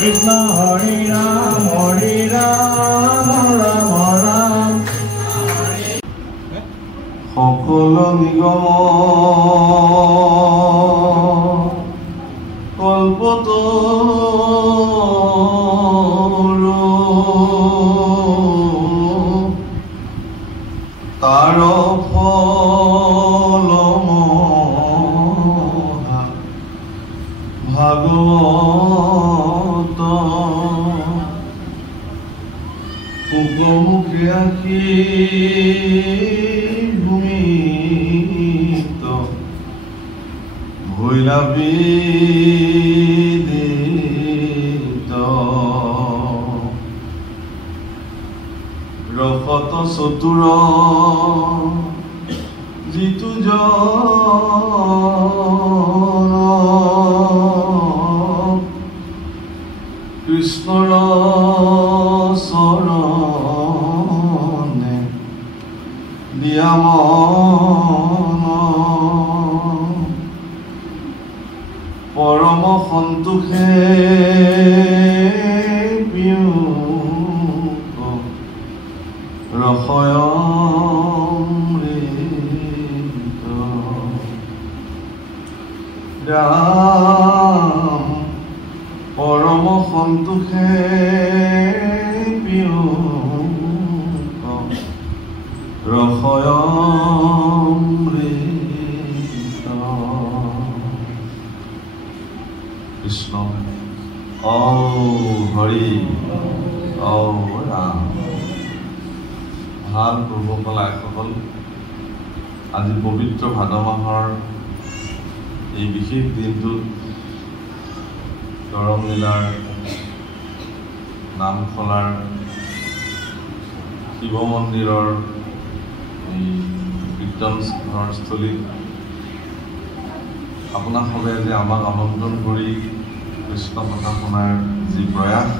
Krishna Hare Ram Ram Ram সকল নিগম কল্পতৰু তাৰ ফল ভাগৱত মুখে আখি ভূমিত ভৈলা বিদিত ৰসত চতুৰ যিটো কৃষ্ণৰ চৰণে দিয়া মন পৰম সন্তোষে পিয়ুষ ৰসয় ৰাম পৰম সন্তোষে পিয়ুষ ৰসয় কৃষ্ণ ঔ হৰি ঔ ৰাম। ভাল প্ৰভুসকল আইসকল, আজি পবিত্ৰ ভাদ মাহৰ এই বিশেষ দিনটোত দৰং জিলাৰ নামখলাৰ শিৱ মন্দিৰৰ এই কীৰ্তনস্থলীত আপোনাসকলে যে আমাক আমন্ত্ৰণ কৰি কৃষ্ণ কথা শুনাৰ যি প্ৰয়াস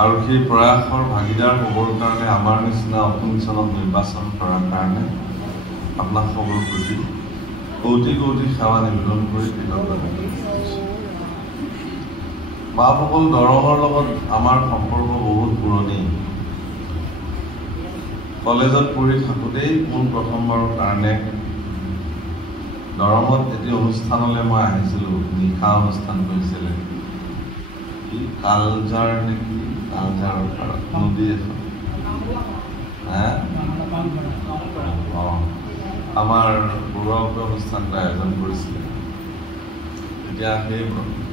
আৰু সেই প্ৰয়াসৰ ভাগিদাৰ হ'বৰ কাৰণে আমাৰ নিচিনা অসংখ্যজনক নিৰ্বাচন কৰাৰ কাৰণে আপোনাক সকলৰ প্ৰতি কৌটি কৌটি সেৱা নিবেদন কৰি কৃতজ্ঞতা জনাইছোঁ। বাপসকল, দৰঙৰ লগত আমাৰ সম্পৰ্ক বহুত পুৰণি। কলেজত পঢ়ি থাকোঁতেই মোৰ প্ৰথমবাৰৰ কাৰণে দৰঙত এটি অনুষ্ঠানলৈ মই আহিছিলোঁ। নিশা অনুষ্ঠান কৰিছিলে, কি কালজাৰ নেকি, কালজাৰৰ পাৰত নদী এখন, আমাৰ পূৰ্বৱৰ্তী অনুষ্ঠানটো আয়োজন কৰিছিলে। এতিয়া সেই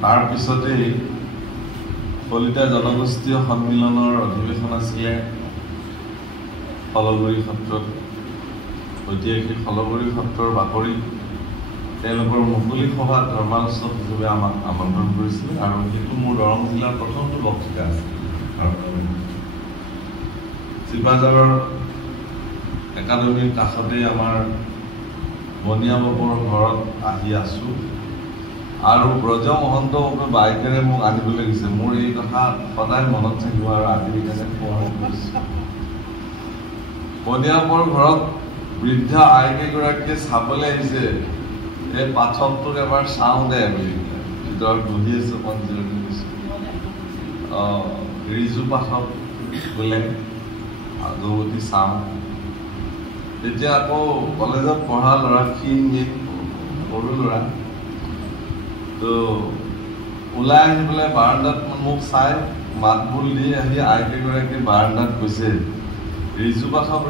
তাৰ পিছতেই কলিতা জনগোষ্ঠীয় সন্মিলনৰ অধিৱেশন আছিলে শলগুৰি সত্ৰত। ঐতিহাসিক শলগুৰি সত্ৰৰ বাকৰিত তেওঁলোকৰ মুকলি সভাত ধৰ্মালোচক হিচাপে আমাক আমন্ত্ৰণ কৰিছিলে আৰু সেইটো মোৰ দৰং জিলাৰ প্ৰথমটো বক্তৃতা আছিল। চিপাঝাৰৰ একাডেমীৰ কাষতেই আমাৰ বনিয়া বাপৰ ঘৰত আহি আছোঁ আৰু ব্ৰজ মহন্ত বাইকেৰে মোক আনিবলৈ গৈছে। মোৰ এই কথা সদায় মনত থাকিব আৰু আজি সেইকাৰণে সোঁৱৰণ কৰিছোঁ। বনিয়া বাপৰ ঘৰত বৃদ্ধা আইকেইগৰাকীয়ে চাবলৈ আহিছে, এই পাঠকটোক এবাৰ চাওঁ দে বুলি ভিতৰত বহি আছোঁ। অকণ জিৰণি দিছোঁ। ৰিজু পাঠক বোলে আগৱতী চাওঁ। তেতিয়া আকৌ কলেজত পঢ়া ল'ৰা, সৰু ল'ৰা, তো ওলাই আহি পেলাই বাৰাণ্ডাত মোক চাই মাত বোল দি আহি আইকেইগৰাকী বাৰাণ্ডাত কৈছে, ৰিজু পাঠক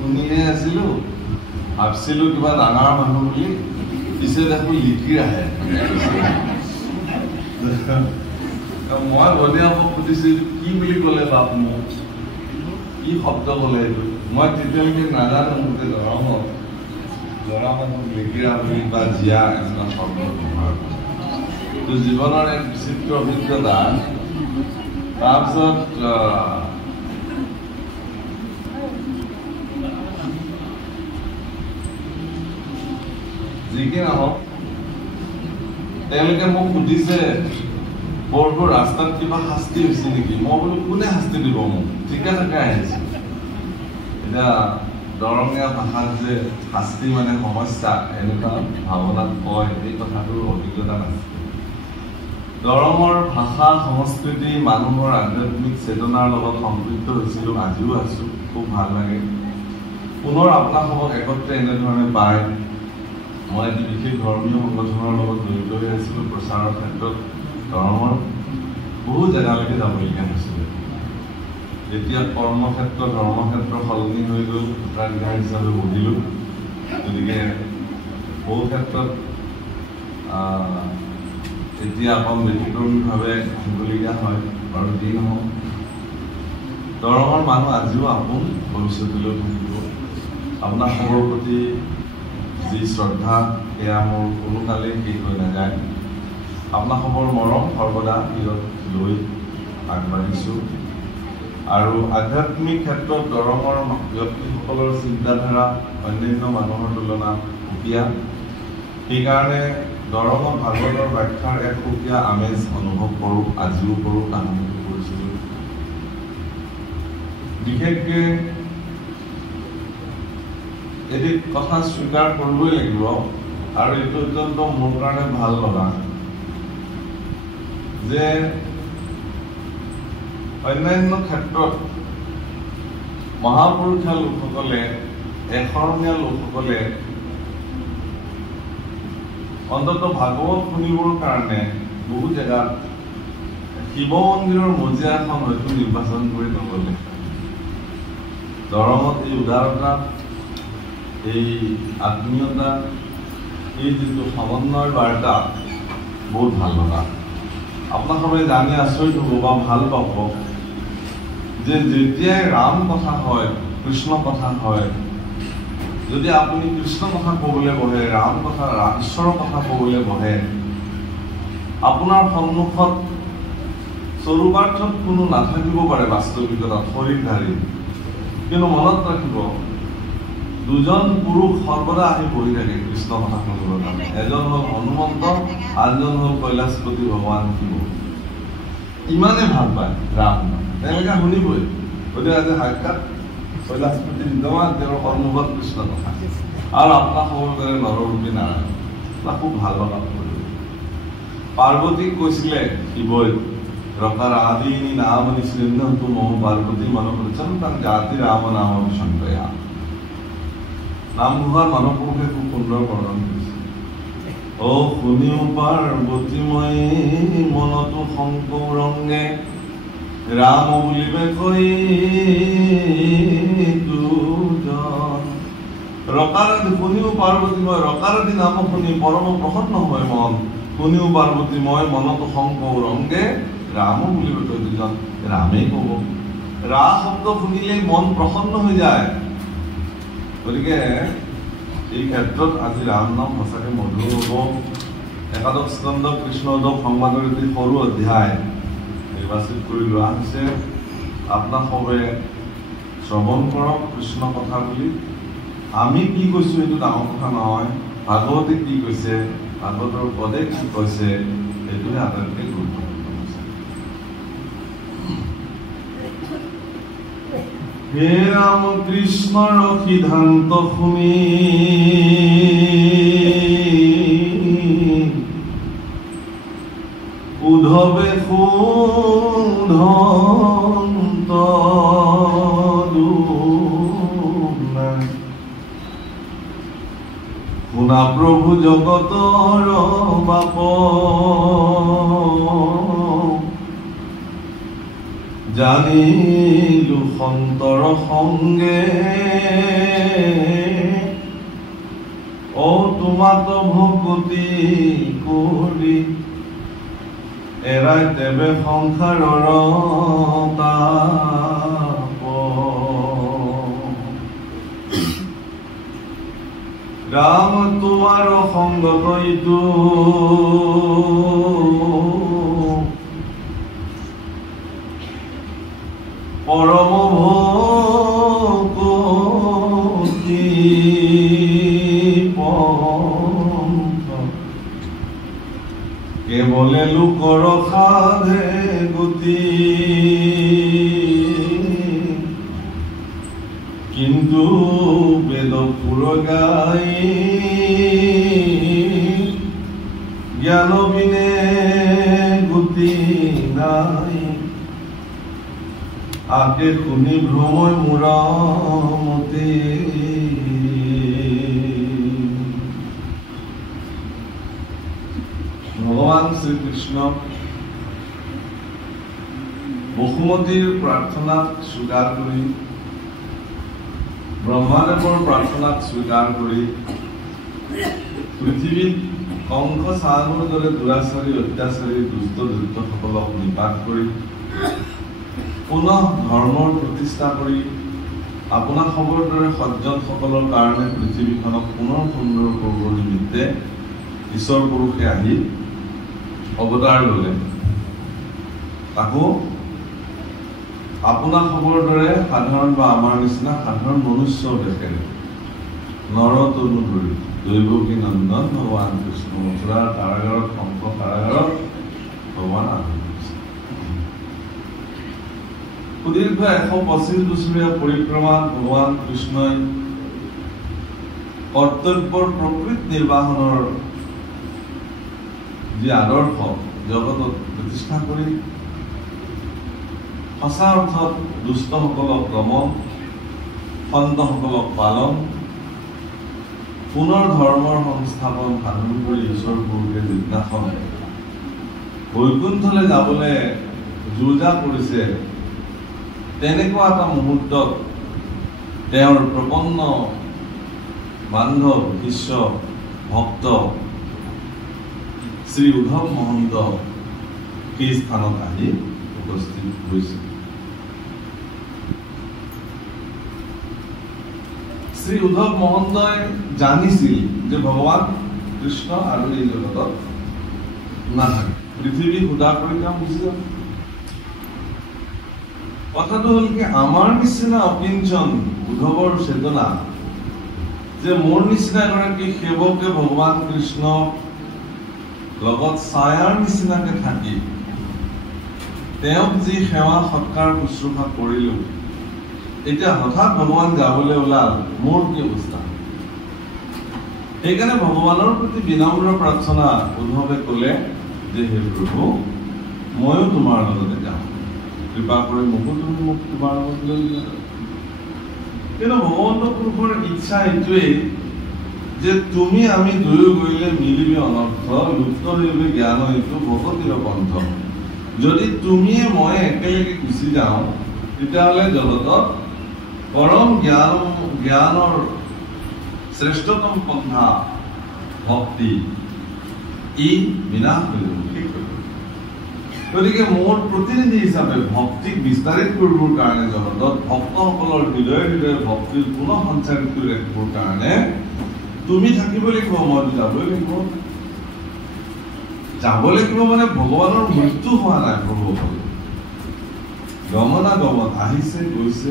শুনিহে আছিলোঁ, ভাবিছিলোঁ কিবা ডাঙৰ মানুহ বুলি, পিছে দেখোন লিখি আহে। মই বনিয়াবক সুধিছিলোঁ কি বুলি ক'লে বাপ, মোক কি শব্দ ক'লে এইটো। মই তেতিয়ালৈকে নাজানো যে দৰঙত ল'ৰা মানুহ লিকিৰা বুলি বা জীয়া এনেকুৱা শব্দ ব্যৱহাৰ কৰে। তো জীৱনৰ এক বিচিত্ৰ অভিজ্ঞতা। তাৰপিছত যি কি নহওক, তেওঁলোকে মোক সুধিছে বৰপুৰ ৰাস্তাত কিবা শাস্তি হৈছে নেকি। মই বোলো কোনে শাস্তি দিব মোক, ঠিকে থাকে আহিছোঁ। এতিয়া দৰঙীয়া ভাষাত যে শাস্তি মানে সমস্যা এনেকুৱা ভাৱনাত কয়, এই কথাটোৰ অভিজ্ঞতা নাছিল। দৰঙৰ ভাষা সংস্কৃতি মানুহৰ আধ্যাত্মিক চেতনাৰ লগত সম্পৃক্ত হৈছিলোঁ, আজিও আছোঁ। খুব ভাল লাগে পুনৰ আপোনালোকক একত্ৰে এনেধৰণে পায়। মই এটি বিশেষ ধৰ্মীয় সংগঠনৰ লগত জড়িত হৈ আছিলোঁ প্ৰচাৰৰ ক্ষেত্ৰত। দৰঙৰ বহু জেগালৈকে যাবলগীয়া হৈছিলে। যেতিয়া কৰ্মক্ষেত্ৰ ধৰ্মক্ষেত্ৰ সলনি হৈ গ'ল, ভোটাধিকাৰ হিচাপে বহিলোঁ। গতিকে বহু ক্ষেত্ৰত এতিয়া অকণ ব্যতিক্ৰমীভাৱে আহিবলগীয়া হয়। বাৰু যি নহওক, দৰঙৰ মানুহ আজিও আপোন, ভৱিষ্যতলৈও থাকিব। আপোনাৰ খবৰ প্ৰতি যি শ্ৰদ্ধা, সেয়া মোৰ কোনো কালেই শেষ হৈ নাযায়। আপোনাৰ খবৰ মৰম সৰ্বদা শিৰত লৈ আগবাঢ়িছোঁ। আৰু আধ্যাত্মিক ক্ষেত্ৰত দৰঙৰ ব্যক্তিসকলৰ চিন্তাধাৰা অন্যান্য মানুহৰ তুলনাত সুকীয়া। সেইকাৰণে দৰঙত ভাগৱতৰ ব্যাখ্যাৰ এক সুকীয়া আমেজ অনুভৱ কৰোঁ, আজিও কৰোঁ, কাহিনীটো কৰিছিলোঁ। বিশেষকৈ এটি কথা স্বীকাৰ কৰিবই লাগিব, আৰু এইটো অত্যন্ত মোৰ কাৰণে ভাল লগা যে অন্যান্য ক্ষেত্ৰত মহাপুৰুষীয়া লোকসকলে, এশৰণীয়া লোকসকলে অন্তত ভাগৱত শুনিবৰ কাৰণে বহু জেগাত শিৱ মন্দিৰৰ মজিয়া এখন হয়তো নিৰ্বাচন কৰি নগ'লে। দৰঙত এই উদাৰতা, এই আত্মীয়তা, এই যিটো সমন্বয়ৰ বাৰ্তা বহুত ভাল লগা। আপোনালোকে জানি আচৰিত হ'ব বা ভাল পাব যে যেতিয়াই ৰাম কথা হয়, কৃষ্ণ কথা হয়, যদি আপুনি কৃষ্ণ কথা ক'বলৈ বহে, ৰাম কথা, ঈশ্বৰৰ কথা ক'বলৈ বহে, আপোনাৰ সন্মুখত স্বৰূপাৰ্থত কোনো নাথাকিব পাৰে বাস্তৱিকতাত শৰীৰধাৰী, কিন্তু মনত ৰাখিব দুজন পুৰুষ সৰ্বদা আহি বহি থাকে কৃষ্ণ কথা শুনিবৰ কাৰণে। এজন হ'ল হনুমন্ত, আনজন হ'ল কৈলাশপতি ভগৱান শিৱ। ইমানে ভাল পায় ৰাম, তেওঁলোকে শুনিবই। গতিকে আজি সাক্ষাৎ কৈলাশপতি বিদ্যমান, তেওঁৰ সন্মুখত কৃষ্ণ কথা, আৰু আপোনাক খবৰ কৰে নৰৰূপী নাৰায়ণ। খুব ভাল লগা কৰিব। পাৰ্বতীক কৈছিলে শিৱই, ৰকাৰ আদিনী নাম নিশ্চিন্ত মম পাৰ্বতী মনপ্ৰচন্তান জাতি ৰাম নাম বিসংকয়া। নামঘোষাৰ মানৱপুৰুষে খুব সুন্দৰ বৰ্ণন কৰিছে। অ শুনিও পাৰ্বতী মই মনতো শংকৰংগে, ৰাম বুলিবে কৈ দুজন। ৰকাৰাদি শুনিও পাৰ্বতী মই, ৰকাৰাদি নাম শুনি পৰম প্ৰসন্ন হয় মন। শুনিও পাৰ্বতী মই মনতো শংকৰংগে, ৰাম বুলিবে কৈ দুজন। ৰামেই ক'ব। ৰা শব্দ শুনিলেই মন প্ৰসন্ন হৈ যায়। গতিকে এই ক্ষেত্ৰত আজি ৰাম নাম সঁচাকৈ মধুৰ হ'ব। একাদশ স্কন্ধ কৃষ্ণ উদ্ধৱ সংবাদৰ এটি সৰু অধ্যায় নিৰ্বাচিত কৰি লোৱা হৈছে। আপোনাক সবে শ্ৰৱণ কৰক কৃষ্ণ কথা বুলি। আমি কি কৈছোঁ এইটো ডাঙৰ কথা নহয়, ভাগৱতে কি কৈছে, ভাগৱতৰ পদে কি কৈছে, সেইটোহে আটাইতকৈ গুৰুত্বপূৰ্ণ হৈছে। হে ৰাম কৃষ্ণৰ সিদ্ধান্ত শুনি উদ্ধৱে শুদ্ধন্ত শুনা প্ৰভু জগতৰ বাপ, জানিলো সন্তৰ সংগে অ তোমাত ভকতি কৰি এৰাই দেৱে সংসাৰৰ তাপ। ৰাম তোমাৰ সংগত ইটো পৰম ভক্তি পন্থ, কেৱলে লোকৰ সাধে গতি। কিন্তু বেদ পুৰ গাই জ্ঞান বিনে শান্তি নাই আকে শুনি ভ্ৰমই মূৰমতি ভগৱান শ্ৰীকৃষ্ণ বসুমতীৰ প্ৰাৰ্থনাক স্বীকাৰ কৰি ব্ৰহ্মাদেৱৰ প্ৰাৰ্থনাক স্বীকাৰ কৰি পৃথিৱীত কংস চানুৰ দৰে দুৰাচাৰী অত্যাচাৰী দুষ্ট দৈত্যসকলক নিপাত কৰি পুনঃ ধৰ্মৰ প্ৰতিষ্ঠা কৰি আপোনাৰ খবৰ দৰে সজ্জনসকলৰ কাৰণে পৃথিৱীখনক পুনৰ সুন্দৰ কৰিবৰ নিমিত্তে ঈশ্বৰ পুৰুষে আহি অৱতাৰ ল'লে। তাকো আপোনাৰ খবৰ দৰে সাধাৰণ বা আমাৰ নিচিনা সাধাৰণ মনুষ্যৰ দেশেৰে নৰতনু ধৰি দৈৱকী নন্দন ভগৱান কৃষ্ণ মথুৰাৰ কাৰাগাৰত কংস কাৰাগাৰত ভগৱান আহি সুদীৰ্ঘ 125 বছৰীয়া পৰিক্ৰমাত ভগৱান কৃষ্ণই কৰ্তব্যৰ প্ৰকৃত নিৰ্বাহনৰ যি আদৰ্শ জগতত প্ৰতিষ্ঠা কৰি সঁচা অৰ্থত দুষ্টসকলক দমন সন্তসকলক পালন পুনৰ ধৰ্মৰ সংস্থাপন সাধন কৰি ঈশ্বৰ পুৰুষে যিদিনাখন বৈকুণ্ঠলৈ যাবলৈ যোজা কৰিছে তেনেকুৱা এটা মুহূৰ্তত তেওঁৰ প্ৰপন্ন বান্ধৱ শিষ্য ভক্ত শ্ৰী উদ্ধৱ মহন্ত সেই স্থানত আহি উপস্থিত হৈছে। শ্ৰী উদ্ধৱ মহন্তই জানিছিল যে ভগৱান কৃষ্ণ আৰু এই জগতত নাথাকে, পৃথিৱী সুদা কৰি কাম গুচি যাব। কথাটো হল কি আমাৰ নিচিনা অকিঞ্চন উদ্ধৱৰ চেতনা যে মোৰ নিচিনা এগৰাকী সেৱকে ভগৱান কৃষ্ণ লগত ছায়াৰ নিচিনাকে থাকি তেওঁক যি সেৱা সৎকাৰ শুশ্ৰূষা কৰিলো, এতিয়া হঠাৎ ভগৱান যাবলৈ ওলাল, মোৰ কি অৱস্থা? সেইকাৰণে ভগৱানৰ প্ৰতি বিনম্ৰ প্ৰাৰ্থনা উদ্ধৱে ক'লে যে হে প্ৰভু, ময়ো তোমাৰ লগতে যাম, কৃপা কৰি মোকো তুমি মোক তোমাৰ লগত লৈ যোৱা। কিন্তু ভগৱন্ত পুৰুষৰ ইচ্ছা এইটোৱেই যে তুমি আমি দুয়ো গৈলে মিলিবি অনৰ্থ, লুপ্ত হইবি জ্ঞান এইটো ভকতিৰ পন্থ। যদি তুমিয়ে মই একেলগে গুচি যাওঁ তেতিয়াহ'লে জগতত পৰম জ্ঞানৰ শ্ৰেষ্ঠতম পন্থা ভক্তি ই বিনাশ হৈ যাব, শেষ হৈ যাব। গতিকে মোৰ প্ৰতিনিধি হিচাপে ভক্তিক বিস্তাৰিত কৰিবৰ কাৰণে জগতত ভক্তসকলৰ হৃদয়ে হৃদয়ে ভক্তিৰ পুনঃ সঞ্চাৰিত কৰি ৰাখিবৰ কাৰণে তুমি থাকিব লাগিব, মইতো যাবই লাগিব। যাব লাগিব মানে ভগৱানৰ মৃত্যু হোৱা নাই প্ৰভুসকল, গমনাগমন আহিছে গৈছে,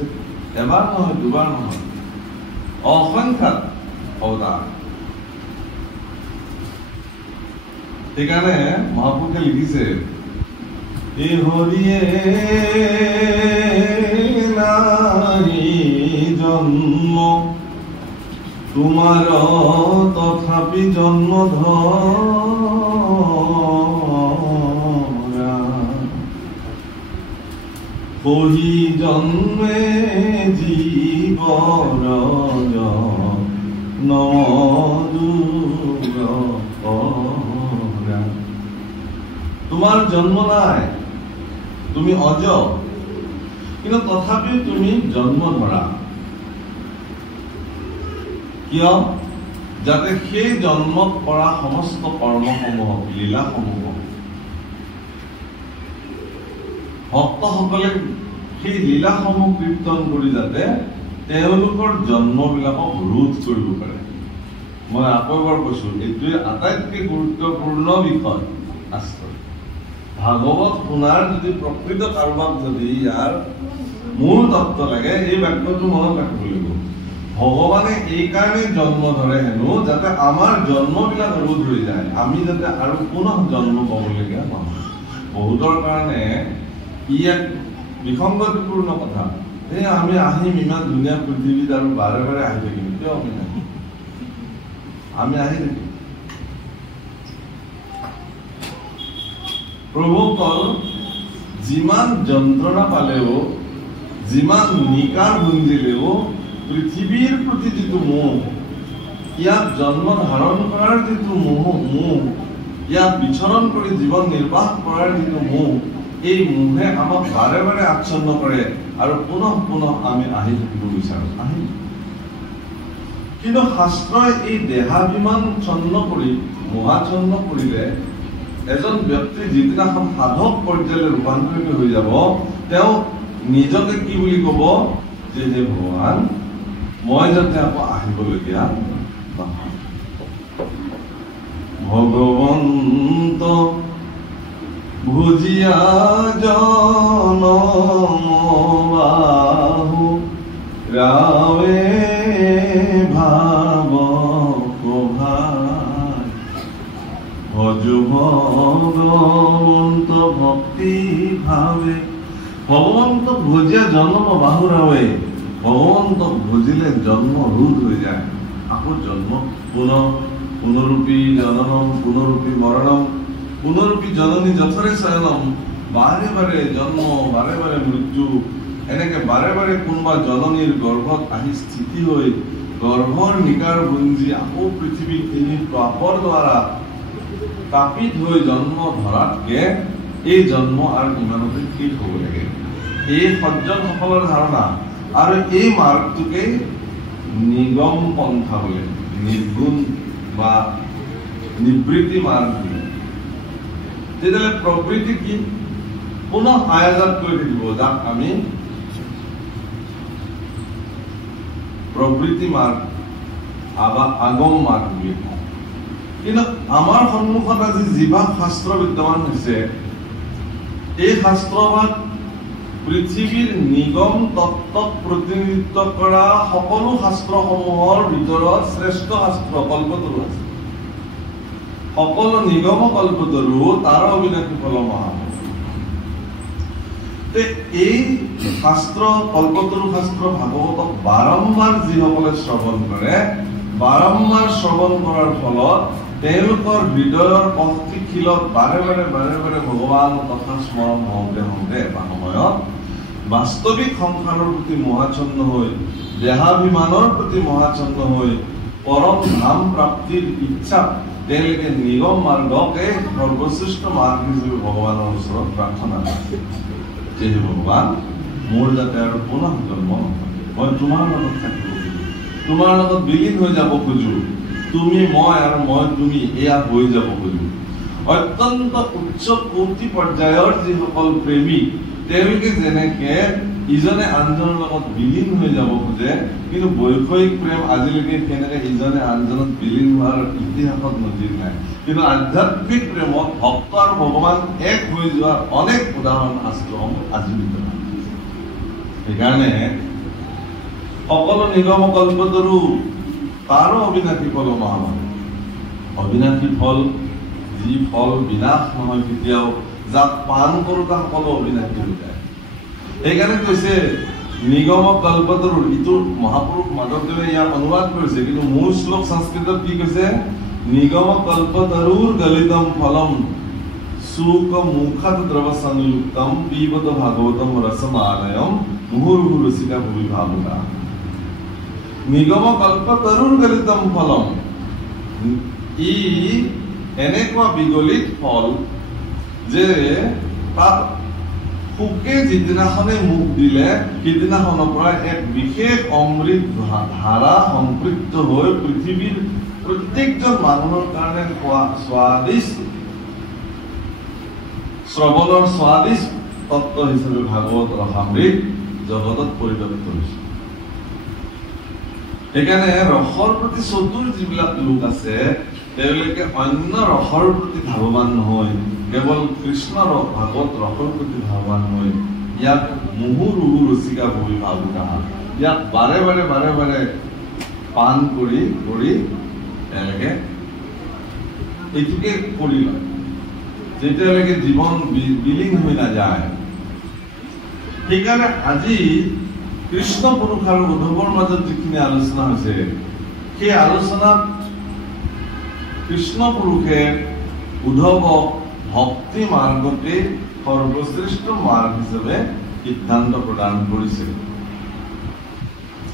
এবাৰ নহয় দুবাৰ নহয়, অসংখ্যাত অৱতাৰ। সেইকাৰণে মহাপুৰুষে লিখিছে এই হৰিয়ে নাহি জন্ম তোমাৰ তথাপি জন্ম ধৰা, বহি জন্মে জীৱৰ নদূৰ। তোমাৰ জন্ম নাই, তুমি অজ, কিন্তু তথাপিও তুমি জন্ম ধৰা। কিয়? যাতে সেই জন্মত কৰা সমস্ত কৰ্মসমূহ লীলাসমূহ ভক্তসকলে সেই লীলাসমূহ কীৰ্তন কৰি যাতে তেওঁলোকৰ জন্মবিলাকক ৰোধ কৰিব পাৰে। মই আকৌ এবাৰ কৈছো, এইটোৱে আটাইতকৈ গুৰুত্বপূৰ্ণ বিষয়। ভাগৱত শুনাৰ যদি প্ৰকৃত কাৰোবাক যদি ইয়াৰ মূল তত্ত্ব লাগে, এই বাক্যটো মনত ৰাখিব লাগিব। ভগৱানে এই কাৰণে জন্ম ধৰে হেনো যাতে আমাৰ জন্মবিলাক ৰোধ হৈ যায়, আমি যাতে আৰু পুনঃ জন্ম পাবলগীয়া নহয়। বহুতৰ কাৰণে ই এক বিসংগতিপূৰ্ণ কথা। এই আমি আহিম ইমান ধুনীয়া পৃথিৱীত আৰু বাৰে বাৰে আহি থাকিম, কিয় আমি নাহিম? আমি আহি থাকিম। প্ৰভু কল যিমান যন্ত্ৰণা পালেও যিমান নিকাৰ ভুঞ্জিলেও পৃথিৱীৰ প্ৰতি যিটো মোহ, ইয়াক জন্ম ধাৰণ কৰাৰ যিটো মোহ, ইয়াক বিচৰণ কৰি জীৱন নিৰ্বাহ কৰাৰ যিটো মোহ, এই মোহে আমাক বাৰে বাৰে আচ্ছন্ন কৰে আৰু পুনঃ পুনঃ আমি আহি থাকিব বিচাৰো। কিন্তু শাস্ত্ৰই এই দেহাভিমান ছন্ন কৰি মোহাচ্ছন্ন কৰিলে এজন ব্যক্তি যিদিনাখন সাধক পৰ্যায়লৈ ৰূপান্তৰিত হৈ যাব, তেওঁ নিজকে কি বুলি কব যে হে ভগৱান, মই যাতে আকৌ আহিবলগীয়া নহয়। ভগৱন্ত ভুজিয়া জনমবাহু ৰাৱে ভাব প্ৰভাত ভজু ভগৱন্ত ভক্তি ভাৱে। ভগৱন্ত ভজিয়া জন্ম বাহুৰাৱে, ভগৱন্তক ভজিলে জন্ম ৰোধ হৈ যায়। আকৌ জন্ম পুনৰূপী জননম পুনৰূপী মৰণম পুনৰূপী জননী যথৰে শয়নম। বাৰে বাৰে জন্ম, বাৰে বাৰে মৃত্যু, এনেকে বাৰে বাৰে কোনোবা জননীৰ গৰ্ভত আহি স্থিতি হৈ গৰ্ভৰ নিকাৰ ভুঞ্জি আকৌ পৃথিৱীত তিনি পাপৰ দ্বাৰা তাপিত হৈ জন্ম ধৰাতকে এই জন্ম আৰু ইমানতে ঠিক হ'ব লাগে। এই সজ্জনসকলৰ ধাৰণা আৰু এই মাৰ্গটোকে নিগম পন্থা বোলে, নিৰ্গুণ বা নিবৃত্তি মাৰ্গ বোলে। তেতিয়াহ'লে প্ৰবৃত্তি কি? পুনঃ আয়াজাত কৰি থাকিব, যাক আমি প্ৰবৃত্তি মাৰ্গ বা আগম মাৰ্গ বুলি কওঁ। কিন্তু আমাৰ সন্মুখত আজি যিভাগ শাস্ত্ৰ বিদ্যমান হৈছে, এই শাস্ত্ৰভাগ পৃথিৱীৰ নিগম তত্ত্বক প্ৰতিনিধিত্ব কৰা সকলো শাস্ত্ৰসমূহৰ ভিতৰত শ্ৰেষ্ঠ শাস্ত্ৰ কল্পতৰু আছে। সকলো নিগম কল্পতৰু তাৰ অবিনাশী ফল মহাপুৰুষ। এই শাস্ত্ৰ কল্পতৰু শাস্ত্ৰ ভাগৱতক বাৰম্বাৰ যিসকলে শ্ৰৱণ কৰে, বাৰম্বাৰ শ্ৰৱণ কৰাৰ ফলত তেওঁলোকৰ হৃদয়ৰ অস্থিশীলত বাৰে বাৰে ভগৱান কথা স্মৰণ হওঁতে এটা সময়ত বাস্তৱিক সংসাৰৰ প্ৰতি মোহাচ্ছন্ন হৈ, দেহাভিমানৰ প্ৰতি মোহাচ্ছন্ন হৈ পৰম ধাম প্ৰাপ্তিৰ ইচ্ছা তেওঁলোকে নিগম মাৰ্গকে সৰ্বশ্ৰেষ্ঠ মাৰ্গ হিচাপে ভগৱানৰ ওচৰত প্ৰাৰ্থনা কৰে যে হে ভগৱান, মোৰ যাতে আৰু পুনঃ জন্ম নহয়, মই তোমাৰ লগত থাকিব খোজো, তোমাৰ লগত বিলীন হৈ যাব খোজো, তুমি মই আৰু মই তুমি এয়া হৈ যাব খোজো। অত্যন্ত উচ্চ কোটি পৰ্যায়ৰ যিসকল প্ৰেমী, তেওঁলোকে যেনেকে ইজনে আনজনৰ লগত বিলীন হৈ যাব খোজে, কিন্তু বৈষয়িক প্ৰেম আজিলৈকে কেনেকে ইজনে আনজনত বিলীন হোৱাৰ ইতিহাসত নজিৰ নাই। কিন্তু আধ্যাত্মিক প্ৰেমত ভক্ত আৰু ভগৱান এক হৈ যোৱাৰ অনেক উদাহৰণ শাস্ত্ৰসমূহ আজি বিদ্যমান। সেইকাৰণে সকলো নিগম কল্পতৰু তাৰো অবিনাশী ফল মহামাৰী। অবিনাশী ফল, যি ফল বিনাশ নহয় কেতিয়াও, যাক পান কৰোঁতা সকলো অবিনাশী হৈ যায়। সেইকাৰণে কৈছে নিগম কল্পতৰুৰ, ইটো মহাপুৰুষ মাধৱদেৱে ইয়াক অনুবাদ কৰিছে, কিন্তু মূল শ্লোক সংস্কৃতত কি কৈছে? নিগম কল্পতৰুৰ গলিতম ফলম সুক মুখাত দ্ৰৱ সংযুক্তম পিবত ভাগৱতম ৰসমালয়ম মুহুৰ্মুহু ৰসিকা ভুবি ভাবুকা। নিগম কল্পতৰুৰ গলিতম ফলম, ই এনেকুৱা বিগলিত ফল যে তাত সুকে যিদিনাখনে মুখ দিলে সিদিনাখনৰ পৰা এক বিশেষ অমৃত ধাৰা সম্পৃক্ত হৈ পৃথিৱীৰ প্ৰত্যেকজন মানুহৰ কাৰণে স্বাদিষ্ট শ্ৰৱণৰ স্বাদিষ্ট তত্ত্ব হিচাপে ভাগৱত ৰসামৃত জগতত পৰিব্যাপ্ত হৈছে। সেইকাৰণে ৰসৰ প্ৰতি চতুৰ যিবিলাক লোক আছে, তেওঁলোকে অন্য ৰসৰ প্ৰতি ধাৱমান নহয়, কেৱল কৃষ্ণ ৰস ভাগৱত ৰসৰ প্ৰতি ধাৱমান হৈ ইয়াক মুহুৰ্মুহু ৰসিকা ভুবি ভাবুকা, ইয়াক বাৰে বাৰে পান কৰি তেওঁলোকে এইটোকে কৰি লয়, যেতিয়ালৈকে জীৱন বিলীন হৈ নাযায়। সেইকাৰণে আজি কৃষ্ণ পুৰুষ আৰু উদ্ধৱৰ মাজত যিখিনি আলোচনা হৈছে, সেই আলোচনাত কৃষ্ণ পুৰুষে উদ্ধৱক ভক্তি মাৰ্গকে সৰ্বশ্ৰেষ্ঠ মাৰ্গ হিচাপে সিদ্ধান্ত প্ৰদান কৰিছে।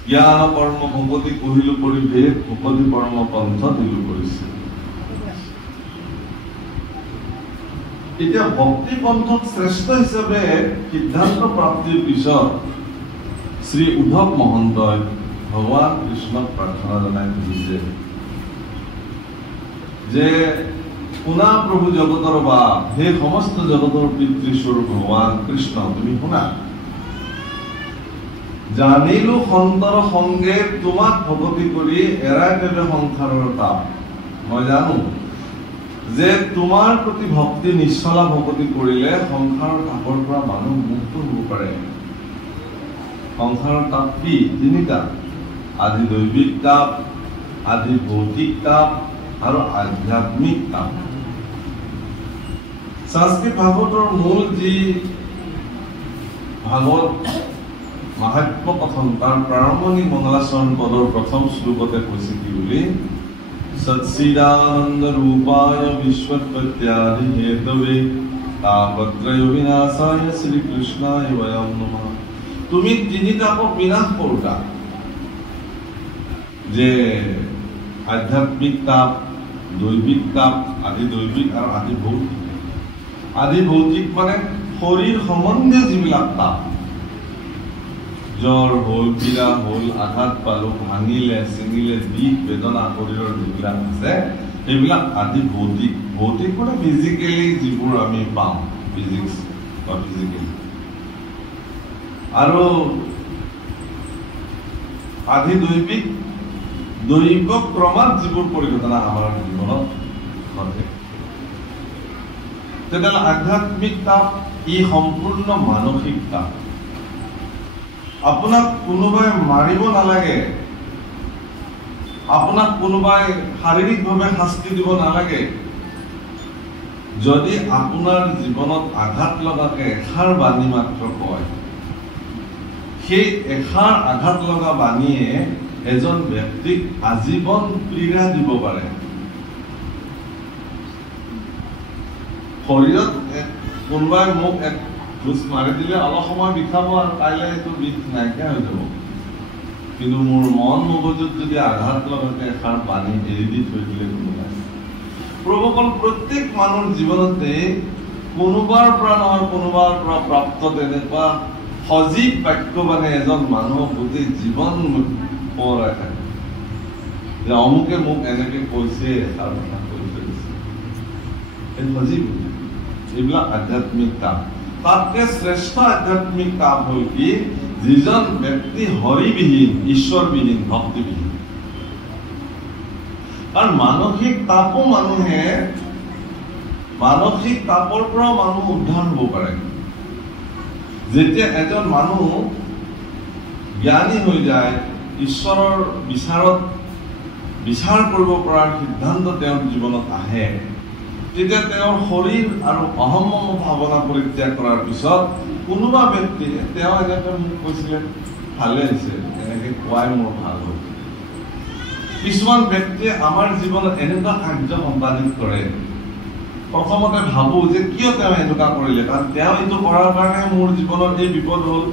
জ্ঞান কৰ্ম ভকতি কহিলো পৰিবেশ ভকতি কৰ্ম পন্থ দিলো কৰিছে। এতিয়া ভক্তি পন্থক শ্ৰেষ্ঠ হিচাপে সিদ্ধান্ত প্ৰাপ্তিৰ পিছত শ্ৰী উদ্ধৱ মহন্তই ভগৱান কৃষ্ণক প্ৰাৰ্থনা জনাই সুধিছে যে শুনা প্ৰভু জগতৰ বা হে সমস্ত জগতৰ পিতৃস্বৰূপ ভগৱান কৃষ্ণ তুমি শুনা, জানিলো সন্তৰ সংগে তোমাক ভকতি কৰি এৰাই পেলে সংসাৰৰ তাপ। মই জানো যে তোমাৰ প্ৰতি ভক্তি নিশ্চলা ভকতি কৰিলে সংসাৰৰ তাপৰ পৰা মানুহ মুক্ত হ'ব পাৰে। সংসাৰৰ তাপ কি? তিনিটা, আদি দৈবিক তাপ, আদি ভৌতিক তাপ আৰু আধ্যাত্মিক তাপ। সংস্কৃত ভাগৱতৰ মূল যি ভাগৱত মাহাত্ম্য কথন তাৰ প্ৰাৰম্ভণিক মংগলাচৰণ পদৰ প্ৰথম শ্লোকতে কৈছে কি বুলি, সচ্চিদানন্দ ৰূপায় বিশ্বৎপত্যাদি হেতৱে তাপত্ৰয় বিনাশায় শ্ৰীকৃষ্ণায় বয়ম নমঃ। তুমি তিনি তাপক বিনাশ কৰোঁতা, যে আধ্যাত্মিক তাপ, দৈবিক তাপ, আদি দৈবিক আৰু আদি ভৌতিক। আদি ভৌতিক মানে শৰীৰ সম্বন্ধীয় যিবিলাক তাপ, জ্বৰ হ'ল, পীড়া হ'ল, আঘাত পালো, ভাঙিলে ছিঙিলে, বিষ বেদনা শৰীৰৰ যিবিলাক আছে সেইবিলাক আদি ভৌতিক। ভৌতিক মানে ফিজিকেলি যিবোৰ আমি পাওঁ, ফিজিক্স বা ফিজিকেলি। আৰু আদি দৈবিক, দৈব ক্ৰমাৎ যিবোৰ পৰিঘটনা আমাৰ জীৱনত ঘটে। তেতিয়াহ'লে আধ্যাত্মিক তাপ ই সম্পূৰ্ণ মানসিক তাপ। আপোনাক কোনোবাই মাৰিব নালাগে, আপোনাক কোনোবাই শাৰীৰিকভাৱে শাস্তি দিব নালাগে। যদি আপোনাৰ জীৱনত আঘাত লগাকে এষাৰ বাণী মাত্ৰ কয়, সেই এষাৰ আঘাত লগা বাণীয়ে এজন ব্যক্তিক আজীৱন পীড়া দিব পাৰে। শৰীৰত কোনোবাই মোক এক ঘোষ মাৰি দিলে অলপ সময় বিষাব আৰু কাইলৈ এইটো বিষ নাইকিয়া হৈ যাব। কিন্তু মোৰ মন মগজুত যদি আঘাত লগাকে এষাৰ বাণী এৰি দি থৈ দিলে কোনোবাই, প্ৰভুসকল প্ৰত্যেক মানুহৰ জীৱনতে কোনোবাৰ পৰা নহয় কোনোবাৰ পৰা প্ৰাপ্ত তেনেকুৱা সজীৱ বাক্যবাণে এজন মানুহক গোটেই জীৱন পৰাই থাকে যে অমুকে মোক এনেকে কৈছে, এষাৰ কথা কৈ থৈ দিছে। এই সজীৱ, এইবিলাক আধ্যাত্মিক তাপ। তাতকে শ্ৰেষ্ঠ আধ্যাত্মিক তাপ হ'ল কি, যিজন ব্যক্তি হৰিবিহীন, ঈশ্বৰবিহীন, ভক্তিবিহীন। আৰু মানসিক তাপো মানসিক তাপৰ পৰাও মানুহ উদ্ধাৰ হ'ব পাৰে। যেতিয়া এজন মানুহ জ্ঞানী হৈ যায়, ঈশ্বৰৰ বিচাৰ কৰিব পৰাৰ সিদ্ধান্ত তেওঁৰ জীৱনত আহে, তেতিয়া তেওঁৰ শৰীৰ আৰু অহম ভাৱনা পৰিত্যাগ কৰাৰ পিছত কোনোবা ব্যক্তিয়ে তেওঁ এনেকে মোক কৈছিলে ভালে হৈছে, এনেকে কোৱাই মোৰ ভাল হ'ল। কিছুমান ব্যক্তিয়ে আমাৰ জীৱনত এনেকুৱা কাৰ্য সম্পাদিত কৰে, প্ৰথমতে ভাবো যে কিয় তেওঁ এনেকুৱা কৰিলে, কাৰণ তেওঁ এইটো কৰাৰ কাৰণে মোৰ জীৱনত এই বিপদ হ'ল।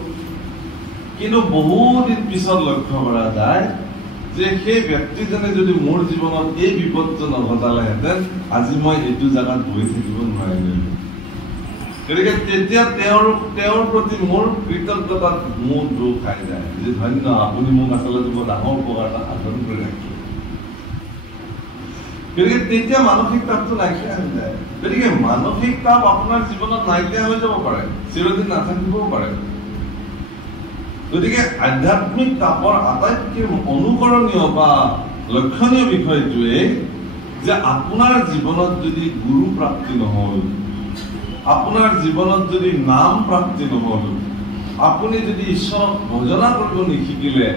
কিন্তু বহুদিন পিছত লক্ষ্য কৰা যায় যে সেই ব্যক্তিজনে যদি মোৰ জীৱনত এই বিপদটো নঘটালেহেঁতেন আজি মই এইটো জাগাত বহি থাকিব নোৱাৰিলো। গতিকে তেতিয়া তেওঁৰ প্ৰতি মোৰ কৃতজ্ঞতাত মোৰ দুখ খাই যায় যে ধন্য, আপুনি মোক আচলতে বৰ ডাঙৰ উপকাৰ এটা সাধন কৰি ৰাখিলে। গতিকে তেতিয়া মানসিক তাপটো নাইকিয়া হৈ যায়। গতিকে মানসিক তাপ আপোনাৰ জীৱনত নাইকিয়া হৈ যাব পাৰে, চিৰদিন নাথাকিবও পাৰে। গতিকে আধ্যাত্মিক তাপৰ আটাইতকৈ অনুকৰণীয় বা লক্ষণীয় বিষয়টোৱে যে আপোনাৰ জীৱনত যদি গুৰু প্ৰাপ্তি নহ'ল, আপোনাৰ জীৱনত যদি নাম প্ৰাপ্তি নহ'ল, আপুনি যদি ঈশ্বৰক ভজনা কৰিব নিশিকিলে,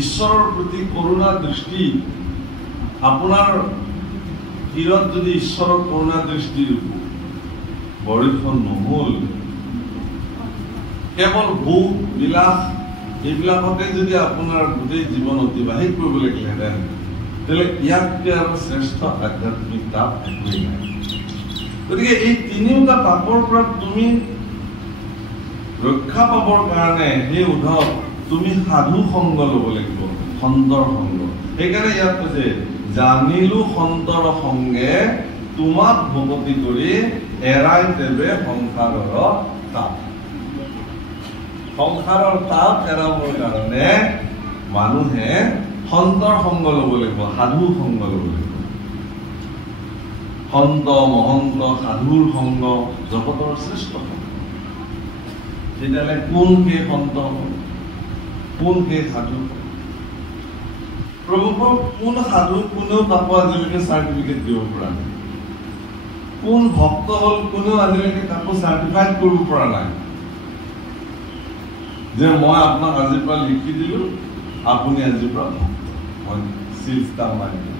ঈশ্বৰৰ প্ৰতি কৰুণা দৃষ্টি আপোনাৰ হৃদয়ত যদি ঈশ্বৰৰ কৰুণা দৃষ্টিৰ বৰ্ষণ নহ'ল, কেৱল ভোগ বিলাস এইবিলাকতে যদি আপোনাৰ গোটেই জীৱন অতিবাহিত কৰিব লাগিলেহেঁতেন, তেতিয়াহ'লে ইয়াতকৈ আৰু শ্ৰেষ্ঠ আধ্যাত্মিক তাপ একোৱেই নাই। গতিকে এই তিনিওটা তাপৰ পৰা তুমি ৰক্ষা পাবৰ কাৰণে সেই উদ্ধৱ তুমি সাধু সংগ ল'ব লাগিব, সন্তৰ সংগ। সেইকাৰণে ইয়াত কৈছে জানিলো সন্তৰ সংগে তোমাক ভকতি কৰি এৰাই দেৱে সংসাৰৰ তাপ। সংসাৰৰ তাপ এৰাবৰ কাৰণে মানুহে সন্তৰ সংগ ল'ব লাগিব, সাধু সংগ ল'ব লাগিব। সন্ত মহন্ত সাধুৰ সংগ জগতৰ শ্ৰেষ্ঠ সংগ। তেতিয়াহ'লে কোন সেই সন্ত, কোন সেই সাধু? প্ৰভু কোন সাধু কোনেও তাকো আজিলৈকে চাৰ্টিফিকেট দিব পৰা নাই। কোন ভক্ত হ'ল কোনেও আজিলৈকে তাকো চাৰ্টিফাইড কৰিব পৰা নাই যে মই আপোনাক আজিৰ পৰা লিখি দিলো, আপুনি আজিৰ পৰা ভক্ত, মই চিল ষ্টাম্প মাৰি দিলো।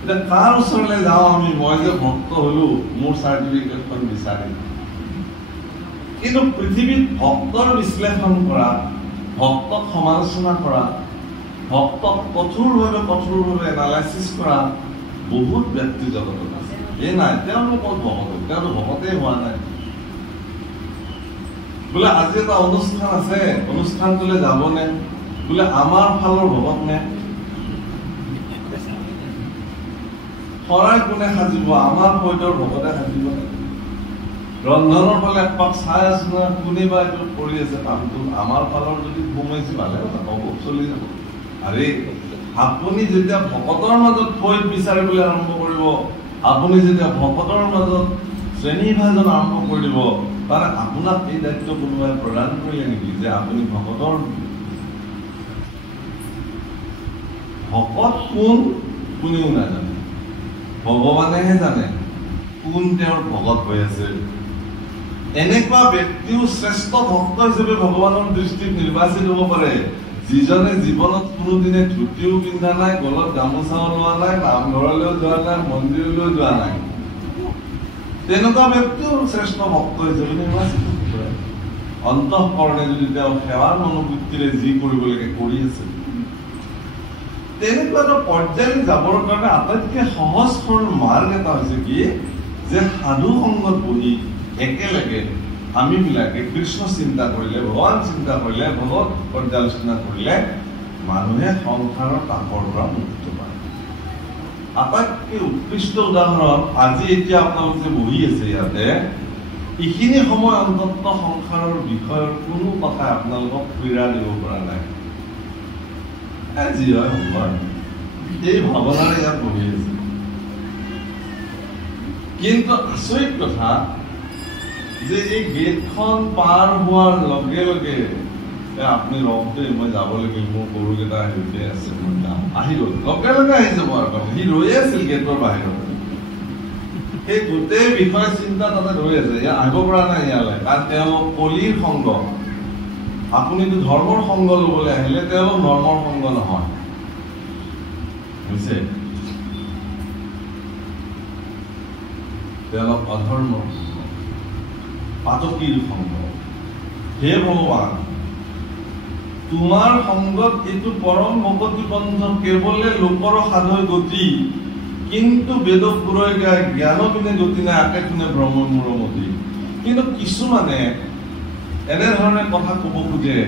এতিয়া কাৰ ওচৰলৈ যাওঁ আমি, মই যে ভক্ত হলো মোৰ চাৰ্টিফিকেটখন বিচাৰিম? কিন্তু পৃথিৱীত ভক্তৰ বিশ্লেষণ কৰা, ভক্তক সমালোচনা কৰা, ভক্তক কঠোৰভাৱে এনালাইচিছ কৰা বহুত ব্যক্তি জগতত আছে। এই নাই তেওঁলোক ভকত, তেওঁলোক ভকতেই হোৱা নাই। বোলে আজি এটা অনুষ্ঠান আছে, অনুষ্ঠানটোলৈ যাবনে? বোলে আমাৰ ফালৰ ভকত নে? শৰাই কোনে সাজিব? আমাৰ পৈতৰ ভকতে সাজিব নে? ৰন্ধনৰ ফালে এপাক চাই আছো না, কোনেবা এইটো কৰি আছে কামটো, আমাৰ ফালৰ যদি সোমাইছে ভালে কথা, হ'ব চলি যাব। আৰে আপুনি যেতিয়া ভকতৰ মাজত পৈত বিচাৰিবলৈ আৰম্ভ কৰিব, আপুনি যেতিয়া ভকতৰ মাজত শ্ৰেণীভাজন আৰম্ভ কৰিব, তাৰে আপোনাক এই দায়িত্ব কোনোবাই প্ৰদান কৰিলে নেকি যে আপুনি ভকতৰ? ভকত কোন কোনেও নাজানে, ভগৱানেহে জানে কোন তেওঁৰ ভকত হৈ আছে। এনেকুৱা ব্যক্তিও শ্ৰেষ্ঠ ভক্ত হিচাপে ভগৱানৰ দৃষ্টিত নিৰ্বাচিত হ'ব পাৰে যিজনে জীৱনত কোনোদিনে ধুতিও পিন্ধা নাই, গলত গামোচাও লোৱা নাই, নামঘৰলৈও যোৱা নাই, মন্দিৰলৈও যোৱা নাই। তেনেকুৱা ব্যক্তিও শ্ৰেষ্ঠ ভক্ত হিচাপে নিৰ্বাচিত হ'ব পাৰে অন্তঃকৰণে যদি তেওঁ সেৱাৰ মনোবৃত্তিৰে যি কৰিব লাগে কৰি আছে। তেনেকুৱা এটা পৰ্যায়লৈ যাবৰ কাৰণে আটাইতকৈ সহজ সৰল মাৰ্গ এটা হৈছে কি, যে সাধু সংগত বহি একেলগে আমিবিলাকে কৃষ্ণ চিন্তা কৰিলে, ভগৱান চিন্তা কৰিলে, ভগৱত পৰ্যালোচনা কৰিলে মানুহে সংসাৰৰ তাপৰ পৰা মুক্ত পায়। আটাইতকৈ উৎকৃষ্ট উদাহৰণ আজি এতিয়া আপোনালোক যে বহি আছে ইয়াতে, এইখিনি সময় অন্তত সংসাৰৰ বিষয়ৰ কোনো কথাই আপোনালোকক পীড়া দিব পৰা নাই। যি হয় এই ভাৱনাৰে ইয়াত বহি আছে। কিন্তু আচৰিত কথা যে এই গেটখন পাৰ হোৱাৰ লগে লগে আপুনি ৰওঁতে মই যাব লাগিল, মোৰ গৰুকেইটা সৈতে আছে, মই যাম, আহি গ'ল, লগে লগে আহি যাব আৰু কথা। সি ৰৈয়ে আছিল গেটৰ বাহিৰত, সেই গোটেই বিষয় চিন্তা তাতে ৰৈ আছে, ইয়াত আহিব পৰা নাই ইয়ালৈ, কাৰণ তেওঁলোক কলিৰ সংগ। আপুনিতো ধৰ্মৰ সংগ ল'বলৈ আহিলে, তেওঁলোক ধৰ্মৰ সংগ নহয়, বুজিছে? তেওঁলোক অধৰ্ম, পাতকীৰ সংগ। হে ভগৱান, তোমাৰ সংগত এইটো পৰম ভকতি পন্থ কেৱলে লোকৰ সাধয় গতি, কিন্তু বেদ পুৰয় গায় জ্ঞান বিনে গতি নাই, আকে শুনে ভ্ৰম মূৰমতি। কিন্তু কিছুমানে এনেধৰণে কথা ক'ব খোজে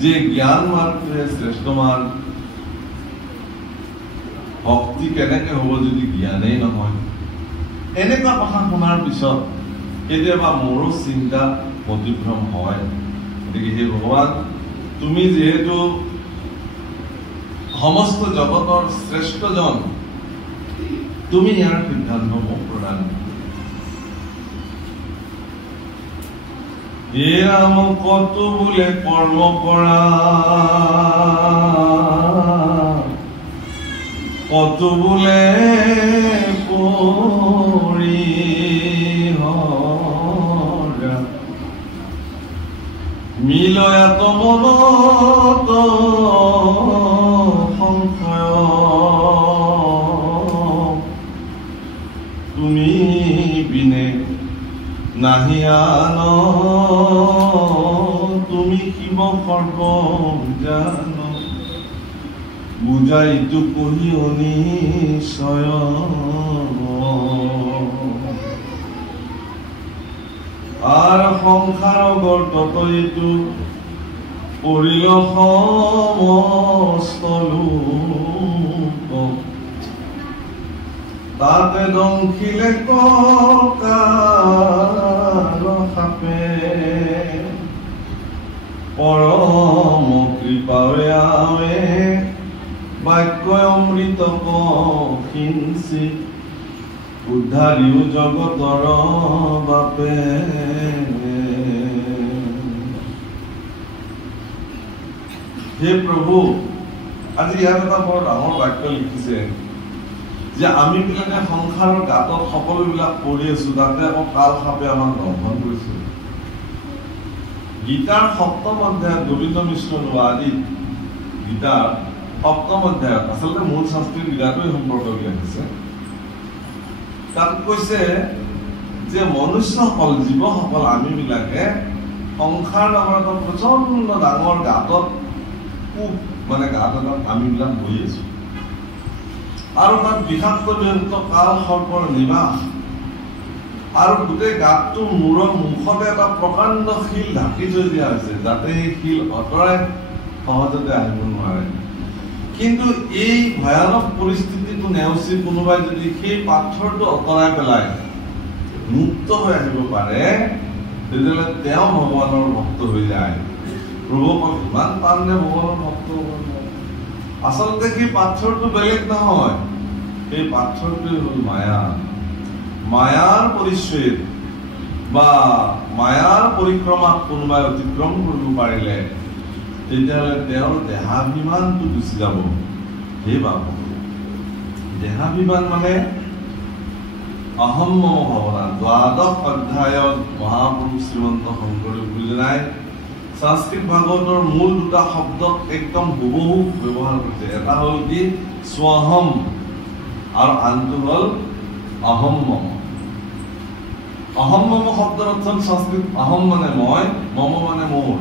যে জ্ঞান মাৰ্গটোহে শ্ৰেষ্ঠ মাৰ্গ, ভক্তি কেনেকে হ'ব যদি জ্ঞানেই নহয়। এনেকুৱা কথা শুনাৰ পিছত কেতিয়াবা মোৰো চিন্তা মতিভ্ৰম হয়। গতিকে হে ভগৱান, তুমি যিহেতু সমস্ত জগতৰ শ্ৰেষ্ঠজন, তুমি ইয়াৰ সিদ্ধান্ত মোক প্ৰদান। হে ৰাম কত বোলে কৰ্ম কৰা, কত বোলে মিলয়াত মনত সংশয়, তুমি বিনে নাহি আন, তুমি শিৱ সৰ্ব জান, বুজাইতো কহি নিশ্চয়। আৰ সংসাৰ গৰ্তত এইটো পৰিল সমস্ত লোক তাতে দংখিলে ককাল সাপে পৰম কৃপাৰে আৱে বাক্য অমৃত কিঞ্চি উদ্ধাৰিও জগতৰ বাপে হে প্ৰভু আজি ইয়াত এটা বৰ ডাঙৰ বাক্য লিখিছে যে আমি বিলাকে সংসাৰৰ গাঁতত সকলোবিলাক পৰি আছো তাতে আকৌ কাল সাপে আমাক দংশন কৰিছে গীতাৰ 7ম অধ্যায়ত গোবিন্দ মিশ্ৰ আদি গীতাৰ 7ম অধ্যায়ত আচলতে মূল শাস্ত্ৰীৰ গীতাটোৱে সম্পৰ্ক লিখিছে তাত কৈছে যে মনুষ্যসকল জীৱসকল আমি বিলাকে সংসাৰ নামৰ এটা প্ৰচণ্ড ডাঙৰ গাঁতত মানে গাঁত এটাত আমি বিলাক বহি আছো আৰু তাত বিষাক্ত কাল সৰ্পৰ নিবাস আৰু গোটেই গাঁতটোৰ মূৰৰ মুখতে এটা প্ৰকাণ্ড শিল ঢাকি থৈ দিয়া হৈছে যাতে সেই শিল অঁতৰাই সহজতে আহিব নোৱাৰে কিন্তু এই ভয়ানক পৰিস্থিতিটো নেওচি কোনোবাই যদি সেই পাথৰটো অঁতৰাই পেলাই মুক্ত হৈ আহিব পাৰে তেতিয়াহ'লে তেওঁ ভগৱানৰ ভক্ত হৈ যায় প্ৰভুক ইমান টানে ভগৱানৰ ভক্ত আচলতে সেই পাথৰটো বেলেগ নহয় সেই পাথৰটোৱে হ'ল মায়া মায়াৰ পৰিচয় বা মায়াৰ পৰিক্ৰমাক কোনোবাই অতিক্ৰম কৰিব পাৰিলে তেতিয়াহ'লে তেওঁৰ দেহাভিমানটো গুচি যাব সেই বাবু দেহাভিমান মানে অহম মম ভাৱনা 12শ অধ্যায়ত মহাপুৰুষ শ্ৰীমন্ত শংকৰদেৱ গুৰুজনাই সংস্কৃত ভাগৱতৰ মূল দুটা শব্দক একদম হুবহু ব্যৱহাৰ কৰিছে এটা হ'ল কি স্বহম আৰু আনটো হ'ল অহম মম অহম মম শব্দৰ অৰ্থ সংস্কৃত অহম মানে মই মম মানে মোৰ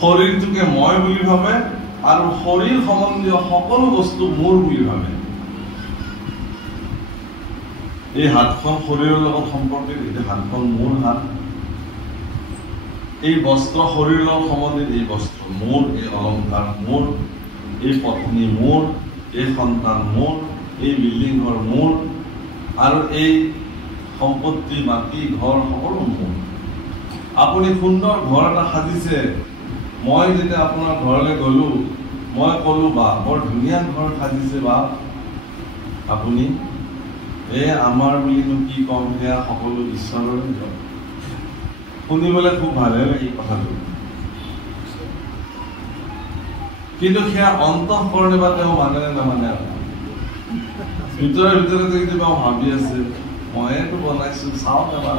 শৰীৰটোকে মই বুলি ভাবে আৰু শৰীৰ সম্বন্ধীয় সকলো বস্তু মোৰ বুলি ভাবে এই হাতখন শৰীৰৰ লগত সম্পৰ্কিত এই হাতখন মোৰ হাত এই বস্ত্ৰ শৰীৰৰ লগত সম্বন্ধিত এই বস্ত্ৰ মোৰ এই অলংকাৰ মোৰ এই পত্নী মোৰ এই সন্তান মোৰ এই বিল্ডিং ঘৰ মোৰ আৰু এই সম্পত্তি মাটি ঘৰ সকলো মোৰ আপুনি সুন্দৰ ঘৰ এটা সাজিছে মই যেতিয়া আপোনাৰ ঘৰলৈ গ'লো মই ক'লো বা বৰ ধুনীয়া ঘৰ সাজিছে বা আপুনি আমাৰ বুলিনো কি কম সেয়া সকলো ঈশ্বৰৰে জয় শুনিবলৈ খুব ভালে লাগে কথাটো কিন্তু সেয়া অন্তঃকৰণে বা তেওঁ মানে নামানে ভিতৰে ভিতৰে যদি কিবা ভাবি আছে মইতো বনাইছো চাওক এবাৰ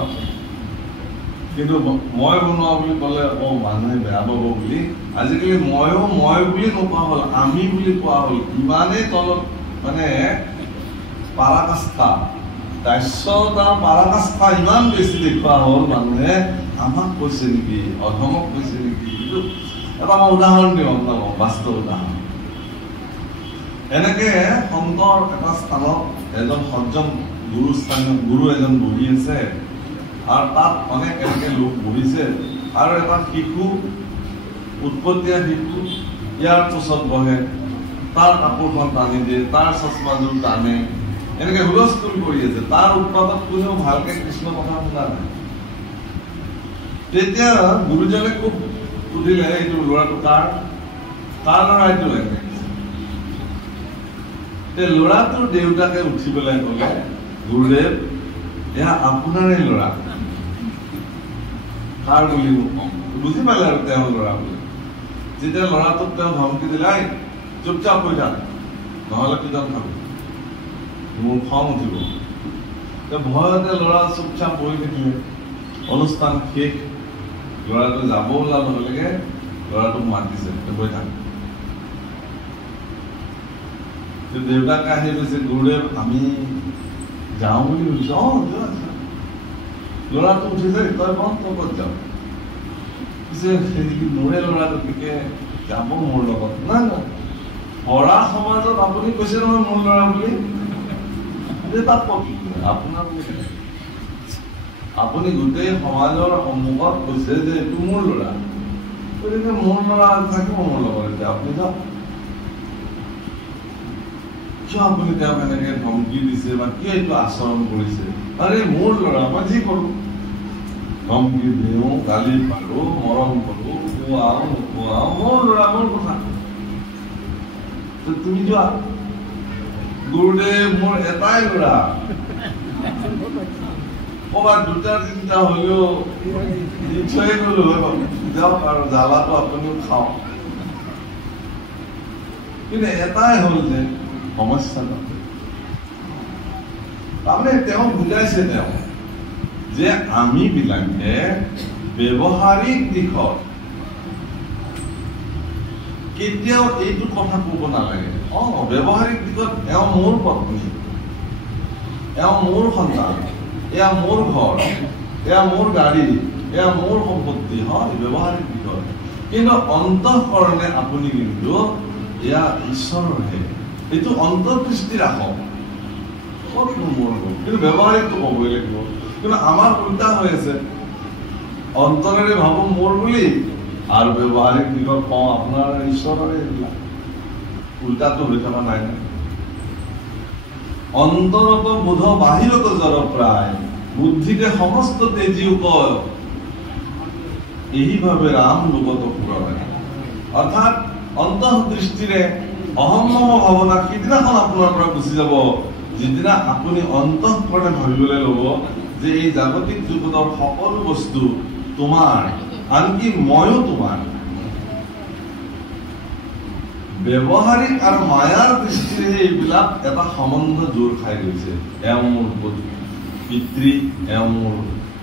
কিন্তু মই বনোৱা বুলি ক'লে মানুহে বেয়া পাব বুলি আজিকালি ময়ো মই বুলি নোকোৱা হ'ল আমি বুলি কোৱা হ'ল ইমানেই তলত মানে পাৰাকাষ্ঠা দাস্যতাৰ পাৰাকাষ্ঠা ইমান বেছি দেখুওৱা হ'ল মানুহে আমাক কৈছে নেকি অধমক কৈছে নেকি কিন্তু এটা মই উদাহৰণ দিওঁ আপোনালোকক বাস্তৱ উদাহৰণ এনেকে সন্তৰ এটা স্থানত এজন সজ্জন গুৰু এজন বহি আছে আৰু তাত অনেক এনেকে লোক বহিছে আৰু এটা শিশু উৎপত্তিয়া শিশু ইয়াৰ ওচৰত বহে তাৰ কাপোৰখন টানি দিয়ে তাৰ চশমাযোৰ টানে এনেকে হুলস্থুল কৰি আছে তাৰ উৎপাদত কোনেও ভালকে কৃষ্ণ কথা শুনা নাই তেতিয়া গুৰুজনে খুব সুধিলে এইটো ল'ৰাটো কাৰ ল'ৰা এইটো ল'ৰাটোৰ দেউতাকে উঠি পেলাই ক'লে গুৰুদেৱ এয়া আপোনাৰে ল'ৰা কাৰ বুলি কম বুজি পালে আৰু তেওঁ ল'ৰা বুলি যেতিয়া ল'ৰাটোক তেওঁ ধমকি দিলে চুপচাপ হৈ থাক নহ'লে পিতন খাবি মোৰ খং উঠিব ভয়তে ল'ৰা চুপচাপ বহি থাকিলে অনুষ্ঠান শেষ ল'ৰাটো যাব ওলাল নহ'লেগে ল'ৰাটোক মাতিছে বহি থাক দেউতাকে আহি কৈছে গুৰুদেৱ আমি যাওঁ বুলি ভাবিছো ল'ৰাটো উঠিছে তই ক'ত যাওঁ পিছে মোৰে ল'ৰা গতিকে যাব মোৰ লগত নাই নাই হৰা সমাজত আপুনি কৈছে নহয় মোৰ ল'ৰা বুলি তাত আপোনাৰ আপুনি গোটেই সমাজৰ সন্মুখত কৈছে যে এইটো মোৰ ল'ৰা, গতিকে মোৰ ল'ৰা থাকিব মোৰ লগত। এতিয়া আপুনি যাওক, কিয় আপুনি তেওঁক এনেকে ধমকি দিছে বা কিয় এইটো আচৰণ কৰিছে? আৰে মোৰ ল'ৰা, মই যি কৰো, ধমকি দিওঁ, গালি পাৰো, মৰম কৰো, খুৱাও নোখোৱাও, মোৰ ল'ৰা, মোৰ কথা। তুমি যোৱা, গুৰুদেৱ মোৰ এটাই ল'ৰা, ক'ৰবাত দুটা তিনিটা হলেও নিশ্চয় গলো যাওক আৰু জ্বালাটো আপুনিও খাওক, কিন্তু এটাই হ'ল যে সমস্যাটো। তাৰমানে তেওঁ বুজাইছে তেওঁ যে আমি বিলাকে ব্যৱহাৰিক দিশত কেতিয়াও এইটো কথা ক'ব নালাগে। ব্যৱহাৰিক দিশত এওঁ মোৰ পত্নী, এওঁ মোৰ সন্তান, এয়া মোৰ ঘৰ, এয়া মোৰ গাড়ী, এয়া মোৰ সম্পত্তি, হয় ব্যৱহাৰিক দিশত। কিন্তু অন্তঃকৰণে আপুনি কিন্তু এয়া ঈশ্বৰৰহে, এইটো অন্তৰ্দৃষ্টি ৰাখক। ক'তনো মোৰ হ'ব, কিন্তু ব্যৱহাৰিকটো ক'বই লাগিব। কিন্তু আমাৰ উল্টা হৈ আছে, অন্তৰেৰে ভাবো মোৰ বুলি আৰু ব্যৱহাৰিক দিশত কওঁ আপোনাৰ ঈশ্বৰৰে। এইবিলাক উল্টাটো হৈ থকা নাই। অন্তৰত বোধ বাহিৰত জড় প্ৰায়, বুদ্ধিতে সমস্ত তেজিও কয়, এইভাবে ৰাম লোকত পুৰণে। অৰ্থাৎ অন্তঃদৃষ্টিৰে অহম ভাৱনা সিদিনাখন আপোনাৰ পৰা গুচি যাব, যিদিনা আপুনি অন্তঃকৰণে ভাবিবলৈ ল'ব যে এই জাগতিক জগতৰ সকলো বস্তু তোমাৰ, আনকি ময়ো তোমাৰ। ব্যৱহাৰিক আৰু মায়াৰ দৃষ্টিৰে এইবিলাক এটা সম্বন্ধ জোৰ খাই গৈছে। এওঁ মোৰ পিতৃ, এওঁ মোৰ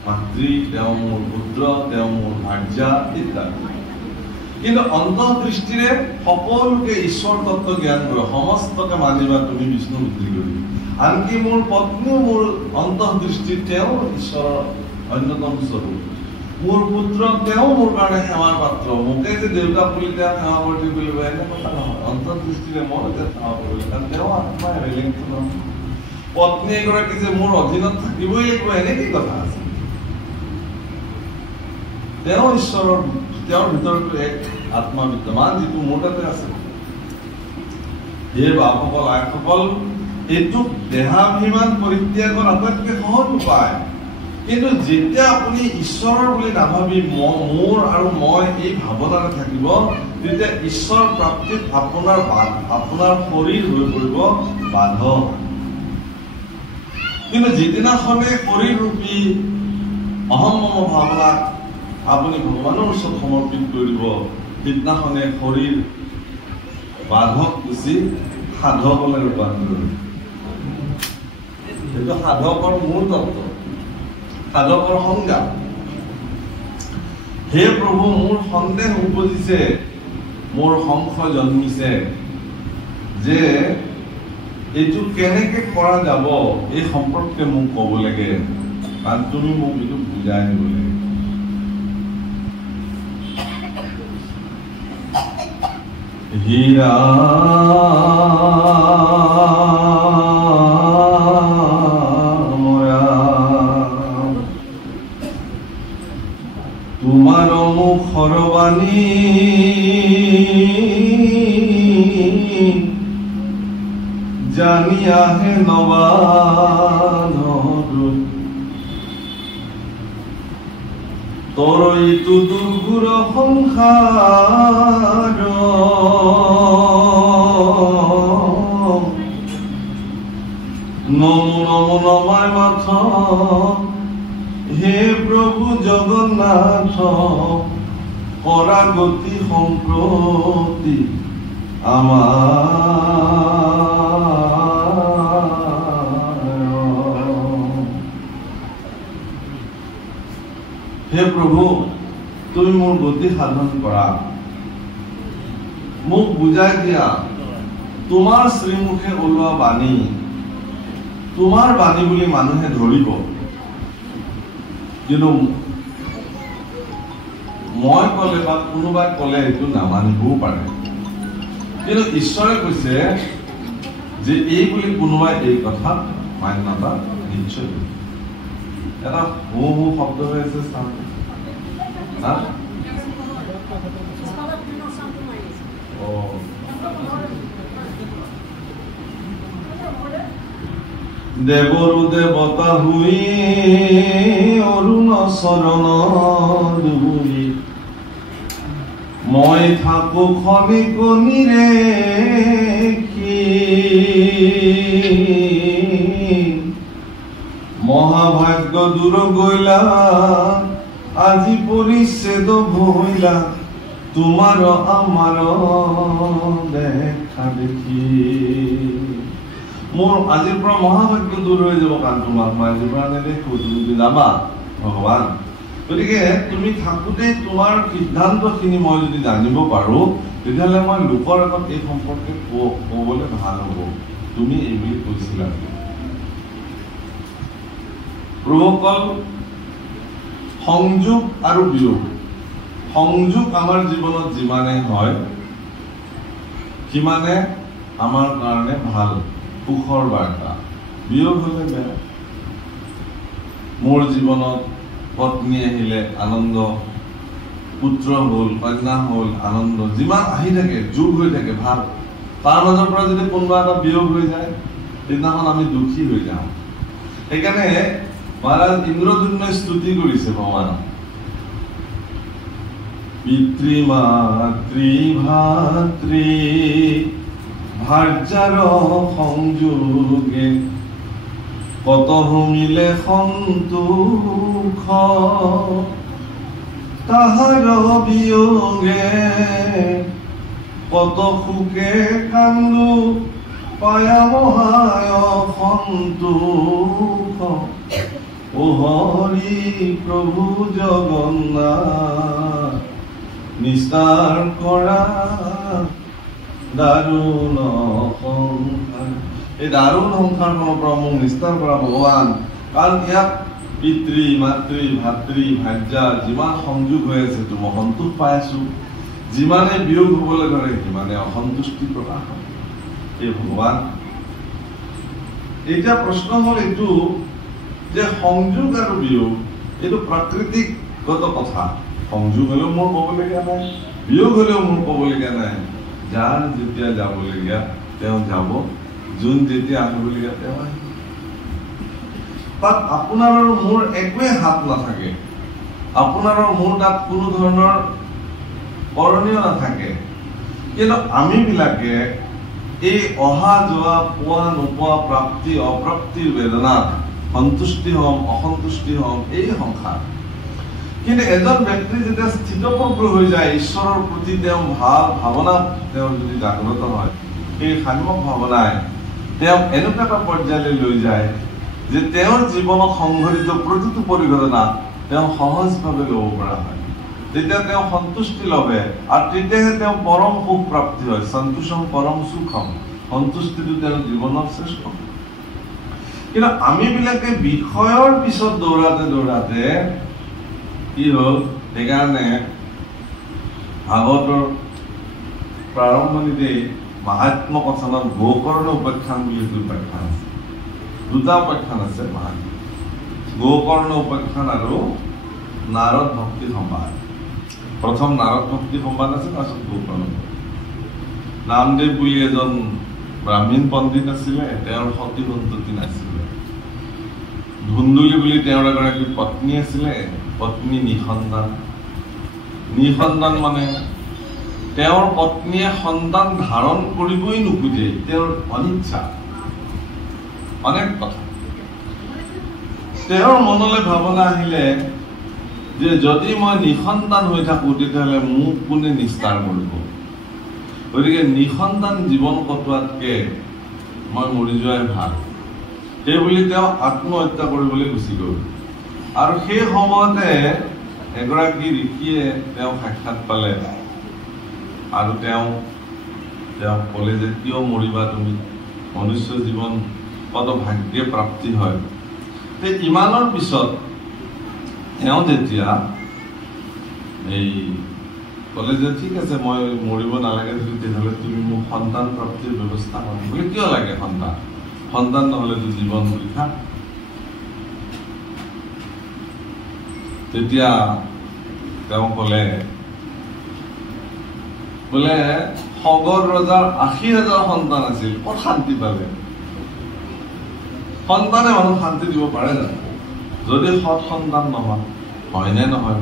মাতৃ, তেওঁ মোৰ পুত্ৰ, তেওঁ মোৰ ভাৰ্যা ইত্যাদি। কিন্তু অন্তঃদৃষ্টিৰে সকলোকে ঈশ্বৰ তত্ত্ব জ্ঞান কৰে, সমস্তকে মানিবা তুমি বিষ্ণু বুদ্ধি কৰি। আনকি মোৰ পত্নীও মোৰ অন্তঃদৃষ্টিত তেওঁ ঈশ্বৰৰ অন্যতম স্বৰূপ। মোৰ পুত্ৰ তেওঁ মোৰ কাৰণে সেৱাৰ পাত্ৰ, মোকে যে দেউতা বুলি তেওঁ সেৱা কৰি দিব এনে কথা নহয়। অন্তৰ্দৃষ্টিৰে মই এতিয়া সেৱা কৰিব, কাৰণ তেওঁ আত্মাই বেলেগটো নহয়। পত্নী এগৰাকী যে মোৰ অধীনত থাকিবই লাগিব এনে কি কথা আছে? তেওঁ ঈশ্বৰৰ, তেওঁৰ ভিতৰতো এক আত্মা বিদ্যমান, যিটো মোৰ তাতে আছে। হে বাপসকল, আইসকল, এইটো দেহাভিমান পৰিত্যাগৰ আটাইতকৈ সহজ উপায়। কিন্তু যেতিয়া আপুনি ঈশ্বৰৰ বুলি নাভাবি মোৰ আৰু মই এই ভাৱনাৰে থাকিব, তেতিয়া ঈশ্বৰ প্ৰাপ্তিত আপোনাৰ শৰীৰ হৈ পৰিব বাধক। কিন্তু যিদিনাখনে শৰীৰ ৰূপী অহম মম ভাৱনা আপুনি ভগৱানৰ ওচৰত সমৰ্পিত কৰিব, সিদিনাখনে শৰীৰ বাধক গুচি সাধকলৈ ৰূপান্তৰ। সেইটো সাধকৰ মূল তত্ত্ব, সাধকৰ সংজ্ঞা। হে প্ৰভু, মোৰ সন্দেহ উপজিছে, মোৰ সংশয় জন্মিছে যে এইটো কেনেকে কৰা যাব, এই সম্পৰ্কে মোক ক'ব লাগে, কাৰণ তুমি মোক এইটো বুজাই দিব লাগে। হীৰা তোমাৰ মুখৰ বাণী জানি আহে নবানৰ, তোৰ এইটো দুৰ্গুৰ সংসাৰ নমো নমো নমাই মাথ, হে প্ৰভু জগন্নাথ, কৰা গতি সম্প্ৰতি হে প্ৰভু, তুমি মোৰ গতি সাধন কৰা, মোক বুজাই দিয়া তোমাৰ শ্ৰীমুখে ওলোৱা বাণী। তোমাৰ বাণী বুলি মানুহে ধৰিব, কিন্তু মই ক'লে বা কোনোবাই ক'লে এইটো নামানিবও পাৰে। কিন্তু ঈশ্বৰে কৈছে যে এই বুলি কোনোবাই এই কথাত মান্যতা নিশ্চয়। এটা হু হু শব্দ হৈ আছে চাওঁ হা দেৱৰু দেৱতা হুই অৰুণ চৰণ দুই মই থাকো খনিক নিৰেখি মহাভাগ্য দূৰ গৈলা আজি পৰিচ্ছেদ ভৈলা তোমাৰ আমাৰ দেখা দেখি মোৰ আজিৰ পৰা মহাভাগ্য দূৰ হৈ যাব কাৰণ তোমাক মই আজিৰ পৰা নেদেখো তুমি যাবা ভগৱান গতিকে তুমি থাকোঁতে তোমাৰ সিদ্ধান্তখিনি মই যদি জানিব পাৰোঁ তেতিয়াহ'লে মই লোকৰ আগত এই সম্পৰ্কে ক'বলৈ ভাল হ'ব তুমি এইবুলি কৈছিলা প্ৰভুসকল সংযোগ আৰু বিয়োগ সংযোগ আমাৰ জীৱনত যিমানে হয় সিমানে আমাৰ কাৰণে ভাল সুখৰ বাৰ্তা বিয়োগ হ'লে বেয়া মোৰ জীৱনত পত্নী আহিলে আনন্দ পুত্ৰ হ'ল কন্যা হ'ল আনন্দ যিমান আহি থাকে যোগ হৈ থাকে ভাল তাৰ মাজৰ পৰা যদি কোনোবা এটা বিয়োগ হৈ যায় সেইদিনাখন আমি দুখী হৈ যাওঁ সেইকাৰণে মহাৰাজ ইন্দ্ৰদ্যুম্নই স্তুতি কৰিছে ভগৱানক পিতৃ মাতৃ ভাতৃ ভাৰ্যাৰ সংযোগে কতহু মিলে সন্তোষ তাহাৰ বিয়োগে কত সুখে কান্দো পায়া মহায় সন্তোষ ও হৰি প্ৰভু জগন্নাথ নিস্তাৰ কৰা দাৰুণ সংসাৰ এই দাৰুণ সংসাৰখনৰ পৰা মোক নিস্তাৰ কৰা ভগৱান কাৰণ ইয়াত পিতৃ মাতৃ ভাতৃ ভাৰ্যা যিমান সংযোগ হৈ আছে মই সন্তোষ পাই আছো যিমানে বিয়োগ হ'বলৈ ধৰে সিমানে অসন্তুষ্টি প্ৰকাশ হয় এই ভগৱান এতিয়া প্ৰশ্ন হ'ল এইটো যে সংযোগ আৰু বিয়োগ এইটো প্ৰাকৃতিকগত কথা সংযোগ হ'লেও মোৰ ক'বলগীয়া নাই বিয়োগ হ'লেও মোৰ ক'বলগীয়া নাই যাৰ যেতিয়া যাবলগীয়া তেওঁ যাব যোন যেতিয়া আহিবলগীয়া তেওঁ আহিব তাত আপোনাৰ আৰু মোৰ একোৱে হাত নাথাকে আপোনাৰ আৰু মোৰ তাত কোনো ধৰণৰ কৰণীয় নাথাকে কিন্তু আমিবিলাকে এই অহা যোৱা পোৱা নোপোৱা প্ৰাপ্তি অপ্ৰাপ্তিৰ বেদনাত সন্তুষ্টি হ'ম অসন্তুষ্টি হ'ম এই সংসাৰ কিন্তু এজন ব্যক্তি যেতিয়া স্থিতপ্ৰজ্ঞ হৈ যায় ঈশ্বৰৰ প্ৰতি তেওঁ ভাল ভাৱনা তেওঁৰ যদি জাগ্ৰত হয় সেই সাম্যক ভাৱনাই তেওঁ এনেকুৱা এটা পৰ্যায়লৈ লৈ যায় যে তেওঁৰ জীৱনত সংঘটিত প্ৰতিটো পৰিঘটনা তেওঁ সহজভাৱে ল'ব পৰা হয় তেতিয়া তেওঁ সন্তুষ্টি লবে আৰু তেতিয়াহে তেওঁ পৰম সুখ প্ৰাপ্তি হয় সন্তোষম পৰম সুখম সন্তুষ্টিটো তেওঁৰ জীৱনৰ শ্ৰেষ্ঠ কিন্তু আমিবিলাকে বিষয়ৰ পিছত দৌৰাতে কি হ'ল সেইকাৰণে ভাগৱতৰ প্ৰাৰম্ভণিতে মাহাত্ম কথনত গোকৰ্ণ উপাখ্যান বুলি এটি উপাখ্যান আছে দুটা উপাখ্যান আছে মাহাত্ম গোকৰ্ণ উপাখ্যান আৰু নাৰদ ভক্তি সম্বাদ প্ৰথম নাৰদ ভক্তি সম্বাদ আছে তাৰপিছত গোকৰ্ণ নামদেৱ বুলি এজন ব্ৰাহ্মণ পণ্ডিত আছিলে তেওঁৰ সতী সন্ততি নাছিলে ধুন্দুলি বুলি তেওঁৰ এগৰাকী পত্নী আছিলে পত্নী নিসন্তান মানে তেওঁৰ পত্নীয়ে সন্তান ধাৰণ কৰিবই নোখোজে তেওঁৰ অনিচ্ছা অনেক কথা তেওঁৰ মনলৈ ভাৱনা আহিলে যে যদি মই নিসন্তান হৈ থাকো তেতিয়াহ'লে মোক কোনে নিস্তাৰ কৰিব গতিকে নিসন্তান জীৱন কটোৱাতকে মই মৰি যোৱাই ভাল সেইবুলি তেওঁ আত্মহত্যা কৰিবলৈ গুচি গ'ল আৰু সেই সময়তে এগৰাকী ঋষিয়ে তেওঁ সাক্ষাৎ পালে আৰু তেওঁ ক'লে যে কিয় মৰিবা তুমি মনুষ্য জীৱন কত ভাগ্যে প্ৰাপ্তি হয় ইমানৰ পিছত তেওঁ যেতিয়া এই ক'লে যে ঠিক আছে মই মৰিব নালাগে তেতিয়াহ'লে তুমি মোক সন্তান প্ৰাপ্তিৰ ব্যৱস্থা কৰা বোলে কিয় লাগে সন্তান নহ'লেতো জীৱন বৃথা তেতিয়া তেওঁ ক'লে বোলে সগৰ ৰজাৰ ৮০,০০০ সন্তান আছিল, ক'ত শান্তি পালে? সন্তানে মানুহ শান্তি দিব পাৰে জানো যদি সৎ সন্তান নহয়? হয়নে নহয়?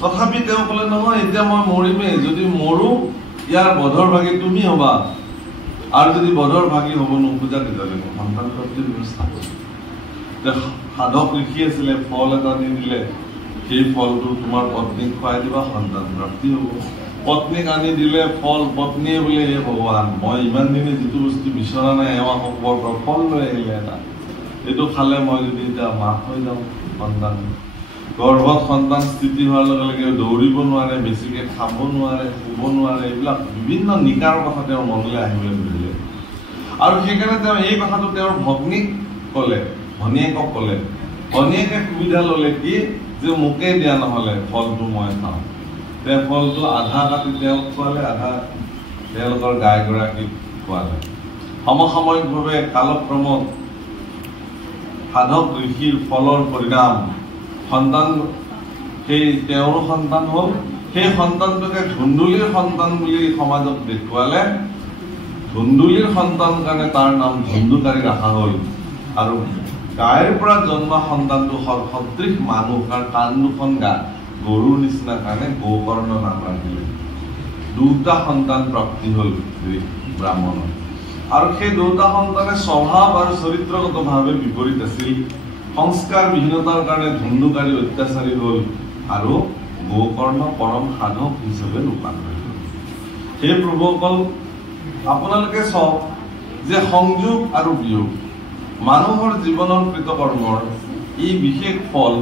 তথাপি তেওঁ ক'লে নহয়, এতিয়া মই মৰিমেই, যদি মৰো ইয়াৰ বধৰ ভাগী তুমি হবা, আৰু যদি বধৰ ভাগী হ'ব নোখোজা তেতিয়াহ'লে মই সন্তান প্ৰাপ্তিৰ ব্যৱস্থা কৰিম। সাধক ঋষি আছিলে, ফল এটা দি দিলে, সেই ফলটো তোমাৰ পত্নীক খুৱাই দিবা, সন্তান প্ৰাপ্তি হ'ব। পত্নীক আনি দিলে ফল, পত্নীয়ে বোলে হে ভগৱান, মই ইমান দিনে যিটো বস্তু বিচৰা নাই এৱা সকলৰ পৰা ফল লৈ আহিলে এটা, এইটো খালে মই যদি এতিয়া মাক হৈ যাওঁ, সন্তান গৰ্ভত সন্তান স্থিতি হোৱাৰ লগে লগে দৌৰিব নোৱাৰে, বেছিকে খাব নোৱাৰে, শুব নোৱাৰে, এইবিলাক বিভিন্ন নিকাৰ কথা তেওঁৰ মনলৈ আহিবলৈ ধৰিলে। আৰু সেইকাৰণে তেওঁ এই কথাটো তেওঁৰ ভগ্নীক ক'লে, ভনীয়েকক ক'লে। ভনীয়েকে সুবিধা ল'লে কি যে মোকে দিয়া নহ'লে ফলটো মই খাওঁ। তেওঁ ফলটো আধা কাটি তেওঁক খোৱালে, আধা তেওঁলোকৰ গাইগৰাকীক খোৱালে। সমসাময়িকভাৱে কালক্ৰমত সাধক ঋষিৰ ফলৰ পৰিণাম সন্তান, সেই তেওঁৰো সন্তান হ'ল। সেই সন্তানটোকে ধুন্দুলিৰ সন্তান বুলি সমাজক দেখুৱালে। ধুন্দুলিৰ সন্তান কাৰণে তাৰ নাম ধুন্দুকাৰী ৰখা হ'ল। আৰু গাইৰ পৰা জন্ম সন্তানটো সদৃশ মানুহ, কাৰণ কাণ দুখন গা গৰুৰ নিচিনা কাৰণে গৌকৰ্ণ নাম ৰাখিলে। দুটা সন্তান প্ৰাপ্তি হ'ল ব্ৰাহ্মণৰ। আৰু সেই দুটা সন্তানে স্বভাৱ আৰু চৰিত্ৰগতভাৱে বিপৰীত আছিল। সংস্কাৰবিহীনতাৰ কাৰণে ধুন্দুকাৰী অত্যাচাৰী হ'ল, আৰু গৌকৰ্ণ পৰম সাধক হিচাপে ৰূপান্তৰিত হ'ল। সেই প্ৰভুসকল, আপোনালোকে চাওক যে সংযোগ আৰু বিয়োগ মানুহৰ জীৱনৰ কৃতকৰ্মৰ এই বিশেষ ফল,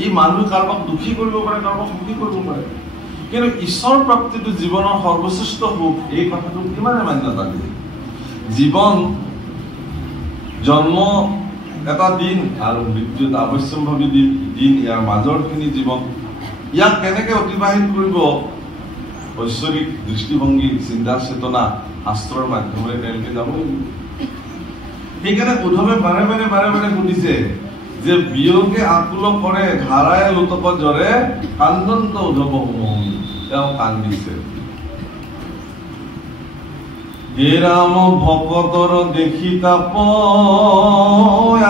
এই মানুহ কাৰোবাক দুখী কৰিব পাৰে, কাৰোবাক সুখী কৰিব পাৰে। কিন্তু ঈশ্বৰ প্ৰাপ্তিটো জীৱনৰ সৰ্বশ্ৰেষ্ঠ সুখ, এই কথাটো কিমানে মান্যতা দিয়ে? জীৱন জন্ম এটা দিন আৰু মৃত্যু এটা আৱশ্যম্ভাৱী দিন, ইয়াৰ মাজৰখিনি জীৱন, ইয়াক কেনেকে অতিবাহিত কৰিব ঐশ্বৰিক দৃষ্টিভংগী, চিন্তা চেতনা, শাস্ত্ৰৰ মাধ্যমেৰে তেওঁলোকে যাব লাগিব। সেইকাৰণে উদ্ধৱে বাৰে বাৰে সুধিছে যে বিয়োগে আকুল কৰে, ধাৰায় লোতক জ্বৰে, কান্দন্ত উদ্ধৱ সমূহ। তেওঁ কান্দিছে। হে ৰাম ভকতৰ দেখি তাপ,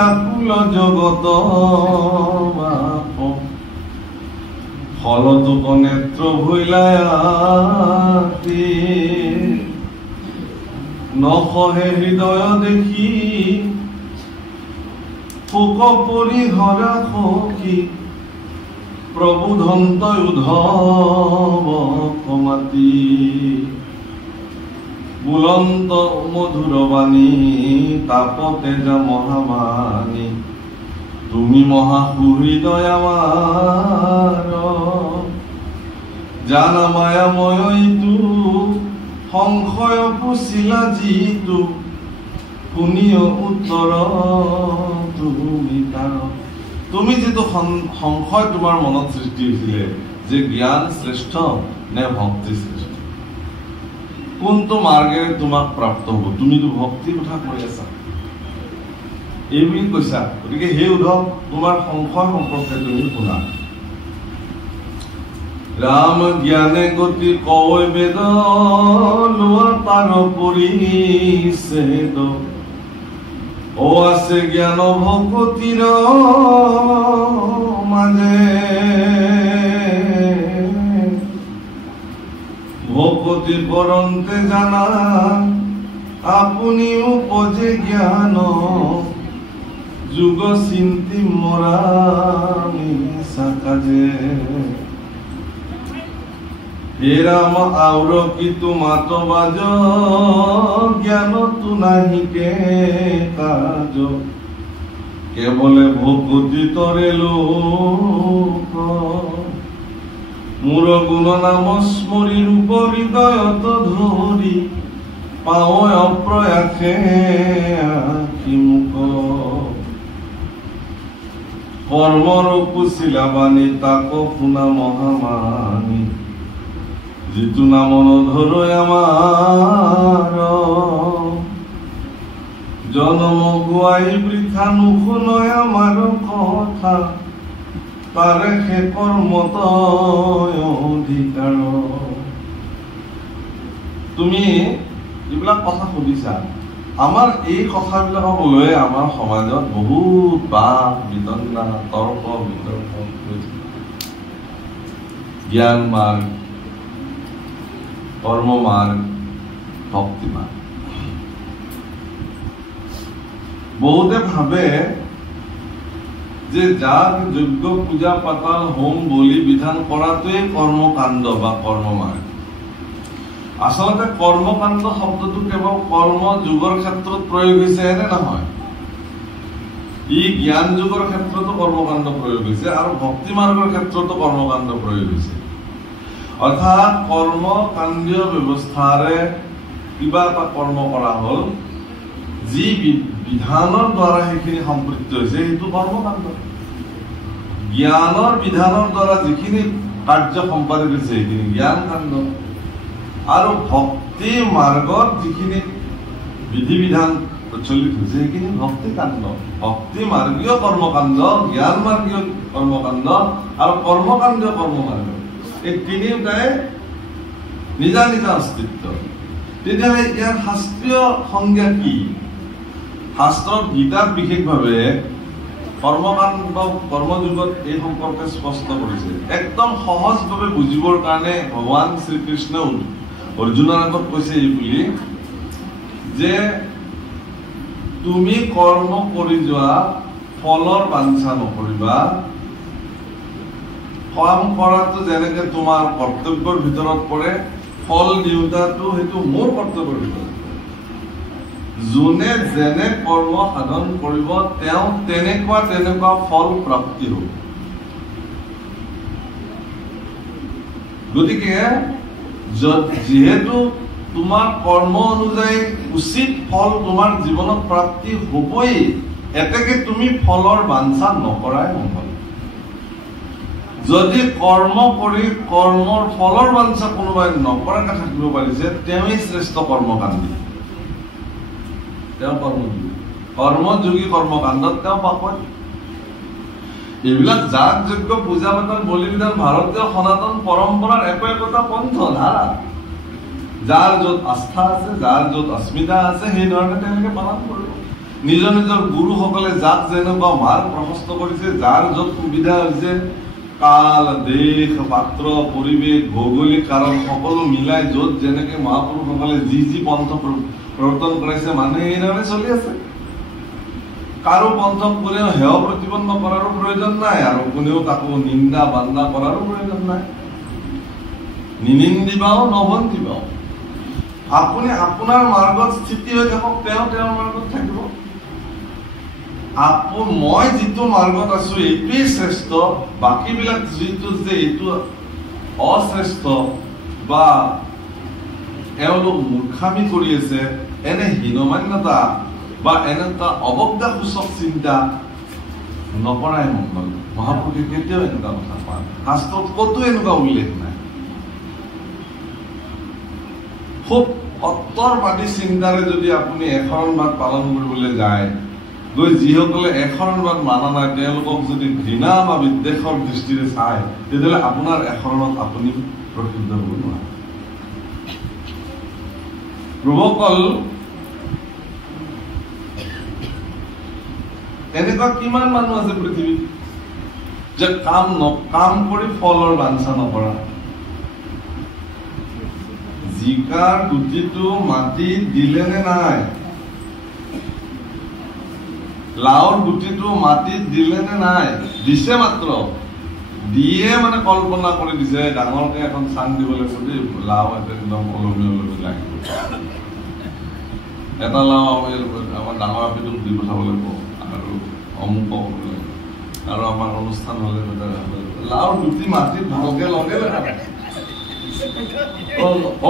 আকুল জগত বাপ, ফলতোক নেত্ৰ ভৈলায়াতি, নসহে হৃদয় দেখি, শোক পৰিহৰা সখী, প্ৰবোধন্ত উদ্ধৱ কমাতি, বুলন্ত মধুৰ বাণী, তাপতে যা মহামানী, তুমি মহা সুহৃদয় আমাৰ, জানা মায়াময় ইটো, সংশয় পুছিলা যিটো, শুনিও উত্তৰ তুমি তাৰ। তুমি যিটো সংশয় তোমাৰ মনত সৃষ্টি হৈছিলে যে জ্ঞান শ্ৰেষ্ঠ নে ভক্তি শ্ৰেষ্ঠ, কোনটো মাৰ্গেৰে তোমাক প্ৰাপ্ত হ'ব, তুমিতো ভক্তিৰ কথা কৈ আছা, এই বুলি কৈছা। গতিকে সেই উদ্ধৱ, তোমাৰ সংশয় সম্পৰ্কে তুমি শুনা। ৰাম জ্ঞানে গতি কয় বেদ, লোৱা পাৰ পৰিছেদ, ও আছে জ্ঞান ভকতিৰ মাজে, ভকতি কৰন্তে জানা, আপুনি উপজে জ্ঞান, যুগ চিন্তি মৰা মিছা কাজে। হে ৰাম আউৰ কি তোমাত বাজ, জ্ঞানতো নাহিকে কাজ, কেৱলে ভকতি তৰে লোক, মোৰ গুণ নাম স্মৰি ৰূপ হৃদয়ত ধৰি, পাওঁ অপ্ৰয়াসে আখি মুখ, কৰ্মৰ কুচিলা বাণী, তাক শুনা মহামানী, যিটো নাম নধৰৈ আমাৰ, জনম গুৱাই বৃথা নুশুনয় আমাৰ কথা, তাৰে শেষৰ মত অধিকাৰ। তুমি এইবিলাক কথা সুধিছা, আমাৰ এই কথাবিলাকক লৈ আমাৰ সমাজত বহুত বাদ বিতণ্ডা তৰ্ক বিতৰ্ক জ্ঞান মাৰ্গ, কৰ্ম মাৰ্গ, ভক্তি মাৰ্গ। বহুতে ভাবে যে যাগ যজ্ঞ পূজা পাতাল হোম বলি বিধান কৰাটোৱে কৰ্মকাণ্ড বা কৰ্ম মাৰ্গ। আচলতে কৰ্মকাণ্ড শব্দটো কেৱল কৰ্ম যুগৰ ক্ষেত্ৰত প্ৰয়োগ হৈছে এনে নহয়, ই জ্ঞান যুগৰ ক্ষেত্ৰতো কৰ্মকাণ্ড প্ৰয়োগ হৈছে আৰু ভক্তি মাৰ্গৰ ক্ষেত্ৰতো কৰ্মকাণ্ড প্ৰয়োগ হৈছে। অৰ্থাৎ কৰ্মকাণ্ডীয় ব্যৱস্থাৰে কিবা এটা কৰ্ম কৰা হ'ল, যি বিধানৰ দ্বাৰা সেইখিনি সম্পৃক্ত হৈছে সেইটো কৰ্মকাণ্ড। জ্ঞানৰ বিধানৰ দ্বাৰা যিখিনি কাৰ্য সম্পাদিত হৈছে সেইখিনি জ্ঞান কাণ্ড। আৰু ভক্তি মাৰ্গত যিখিনি বিধি বিধান প্ৰচলিত হৈছে সেইখিনি ভক্তি কাণ্ড। ভক্তি মাৰ্গীয় কৰ্মকাণ্ড, জ্ঞান মাৰ্গীয় কৰ্মকাণ্ড আৰু কৰ্মকাণ্ডীয় কৰ্মকাণ্ড, এই তিনিওটাই নিজা নিজা অস্তিত্ব। তেতিয়াহ'লে ইয়াৰ শাস্ত্ৰীয় সংজ্ঞা কি? শাস্ত্ৰত গীতাত বিশেষভাৱে কৰ্মকাণ্ড কৰ্মযুগত এই সম্পৰ্কে স্পষ্ট কৰিছে। একদম সহজভাৱে বুজিবৰ কাৰণে ভগৱান শ্ৰীকৃষ্ণ অৰ্জুনৰ আগত কৈছে এই বুলি যে তুমি কৰ্ম কৰি যোৱা ফলৰ বাঞ্ছা নকৰিবা। কাম কৰাটো যেনেকে তোমাৰ কৰ্তব্যৰ ভিতৰত পৰে, ফল দিওঁতাটো সেইটো মোৰ কৰ্তব্যৰ ভিতৰত। যোনে যেনে কৰ্ম সাধন কৰিব তেওঁ তেনেকুৱা ফল প্ৰাপ্তি হ'ব। গতিকে যিহেতু তোমাৰ কৰ্ম অনুযায়ী উচিত ফল তোমাৰ জীৱনত প্ৰাপ্তি হ'বই, এতেকে তুমি ফলৰ বাঞ্ছা নকৰাই মংগল। যদি কৰ্ম কৰি কৰ্মৰ ফলৰ বাঞ্ছা কোনোবাই নকৰাকে থাকিব পাৰিছে, তেওঁই শ্ৰেষ্ঠ কৰ্মকাণ্ডী। তেওঁ কৰ্মযোগী কৰ্মকাণ্ডত তেওঁ পাপত। এইবিলাক যাগ যজ্ঞ পূজা পাতল বলি বিধান ভাৰতীয় সনাতন পৰম্পৰাৰ একোটা পন্থ ধাৰা। যাৰ য'ত আস্থা আছে, যাৰ য'ত অস্মিতা আছে, সেই ধৰণে তেওঁলোকে পালন কৰিব। নিজৰ নিজৰ গুৰুসকলে যাক যেনেকুৱা মাৰ্গ প্ৰশস্ত কৰিছে, যাৰ য'ত সুবিধা হৈছে, কাল দেশ পাত্ৰ পৰিৱেশ ভৌগোলিক কাৰণ সকলো মিলাই য'ত যেনেকে মহাপুৰুষসকলে যি পন্থ প্ৰৱৰ্তন কৰাইছে, মানুহে এইধৰণে চলি আছে। কাৰো পন্থক কোনেও হেয় প্ৰতিপন্ন কৰাৰো প্ৰয়োজন নাই আৰু কোনেও কাকো নিন্দা বান্দা কৰাৰো প্ৰয়োজন নাই। নিনিন্দিবাও নবন্দিবাও। আপুনি আপোনাৰ মাৰ্গত স্থিতি হৈ থাকক, তেওঁ তেওঁৰ মাৰ্গত থাকিব। মই যিটো মাৰ্গত আছো এইটোৱেই শ্ৰেষ্ঠ, বাকীবিলাক যিটো যে এইটো অশ্ৰেষ্ঠ বা এওঁলোক মূৰ্খামি কৰি আছে, এনে হীনমান্যতা বা এনেকুৱা অৱজ্ঞাসূচক চিন্তা নকৰাই মংগল। মহাপুৰুষে কেতিয়াও এনেকুৱা কথা কোৱা নাই, শাস্ত্ৰত ক'তো এনেকুৱা উল্লেখ নাই। খুব অত্তৰবাদী চিন্তাৰে যদি আপুনি এশৰণবাদ পালন কৰিবলৈ যায়, গৈ যিসকলে এশৰণবাদ মানা নাই তেওঁলোকক যদি ঘৃণা বা বিদ্বেষৰ দৃষ্টিৰে চায়, তেতিয়াহ'লে আপোনাৰ এশৰণত আপুনি প্ৰসিদ্ধ হ'ব নোৱাৰে। প্ৰভুসকল, এনেকুৱা কিমান মানুহ আছে পৃথিৱীত যে কাম কৰি ফলৰ বাঞ্ছা নকৰা। জিকাৰ গুটিটো মাটিত দিলে নে নাই? লাওৰ গুটিটো মাটিত দিলে নে নাই? দিছে মাত্ৰ, দিয়ে মানে কল্পনা কৰি দিছে ডাঙৰকে এখন চাং দিব লাগিব দেই, লাও একদম ওলমি লাগিব, এটা লাও আমাৰ ডাঙৰ আপিটোক দি পঠাব লাগিব আৰু অমুক আৰু আমাৰ অনুষ্ঠান হলে লাওৰ গুটি মাটিত ভালকে লগে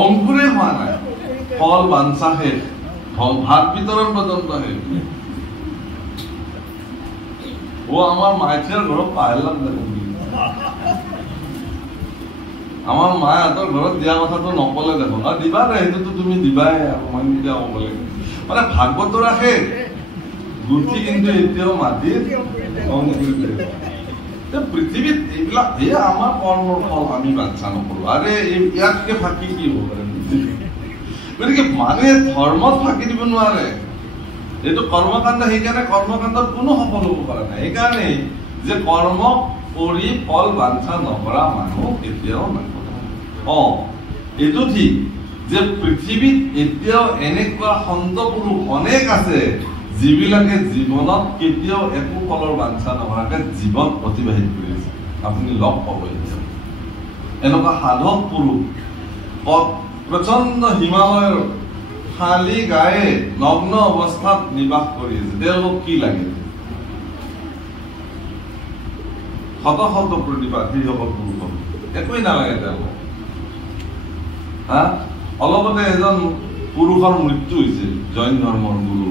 অংকুৰে হোৱা নাই, ফল বাঞ্ছা শেষ, ভাত বিতৰণ পৰ্যন্ত শেষ। আমাৰ মায়েৰ ঘৰত পাহৰিলাম দেখোন। আমাৰ মাহঁতৰ ঘৰত দিয়া কথাটো নকলে দেখোন, আৰু দিবা দে সেইটোতো তুমি দিবাই, মই কেতিয়া ক'ব লাগে। মানে ভাগৱতৰ শেষ, গুটি কিন্তু এতিয়াও মাটিত পৃথিৱীত এইবিলাক আমাৰ কৰ্মৰ ফল আমি বাঞ্ছা নকৰোঁ। আৰে ইয়াতকে ফাঁকি কি হ'ব পাৰে? গতিকে মানুহে ধৰ্মত ফাঁকি দিব নোৱাৰে। এইটো কৰ্মকাণ্ড, সেইকাৰণে কৰ্মকাণ্ডত কোনো সফল হ'ব পৰা নাই। সেইকাৰণে যে কৰ্ম কৰি ফল বাঞ্ছা নকৰা মানুহ কেতিয়াও নাথাকে। এইটো ঠিক যে পৃথিৱীত এতিয়াও এনেকুৱা সন্ত পুৰুষ অনেক আছে যিবিলাকে জীৱনত কেতিয়াও একো ফলৰ বাঞ্ছা নকৰাকে জীৱন অতিবাহিত কৰি আছে। আপুনি লগ পাব এতিয়া এনেকুৱা সাধক পুৰুষ প্ৰচণ্ড হিমালয়ৰ খালী গায়ে নগ্ন অৱস্থাত নিবাস কৰি আছে। তেওঁলোক কি লাগে? শত শত প্ৰতিবাদ সেইসকল পুৰুষক একোৱেই নালাগে তেওঁলোক। অলপতে এজন পুৰুষৰ মৃত্যু হৈছিল, জৈন ধৰ্মৰ গুৰু।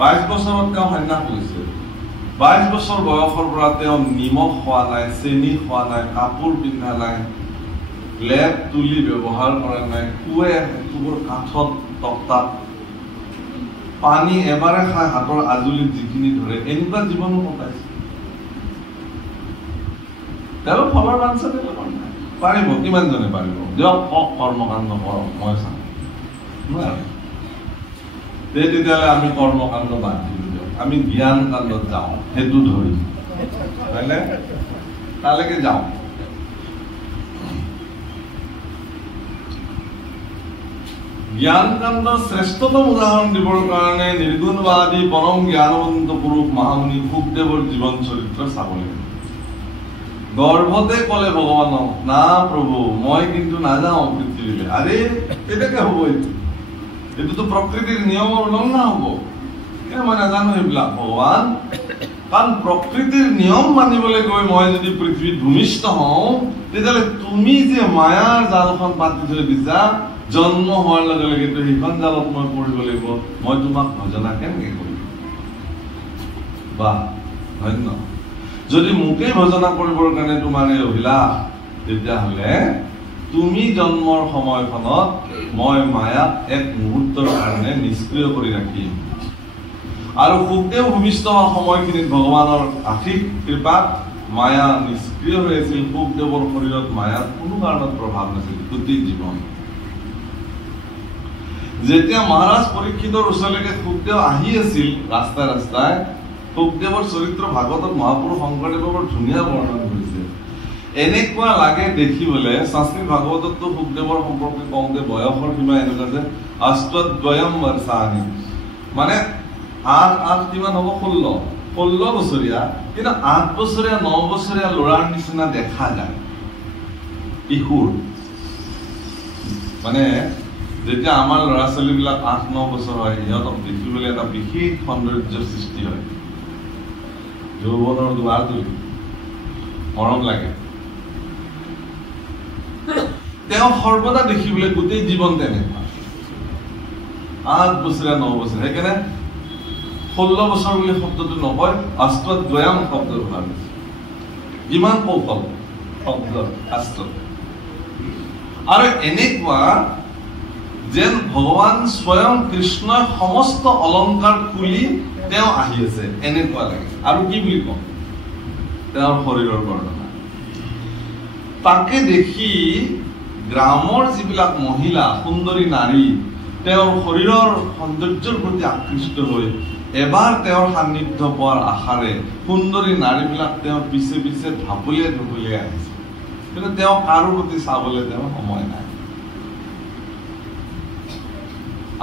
22 বছৰত তেওঁ সন্যাস লৈছে। 22 বছৰ বয়সৰ পৰা তেওঁ নিমখ খোৱা নাই, চেনি খোৱা নাই, কাপোৰ পিন্ধা নাই, লেপ তুলি ব্যৱহাৰ কৰা নাই, কুৱে কাঠত তক্তাত পানী এবাৰে খাই হাতৰ আজুলিত যিখিনি ধৰে, এনেকুৱা জীৱনো কটাইছে। তেওঁ ফলৰ বাঞ্ছা পাৰিব, কিমানজনে পাৰিব? দিয়ক কওক কৰ্মকাণ্ড কৰক, মই চাম। তেতিয়াহ'লে আমি কৰ্মকাণ্ড বাদ দিলোঁ, দিয়ক আমি জ্ঞান কাণ্ডত যাওঁ, সেইটো ধৰি হয়নে? তালৈকে যাওঁ। জ্ঞান কাণ্ডৰ শ্ৰেষ্ঠতম উদাহৰণ দিবৰ কাৰণে নিৰ্গুণবাদী পৰম জ্ঞানৱন্ত পুৰুষ মহামুনি শুকদেৱৰ জীৱন চৰিত্ৰ চাব লাগিব। গৰ্ভতে ক'লে ভগৱানক, না প্ৰভু মই কিন্তু নাযাওঁ পৃথিৱীলৈ। আৰে কেনেকে হ'ব? এইটোতো প্ৰকৃতিৰ নিয়মৰ উলংঘন হ'ব। মই নাজানো এইবিলাক ভগৱান, কাৰণ প্ৰকৃতিৰ নিয়ম মানিবলৈ গৈ মই যদি পৃথিৱীত ভূমিষ্ঠ হওঁ, তেতিয়াহ'লে তুমি যে মায়াৰ জালখন পাতি থৈ দিছা, জন্ম হোৱাৰ লগে লগে সেইখন জালত মই পৰিব লাগিব। মই তোমাক ভজনা কেনেকে কৰিম? বাহ, ধন্য। যদি মোকেই ভজনা কৰিবৰ কাৰণে তোমাৰ এই অভিলাষ, তেতিয়াহ'লে তুমি জন্মৰ সময়খনত মই মায়াক এক মুহূৰ্তৰ কাৰণে নিষ্ক্ৰিয় কৰি ৰাখিম। আৰু শুকদেৱ ভূমিষ্ঠ হোৱা সময়খিনিত ভগৱানৰ আশীষ কৃপাত মায়া নিষ্ক্ৰিয় হৈ আছিল। শুকদেৱৰ শৰীৰত মায়াৰ কোনো কাৰণত প্ৰভাৱ নাছিল গোটেই জীৱন। যেতিয়া মহাৰাজ পৰীক্ষিতৰ ওচৰলৈকে শুকদেৱ আহি আছিল ৰাস্তাই ৰাস্তাই, শুকদেৱৰ চৰিত্ৰ ভাগৱতত মহাপুৰুষ শংকৰদেৱে বৰ ধুনীয়া বৰ্ণনা কৰিছে। এনেকুৱা লাগে দেখিবলৈ, সংস্কৃত ভাগৱততো শুকদেৱৰ সম্পৰ্কে কওঁতে বয়সৰ সীমা এনেকুৱা যে অষ্টদ্বয়ম বৰ্ষাণি, মানে ৮ কিমান হ'ব? 16 বছৰীয়া, কিন্তু 8 বছৰীয়া 9 বছৰীয়া ল'ৰাৰ নিচিনা দেখা যায়। কিশোৰ মানে যেতিয়া আমাৰ ল'ৰা ছোৱালীবিলাক 8-9 বছৰ হয়, সিহঁতক দেখিবলৈ এটা বিশেষ সৌন্দৰ্যৰ সৃষ্টি হয়। যৌৱনৰ দুৱাৰ তুলি মৰম লাগে। তেওঁ সৰ্বদা দেখিবলৈ গোটেই জীৱন তেনেকুৱা 8 বছৰীয়া 9 বছৰ। সেইকাৰণে 16 বছৰ বুলি শব্দটো নকয়, অষ্টদ্বয়ম শব্দ ব্যৱহাৰ হৈছে। ইমান কৌশল শব্দ শাস্ত্ৰত। আৰু এনেকুৱা যেন ভগৱান স্বয়ং কৃষ্ণই সমস্ত অলংকাৰ খুলি তেওঁ আহি আছে, এনেকুৱা লাগে। আৰু কি বুলি কওঁ, তেওঁৰ শৰীৰৰ বৰ্ণনা। তাকে দেখি গ্ৰামৰ যিবিলাক মহিলা, সুন্দৰী নাৰী, তেওঁৰ শৰীৰৰ সৌন্দৰ্যৰ প্ৰতি আকৃষ্ট হৈ এবাৰ তেওঁৰ সান্নিধ্য পোৱাৰ আশাৰে সুন্দৰী নাৰীবিলাক তেওঁৰ পিছে পিছে ঢাপলিয়াই ঢাপলিয়াই আহিছে। কিন্তু তেওঁ কাৰো প্ৰতি চাবলৈ তেওঁৰ সময় নাই।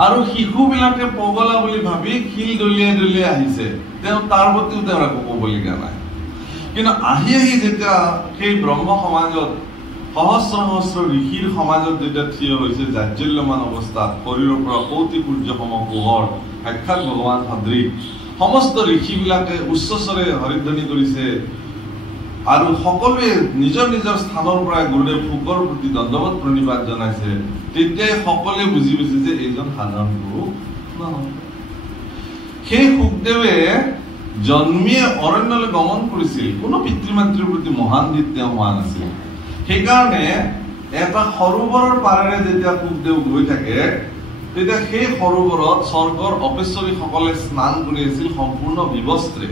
আৰু শিশুবিলাকে পগলা বুলি ভাবি শিল দলিয়াই দলিয়াই আহিছে, তেওঁ তাৰ প্ৰতিও তেওঁৰ একো ক'বলগীয়া নাই। কিন্তু আহি আহি যেতিয়া সেই ব্ৰহ্ম সমাজত সহস্ৰ সহস্ৰ ঋষিৰ সমাজত যেতিয়া থিয় হৈছে জাজ্জল্যমান অৱস্থাত, শৰীৰৰ পৰা কৌটি সূৰ্যসম পোহৰ, সাক্ষাৎ ভগৱান সদৃশ, সমস্ত ঋষিবিলাকে উচ্চস্বৰে হৰিধ্বনি কৰিছে আৰু সকলোৱে নিজৰ নিজৰ স্থানৰ পৰাই গুৰুদেৱ শুকৰ প্ৰতি দণ্ডৱত প্ৰণিপাত জনাইছে। তেতিয়াই সকলোৱে বুজি পাইছে যে এইজন সাধাৰণ পুৰুষ নহয়। সেই শুকদেৱে জন্মিয়ে অৰণ্যলৈ গমন কৰিছিল, কোনো পিতৃ মাতৃৰ প্ৰতি মহান্বিত তেওঁ হোৱা নাছিল। সেইকাৰণে এটা সৰোবৰৰ পাৰেৰে যেতিয়া শুকদেৱ গৈ থাকে, তেতিয়া সেই সৰোবৰত স্বৰ্গৰ অপেশ্বৰীসকলে স্নান কৰি আছিল সম্পূৰ্ণ বিবস্ত্ৰে।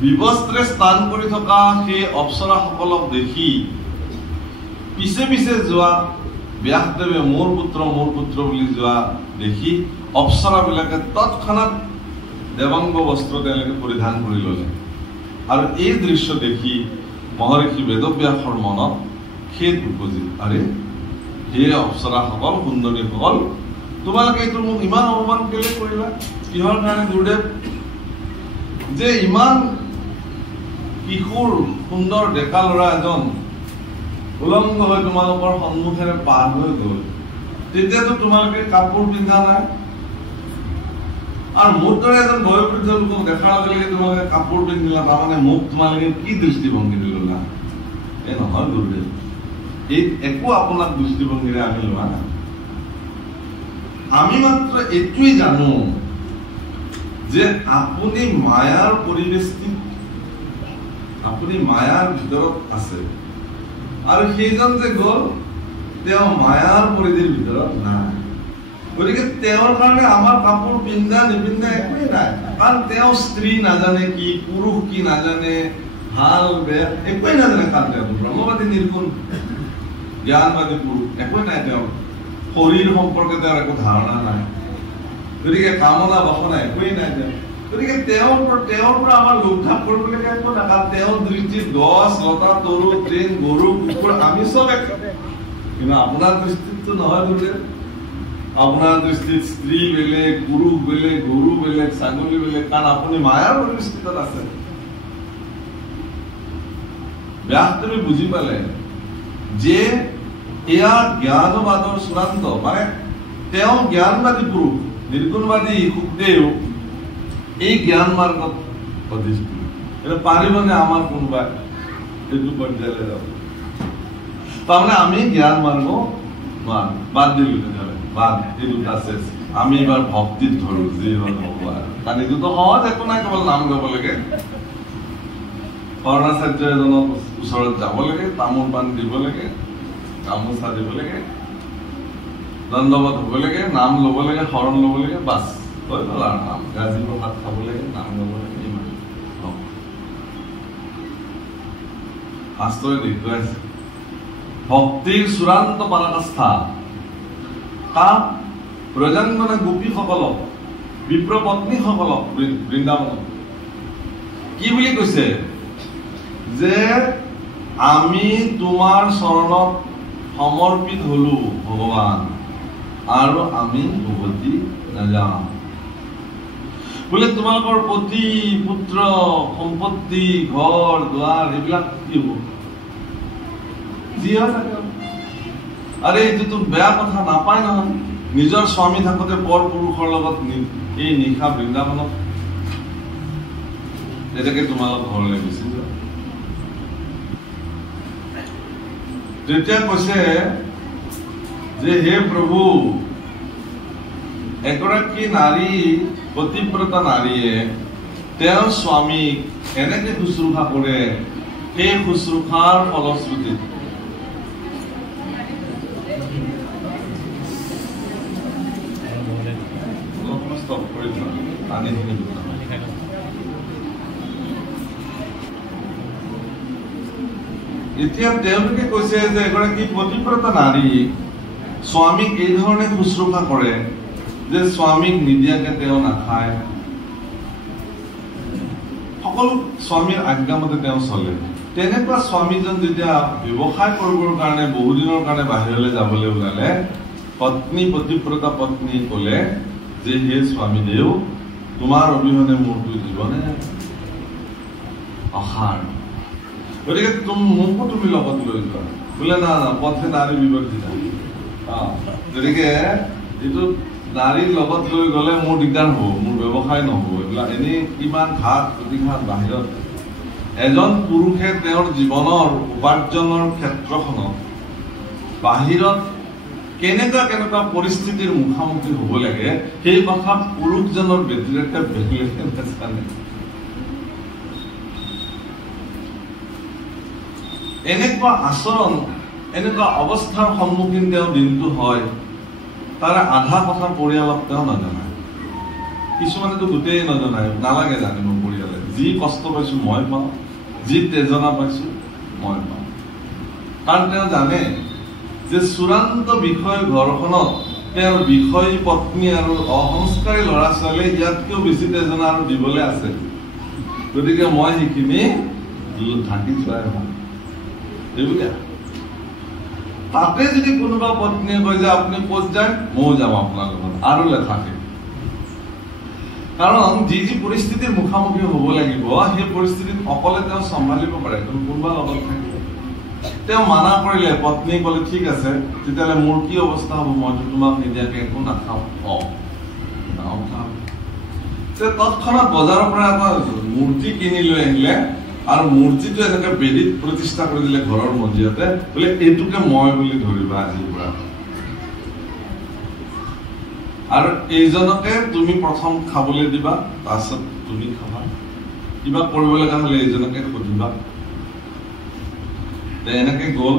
বিবস্ত্ৰে স্নান কৰি থকা সেই অপ্সৰাসকলক দেখি পিছে পিছে যোৱা ব্যাসদেৱে মোৰ পুত্ৰ বুলি যোৱা দেখি অপ্সৰাবিলাকে তৎক্ষণাৎ দেৱাংগ বস্ত্ৰ তেওঁলোকে পৰিধান কৰি ল'লে। আৰু এই দৃশ্য দেখি মহৰ্ষি বেদব্যাসৰ মনত খেদ উপজিল। আৰে হে অপ্সৰাসকল, সুন্দৰীসকল, তোমালোকে এইটো মোক ইমান অপমান কেলে কৰিলা? কিহৰ কাৰণে গুৰুদেৱ? যে ইমান কিশোৰ সুন্দৰ ডেকা ল'ৰা এজন উলংগ হৈ তোমালোকৰ সন্মুখেৰে পাৰ হৈ গ'ল, তেতিয়াতো তোমালোকে কাপোৰ পিন্ধা নাই। আৰু মোৰ দৰে এজন বয়োবৃদ্ধ লোকক দেখাৰ লগে লগে তোমালোকে কাপোৰ পিন্ধিলা, তাৰমানে মোক তোমালোকে কি দৃষ্টিভংগী দিলা? এই নহয় গুৰুদেৱ, এই একো আপোনাক দৃষ্টিভংগীৰে আমি লোৱা নাই। আমি মাত্ৰ এইটোৱেই জানো যে আপুনি মায়াৰ পৰিবেষ্টিত, আপুনি মায়াৰ ভিতৰত আছে, আৰু সেইজন যে গ'ল তেওঁ মায়াৰ পৰিধিৰ ভিতৰত নাই। গতিকে তেওঁৰ কাৰণে আমাৰ কাপোৰ পিন্ধা নিপিন্ধা একোৱেই নাই, কাৰণ তেওঁ স্ত্ৰী নাজানে কি, পুৰুষ কি নাজানে, ভাল বেয়া একোৱেই নাজানে। কাৰণ তেওঁ ব্ৰহ্মবাদী নিৰ্গুণ জ্ঞানবাদী পুৰুষ, একোৱেই নাই। তেওঁ শৰীৰ সম্পৰ্কে তেওঁৰ একো ধাৰণা নাই, গতিকে কামনা বাসনা একোৱেই নাই তেওঁ। গতিকে তেওঁৰ পৰা আমাৰ লোকধাপ কৰিবলগীয়া একো নাই, কাৰণ তেওঁৰ দৃষ্টিত গছ লতা তৰু ট্ৰেইন গৰু কুকুৰ আমি চব এক। কিন্তু আপোনাৰ দৃষ্টিতটো নহয় গুৰুদেৱ। আপোনাৰ দৃষ্টিত স্ত্ৰী বেলেগ, পুৰুষ বেলেগ, গৰু বেলেগ, ছাগলী বেলেগ, কাৰণ আপুনি মায়াৰ পৰিস্থিতিত আছে। ব্যাসদেৱে বুজি পালে যে এয়া জ্ঞানবাদৰ চূড়ান্ত, মানে তেওঁ জ্ঞানবাদী পুৰুষ, নিৰ্গুণবাদী সুখদেৱ এই জ্ঞান মাৰ্গত অধিষ্ঠিত। এটা পাৰিবনে আমাৰ কোনোবাই এইটো পৰ্যায়লৈ যাব? তাৰমানে আমি জ্ঞান মাৰ্গ বাদ দিলো, তেতিয়াহ'লে বাদ এই দুটা শেষ। আমি এইবাৰ ভক্তিত ধৰো, যি হ'ল হ'ব আৰু। কাৰণ এইটোতো সহজ একো নাই, কেৱল নাম গাব লাগে, কৰ্ণাচাৰ্য এজনৰ ওচৰত যাব লাগে, তামোল পাণ দিব লাগে, গামোচা দিব লাগে, দণ্ডবত হ'ব লাগে, নাম ল'ব লাগে, শৰণ ল'ব লাগে, বাছ হৈ গ'ল আৰু। নাম গাজি প্ৰসাদ খাব লাগে, নাম ল'ব লাগে, ইমান। শাস্ত্ৰই দেখুৱাইছে ভক্তিৰ চূড়ান্ত পৰাকাষ্ঠা তাত ব্ৰজাংগনা গোপীসকলক, বিপ্ৰ পত্নীসকলক বৃন্দাবনত কি বুলি কৈছে? যে আমি তোমাৰ চৰণত সমৰ্পিত হলো ভগৱান, আৰু আমি উভতি নাযাওঁ। বোলে তোমালোকৰ পতি পুত্ৰ সম্পত্তি ঘৰ দুৱাৰ এইবিলাক কি হব? যি হয় থাকে। আৰে এইটোতো বেয়া কথা নাপায় নহয়। নিজৰ স্বামী থাকোতে পৰ পুৰুষৰ লগত এই নিশা বৃন্দাবনত, যেনেকে তোমালোক ঘৰলৈ গুচি যোৱা। তেতিয়া কৈছে যে হে প্ৰভু, এগৰাকী নাৰী, পতিব্ৰতা নাৰীয়ে তেওঁৰ স্বামীক এনেকে শুশ্ৰূষা কৰে, সেই শুশ্ৰূষাৰ ফলশ্ৰুতিত এতিয়া তেওঁলোকে কৈছে যে এগৰাকী পতিব্ৰতা নাৰী স্বামীক এই ধৰণে শুশ্ৰূষা কৰে যে স্বামীক নিদিয়াকে তেওঁ নাখায়, সকলো স্বামীৰ আজ্ঞামতে তেওঁ চলে। তেনেকুৱা স্বামীজন যেতিয়া ব্যৱসায় কৰিবৰ কাৰণে বহুদিনৰ কাৰণে বাহিৰলৈ যাবলৈ ওলালে, পত্নী পতিব্ৰতা পত্নী কলে যে হে স্বামীদেউ, তোমাৰ অবিহনে মোৰতো জীৱনে অসাৰ, গতিকে মোকো তুমি লগত লৈ যোৱা। বোলে না না, পথে নাৰী বিবৰ্জিতা। গতিকে এইটো নাৰীৰ লগত লৈ গলে মোৰ দিগদাৰ হব, মোৰ ব্যৱসায় নহব। এইবিলাক এনেই কিমান ঘাট প্ৰতিঘাত বাহিৰত এজন পুৰুষে তেওঁৰ জীৱনৰ উপাৰ্জনৰ ক্ষেত্ৰখনত বাহিৰত কেনেকুৱা কেনেকুৱা পৰিস্থিতিৰ মুখামুখি হব লাগে, সেই কথা পুৰুষজনৰ ব্যতিৰেকে বেলেগে নাজানে। এনেকুৱা আচৰণ, এনেকুৱা অৱস্থাৰ সন্মুখীন তেওঁ দিনটো হয়, তাৰে আধা কথা পৰিয়ালক তেওঁ নজনায়। কিছুমানেতো গোটেই নজনায়, নালাগে জানিব পৰিয়ালে। যি কষ্ট পাইছোঁ মই পাওঁ, যি তেজনা পাইছোঁ মই পাওঁ। কাৰণ তেওঁ জানে যে চূড়ান্ত বিষয় ঘৰখনত তেওঁৰ বিষয়ী পত্নী আৰু অসংস্কাৰী ল'ৰা ছোৱালীয়ে ইয়াতকৈও বেছি তেজনা আৰু দিবলৈ আছে। গতিকে মই সেইখিনি ঢাকি থোৱাই ভাল। এইবুলিয়া তাতে যদি কোনোবা পত্নীয়ে কয় যে আপুনি ক'ত যায়, ময়ো যাম আপোনাৰ লগত, আৰু লেথাকে। কাৰণ যি যি পৰিস্থিতিৰ মুখামুখি হ'ব লাগিব সেই পৰিস্থিতিত অকলে তেওঁ চম্ভালিব পাৰে, কোনোবা লগত থাকিব। তেওঁ মানা কৰিলে, পত্নীয়ে ক'লে ঠিক আছে, তেতিয়াহ'লে মোৰ কি অৱস্থা হ'ব, মইতো তোমাক নিদিয়াকে একো নাখাওঁ। তৎক্ষণাৎ বজাৰৰ পৰা এটা মূৰ্তি কিনি লৈ আহিলে আৰু মূৰ্তিটো এনেকে বেদীত প্ৰতিষ্ঠা কৰি দিলে ঘৰৰ মজিয়াতে, বোলে এইটোকে মই বুলি ধৰিবা আজিৰ পৰা, আৰু এইজনকে তুমি প্ৰথম খাবলৈ দিবা, তাৰপিছত তুমি খাবা, কিবা কৰিব লগা হলে এইজনকে সুধিবা। এনেকে গ'ল।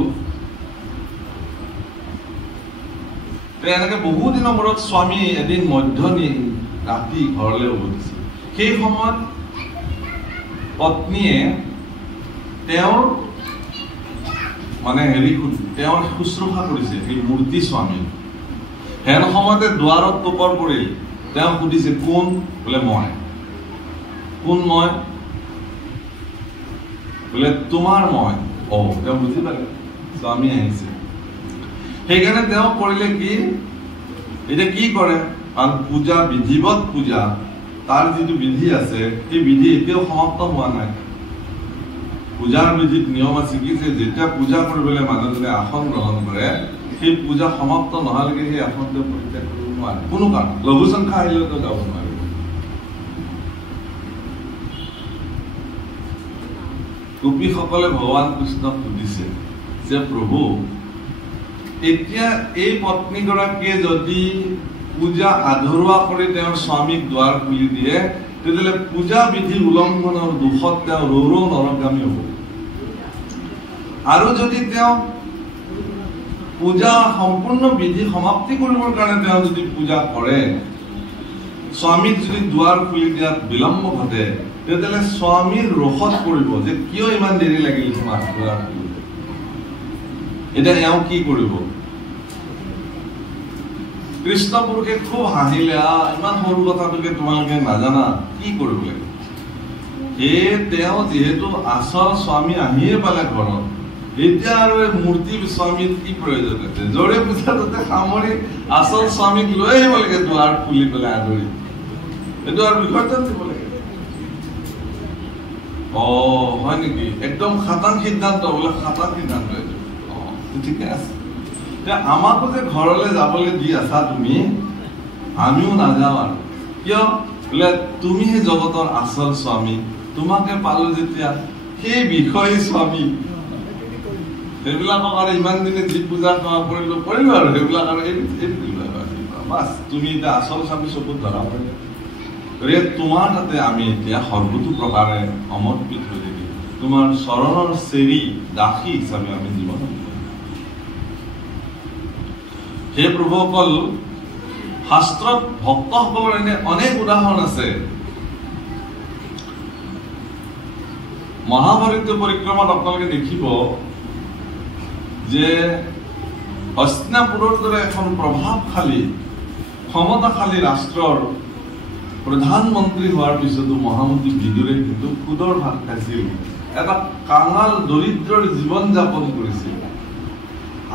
এনেকে বহু দিনৰ মূৰত স্বামী এদিন মধ্যনি ৰাতি ঘৰলৈ উভতিছে। সেই সময়ত পত্নীয়ে তেওঁৰ তেওঁৰ শুশ্ৰূষা কৰিছে সেই মূৰ্তি স্বামী। হেন সময়তে দুৱাৰত টোকৰ পৰিল। তেওঁ সুধিছে কোন, বোলে মই। কোন মই, বোলে তোমাৰ মই। তেওঁ বুজি পালে স্বামী আহিছে। সেইকাৰণে তেওঁ কৰিলে কি, এতিয়া কি কৰে, কাৰণ পূজা বিধিবত পূজা, তাৰ যিটো বিধি আছে সেই বিধি এতিয়াও সমাপ্ত হোৱা নাই। পূজাৰ বিধিত নিয়ম আছে কি যে যেতিয়া পূজা কৰিবলৈ মানুহজনে আসন গ্ৰহণ কৰে, সেই পূজা সমাপ্ত নোহোৱালৈকে সেই আসনটো পৰিত্যাগ কৰিব নোৱাৰে। কোনো কাৰণ লঘু সংখ্যা আহিলেও যাব নোৱাৰিব। গোপীসকলে ভগৱান কৃষ্ণক সুধিছে যে প্ৰভু, এতিয়া এই পত্নীগৰাকীয়ে যদি পূজা আধৰুৱা কৰি তেওঁৰ স্বামীক দুৱাৰ খুলি দিয়ে, তেতিয়াহ'লে পূজা বিধি উলংঘনৰ দোষত তেওঁ ৰৌ নৰগামী হ'ব। আৰু যদি তেওঁ পূজা সম্পূৰ্ণ বিধি সমাপ্তি কৰিবৰ কাৰণে তেওঁ যদি পূজা কৰে, স্বামীক যদি দুৱাৰ খুলি দিয়াত বিলম্ব ঘটে, তেতিয়াহ'লে স্বামীৰ ৰোষত পৰিব যে কিয় ইমান দেৰি লাগিল তোমাৰ দুৱাৰ খুলিবলৈ। এতিয়া এওঁ কি কৰিব? কৃষ্ণ পুৰুষে খুব হাঁহিলে, ইমান সৰু কথাটোকে তোমালোকে নাজানা, কি কৰিব লাগিব। তেওঁ যিহেতু আচল স্বামী আহিয়ে পালে ঘৰত, এতিয়া আৰু এই মূৰ্তি স্বামীৰ কি প্ৰয়োজন আছে? যৰে পূজা তাতে সামৰি আচল স্বামীক লৈ আহিব লাগে দুৱাৰ খুলি পেলাই আদৰি। এইটো আৰু বিসৰ্জন দিব লাগে। হয় নেকি? একদম খাটাং সিদ্ধান্ত, বোলে খাটাং সিদ্ধান্ত এইটো। ঠিকে আছে। আমাকো যে ঘৰলৈ যাবলৈ দি আছা তুমি, আমিও নাযাওঁ। আৰু কিয়? বোলে তুমিহে জগতৰ আচল স্বামী, তোমাকে পালো যেতিয়া, সেই বিষয়ী স্বামী। সেইবিলাকক আৰু ইমান দিনে যি পূজা কৰিলো আৰু সেইবিলাক আৰু বাছ, তুমি এতিয়া আচল স্বামী চকুত ধৰা পৰিলে। গতিকে তোমাৰ তাতে আমি এতিয়া সৰ্বতো প্ৰকাৰে সমৰ্পিত হৈ থাকি তোমাৰ চৰণৰ চেৰি দাসী হিচাপে আমি জীৱন। সেই প্ৰভুসকল, শাস্ত্ৰত ভক্তসকলৰ এনে অনেক উদাহৰণ আছে। মহাভাৰতীয় পৰিক্ৰমাত আপোনালোকে দেখিব যে হস্তিনাপুৰৰ দৰে এখন প্ৰভাৱশালী ক্ষমতাশালী ৰাষ্ট্ৰৰ প্ৰধানমন্ত্ৰী হোৱাৰ পিছতো মহামতী বিদুৰে কিন্তু সুদৰ ভাত খাইছিল, এটা কাঙাল দৰিদ্ৰৰ জীৱন যাপন কৰিছিল।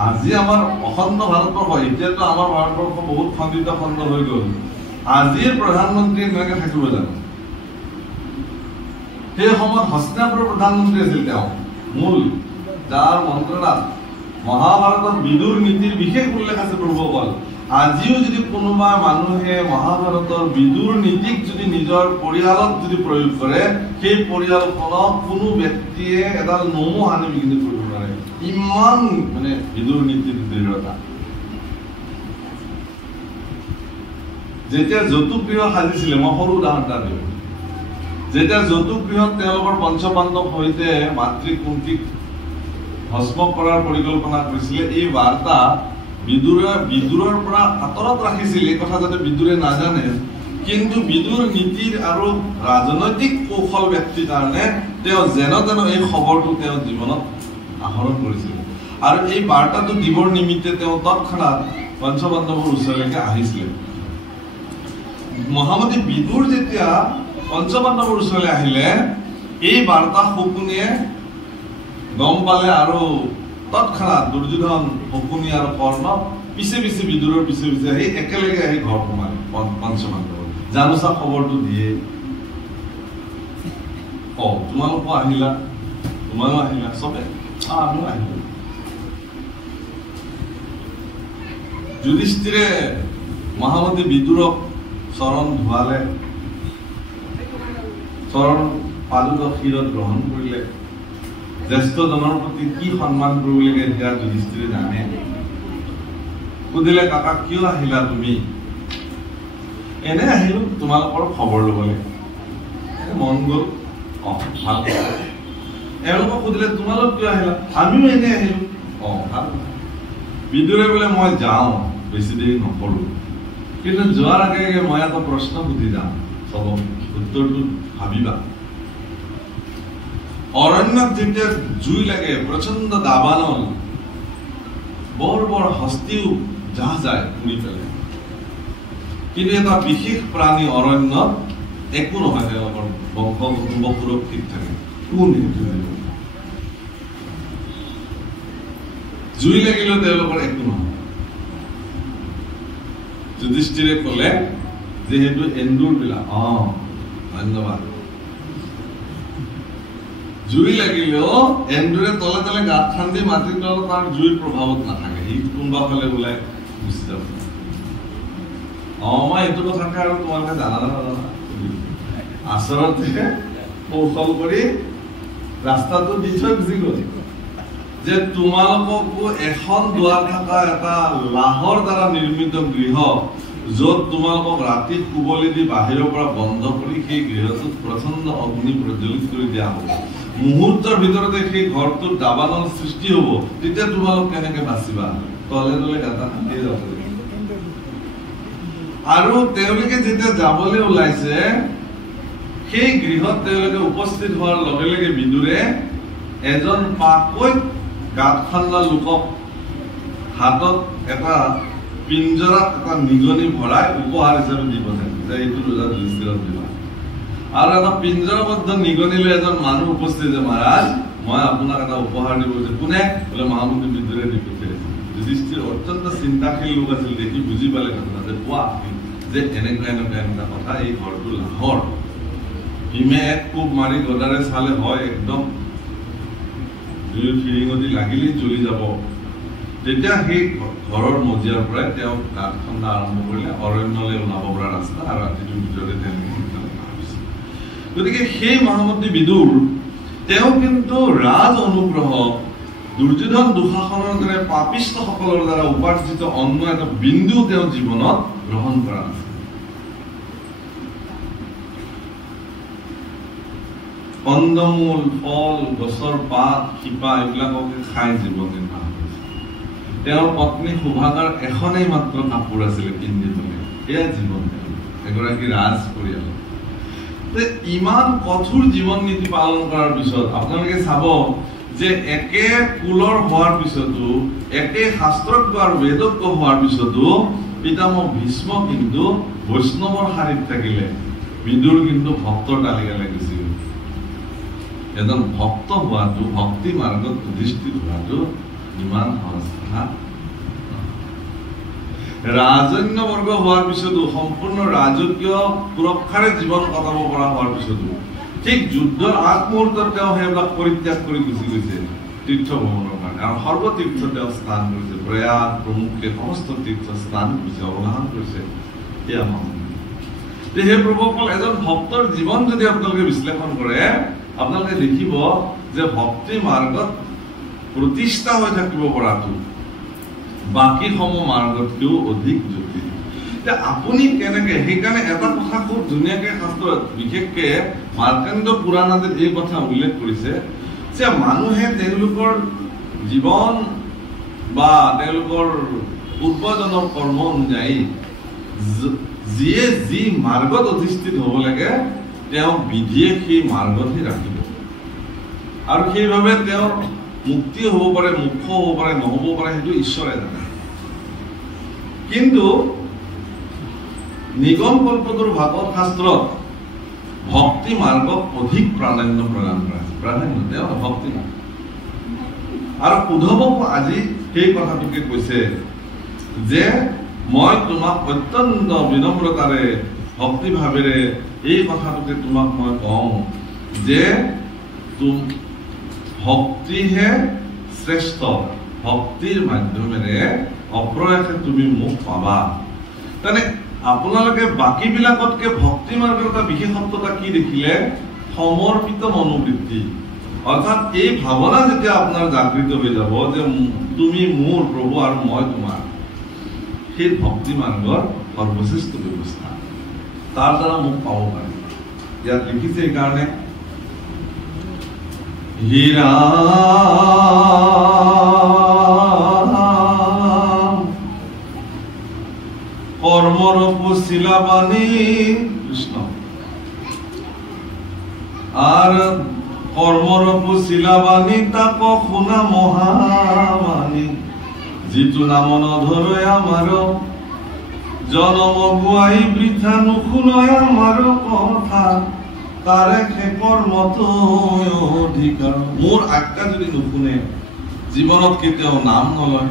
আজি আমাৰ অখণ্ড ভাৰতবৰ্ষ, এতিয়াতো আমাৰ ভাৰতবৰ্ষ বহুত খণ্ডিত খণ্ড হৈ গ'ল। আজিৰ প্ৰধানমন্ত্ৰী এনেকে থাকিব জানো? সেই সময়ত হস্তিনাপুৰৰ প্ৰধানমন্ত্ৰী আছিল তেওঁ, মূল, যাৰ মন্ত্ৰণাত মহাভাৰতত বিদুৰ নীতিৰ বিশেষ উল্লেখ আছে। প্ৰভুসকল, আজিও যদি কোনোবা মানুহে মহাভাৰতৰ বিদুৰ নীতিক যদি নিজৰ পৰিয়ালত যদি প্ৰয়োগ কৰে, সেই পৰিয়ালখনক কোনো ব্যক্তিয়ে এডাল নমো হানি বিঘিনি কৰিব নোৱাৰে। ইমান বিদুৰ নীতিৰ দৃঢ়তা। যেতিয়া যৌতুক গৃহ সাজিছিলে, মই সৰু উদাহৰণ এটা দিওঁ, যেতিয়া যৌতুক গৃহত তেওঁলোকৰ পঞ্চপাণ্ডৱ সৈতে মাতৃ কুন্তীক ভস্ম কৰাৰ পৰিকল্পনা কৰিছিলে, এই বাৰ্তা বিদুৰৰ পৰা আঁতৰত ৰাখিছিল, এই কথা যাতে বিদুৰে নাজানে। কিন্তু বিদুৰ নীতিৰ আৰু ৰাজনৈতিক কৌশল ব্যক্তিৰ কাৰণে তেওঁ যেন তেন এই খবৰটো তেওঁ জীৱনত আহৰণ কৰিছিল আৰু এই বাৰ্তাটো দিবৰ নিমিত্তে তেওঁ তৎক্ষণাৎ পঞ্চপাণ্ডৱৰ ওচৰলৈকে আহিছিল মহামতী বিদুৰ যেতিয়া পঞ্চপাণ্ডৱৰ ওচৰলৈ আহিলে এই বাৰ্তা শকুনিয়ে গম পালে আৰু তৎক্ষণাৎ দুৰ্যোধন শকুনি আৰু কৰ্ণ পিছে পিছে বিদুৰৰ পিছে পিছে আহি একেলগে আহি ঘৰ সোমালে পঞ্চপাণ্ডৱ জানোচা খবৰটো দিয়ে তোমালোকো আহিলা তোমালো আহিলা চবে আমিও আহিলো যুধিষ্ঠিৰে মহামতী বিদুৰক চৰণ ধুৱালে চৰণ পাদুক শিৰত গ্ৰহণ কৰিলে জ্যেষ্ঠজনৰ প্ৰতি কি সন্মান কৰিব লাগে এতিয়া যুধিষ্ঠিৰে জানে সুধিলে কাকা কিয় আহিলা তুমি এনে আহিলো তোমালোকৰ খবৰ ল'বলৈ মন গ'ল ভাল এওঁলোকক সুধিলে তোমালোক কিয় আহিলা আমিও এনে আহিলো ভাল বিদুৰে বোলে মই যাওঁ বেছি দেৰি নকৰো কিন্তু যোৱাৰ আগে আগে মই এটা প্ৰশ্ন সুধি যাম চবক উত্তৰটো ভাবিবা অৰণ্যত যেতিয়া জুই লাগে প্ৰচণ্ড দাবানল বৰ বৰ হস্তিও যাহ যায় পুৰি পেলাই কিন্তু এটা বিশেষ প্ৰাণী অৰণ্যত একো নহয় তেওঁলোকৰ বংশ কুটুম্ব সুৰক্ষিত থাকে কোন জুই লাগিলেও তেওঁলোকৰ একো নহয় যুধিষ্ঠিৰে ক'লে যে সেইটো এন্দুৰ বিলাক ধন্যবাদ জুই লাগিলেও এন্দুৰে তলে তলে গাঁত খান্দি মাটিৰ তলত তাৰ জুইৰ প্ৰভাৱত নাথাকে সি কোনোবা ফালে ওলাই গুচি যাব মই এইটো কথাকে আৰু তোমালোকে জানা আচলতে কৌশল কৰি ৰাস্তাটো দি থৈ গুচি গ'ল যে তোমালোককো এখন দুৱাৰ থকা এটা লাহৰ দ্বাৰা নিৰ্মিত গৃহ য'ত তোমালোকক ৰাতি শুবলৈ দি বাহিৰৰ পৰা বন্ধ কৰি সেই গৃহটোত প্ৰচণ্ড অগ্নি প্ৰজ্বলিত কৰি দিয়া হ'ব মুহূৰ্তৰ ভিতৰতে সেই ঘৰটোত দাবানল সৃষ্টি হ'ব তেতিয়া তোমালোক কেনেকে বাচিবা তলে তলে গাঁথা খান্দিয়ে যাব আৰু তেওঁলোকে যেতিয়া যাবলৈ ওলাইছে সেই গৃহত তেওঁলোকে উপস্থিত হোৱাৰ লগে লগে বিদুৰে এজন পাকৈ গাঁত খান্দা লোকক হাতত এটা পিঞ্জৰাত এটা নিগনি ভৰাই উপহাৰ হিচাপে দি পঠাইছে যে এইটো ৰজা যুধিষ্ঠিৰক দিবা আৰু এটা পিঞ্জৰাবদ্ধ নিগনি লৈ এজন মানুহ উপস্থিত যে মহাৰাজ মই আপোনাক এটা উপহাৰ দিব যে কোনে বোলে মহামতী বিদুৰে দি পঠিয়াইছে যুধিষ্ঠিৰ অত্যন্ত চিন্তাশীল লোক আছিল দেখি বুজি পালে কথা যে পোৱা যে এনেকুৱা এনেকুৱা এনেকুৱা কথা এই ঘৰটো লাহৰ হিমে এক কোব মাৰি গদাৰে চালে হয় একদম ফিৰিঙতি লাগিলেই জ্বলি যাব তেতিয়া সেই ঘৰৰ মজিয়াৰ পৰাই তেওঁ গাঁত খন্দা আৰম্ভ কৰিলে অৰণ্যলৈ ওলাব পৰা ৰাস্তা আৰু ৰাতিটোৰ ভিতৰতে গতিকে সেই মহামতী বিদুৰ তেওঁ কিন্তু ৰাজ অনুগ্ৰহ দুৰ্যোধন দুঃশাসনৰ দৰে পাপিষ্টসকলৰ দ্বাৰা উপাৰ্জিত অন্য এটা বিন্দু তেওঁ জীৱনত গ্ৰহণ কৰা নাছিল কন্দমূল ফল গছৰ পাত শিপা এইবিলাককে খাই জীৱন নিৰ্বাহ কৰিছিল তেওঁৰ পত্নী সুভাগাৰ এখনেই মাত্ৰ কাপোৰ আছিলে পিন্ধিবলৈ এয়া জীৱন এগৰাকী ৰাজ পৰিয়াল ইমান কঠোৰ জীৱন নীতি পালন কৰাৰ পিছত আপোনালোকে চাব যে একে কুলৰ হোৱাৰ পিছতো একে শাস্ত্ৰজ্ঞ আৰু বেদজ্ঞ হোৱাৰ পিছতো পিতামহ ভীষ্ম কিন্তু বৈষ্ণৱৰ শাৰীত থাকিলে বিদুৰ কিন্তু ভক্তৰ তালিকালৈ গুচি গ'ল এজন ভক্ত হোৱাটো ভক্তি মাৰ্গত অধিষ্ঠিত হোৱাটো ইমান সহজ কথা ৰাজন্য বৰ্গ হোৱাৰ পিছতো সম্পূৰ্ণ ৰাজকীয় সুৰক্ষাৰে জীৱন কটাব পৰা হোৱাৰ পিছতো ঠিক যুদ্ধৰ আগমুহূৰ্তত তেওঁ সেইবিলাক পৰিত্যাগ কৰি গুচি গৈছে তীৰ্থ ভ্ৰমণৰ কাৰণে আৰু সৰ্বতীৰ্থ তেওঁ স্নান কৰিছে প্ৰয়াগ প্ৰমুখে সমস্ত তীৰ্থ স্নান কৰিছে অৱগাহন কৰিছে সেয়া সেই প্ৰভুসকল এজন ভক্তৰ জীৱন যদি আপোনালোকে বিশ্লেষণ কৰে আপোনালোকে দেখিব যে ভক্তি মাৰ্গত প্ৰতিষ্ঠা হৈ থাকিব পৰাটো বাকী সমূহ মাৰ্গতকৈও অধিক জটিল আপুনি কেনেকে সেইকাৰণে এটা কথা খুব ধুনীয়াকে শাস্ত্ৰত বিশেষকে মাৰ্কণ্ড পুৰাণ আদিত এই কথা উল্লেখ কৰিছে যে মানুহে তেওঁলোকৰ জীৱন বা তেওঁলোকৰ পূৰ্বজনৰ কৰ্ম অনুযায়ী যিয়ে যি মাৰ্গত অধিষ্ঠিত হ'ব লাগে তেওঁ বিধিয়ে সেই মাৰ্গতহে ৰাখিব আৰু সেইভাৱে তেওঁ মুক্তি হ'ব পাৰে মুখ্য হ'ব পাৰে নহ'ব পাৰে সেইটো ঈশ্বৰে জানে কিন্তু নিগম কল্পতৰুৰ ভাগৱত শাস্ত্ৰত ভক্তি মাৰ্গক অধিক প্ৰাধান্য প্ৰদান কৰা হৈছে প্ৰাধান্য তেওঁ ভক্তি মাৰ্গ আৰু উদ্ধৱক আজি সেই কথাটোকে কৈছে যে মই তোমাক অত্যন্ত বিনম্ৰতাৰে ভক্তি ভাৱেৰে এই কথাটোকে তোমাক মই কওঁ যে ভক্তিহে শ্ৰেষ্ঠ ভক্তিৰ মাধ্যমেৰে অপ্ৰয়াসে তুমি মোক পাবা তেনে আপোনালোকে বাকীবিলাকতকে ভক্তি মাৰ্গৰ এটা বিশেষত্বতা কি দেখিলে সমৰ্পিত মনোবৃত্তি অৰ্থাৎ এই ভাৱনা যেতিয়া আপোনাৰ জাগৃত হৈ যাব যে তুমি মোৰ প্ৰভু আৰু মই তোমাৰ সেই ভক্তি মাৰ্গৰ সৰ্বশ্ৰেষ্ঠ ব্যৱস্থা তাৰ দ্বাৰা মোক পাব পাৰি ইয়াত লিখিছে এইকাৰণে হীৰা কৰ্মৰূপ শিলাবাণী কৃষ্ণ আর কর্মরূপ শিলাবাণী তাক শুনা মহামানী যিটো নাম নধরে আমার জনম গুয়াই বৃথা নুশুনয় আমার কথা তারে খেকৰ মতো অধিকাৰ মোৰ আজ্ঞা যদি নুশুনে জীৱনত কেতিয়াও নাম নলয়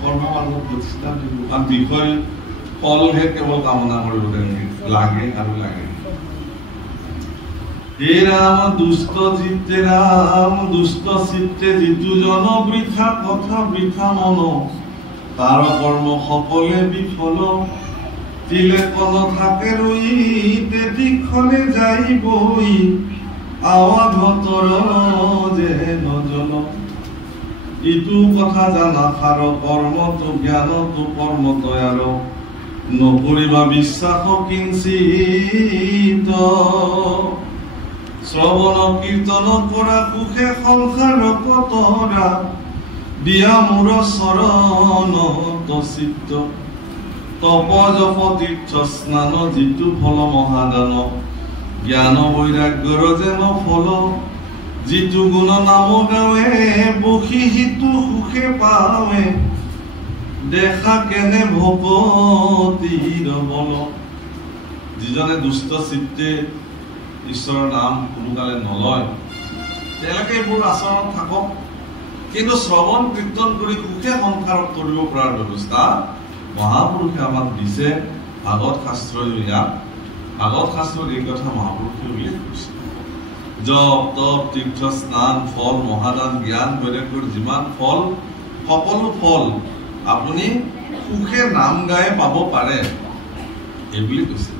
কৰ্ম মাৰ্গত প্ৰতিষ্ঠা আৰু বিষয় ফলহে কেৱল কামনা কৰিব লাগে আৰু লাগে হে ৰাম দুষ্ট চিত্তে ৰাম দুষ্ট চিত্তে যিটো জন বৃথা কথা বৃথা মন তাৰ কৰ্ম সকলে বিফল তিলে কল থাকে রই তেদিক্ষণে যাইবই আওয়াধতর যে নজল ইটো কথা জানা খার কর্ম তো জ্ঞান তো কর্ম তয়ার নকরিবা বিশ্বাস কিঞ্চিত শ্রবণ কীর্তন করা সুখে সংসার কতরা দিয়া মোর শরণ চিত্ত তপ জপ তীৰ্থ স্নান যিটো ফল মহাদান জ্ঞান বৈৰাগ্যৰ যেন ফল যিটো গুণ নাম গাৱে বহি সিটো সুখে পাৱে দেখা কেনে ভকতিৰ বল যিজনে দুষ্ট চিত্তে ঈশ্বৰৰ নাম কোনোকালে নলয় তেওঁলোকে এইবোৰ আচৰণ থাকক কিন্তু শ্ৰৱণ কীৰ্তন কৰি সুখে সংসাৰত কৰিব পৰাৰ ব্যৱস্থা মহাপুৰুষে আমাক দিছে ভাগৱত শাস্ত্ৰৰ ইয়াত ভাগৱত শাস্ত্ৰত এই কথা মহাপুৰুষে উল্লেখ কৰিছে জপ তপ তীৰ্থ স্নান ফল মহাদান জ্ঞান বৈৰাগ্যৰ যিমান ফল সকলো ফল আপুনি সুখে নাম গাই পাব পাৰে এই বুলি কৈছে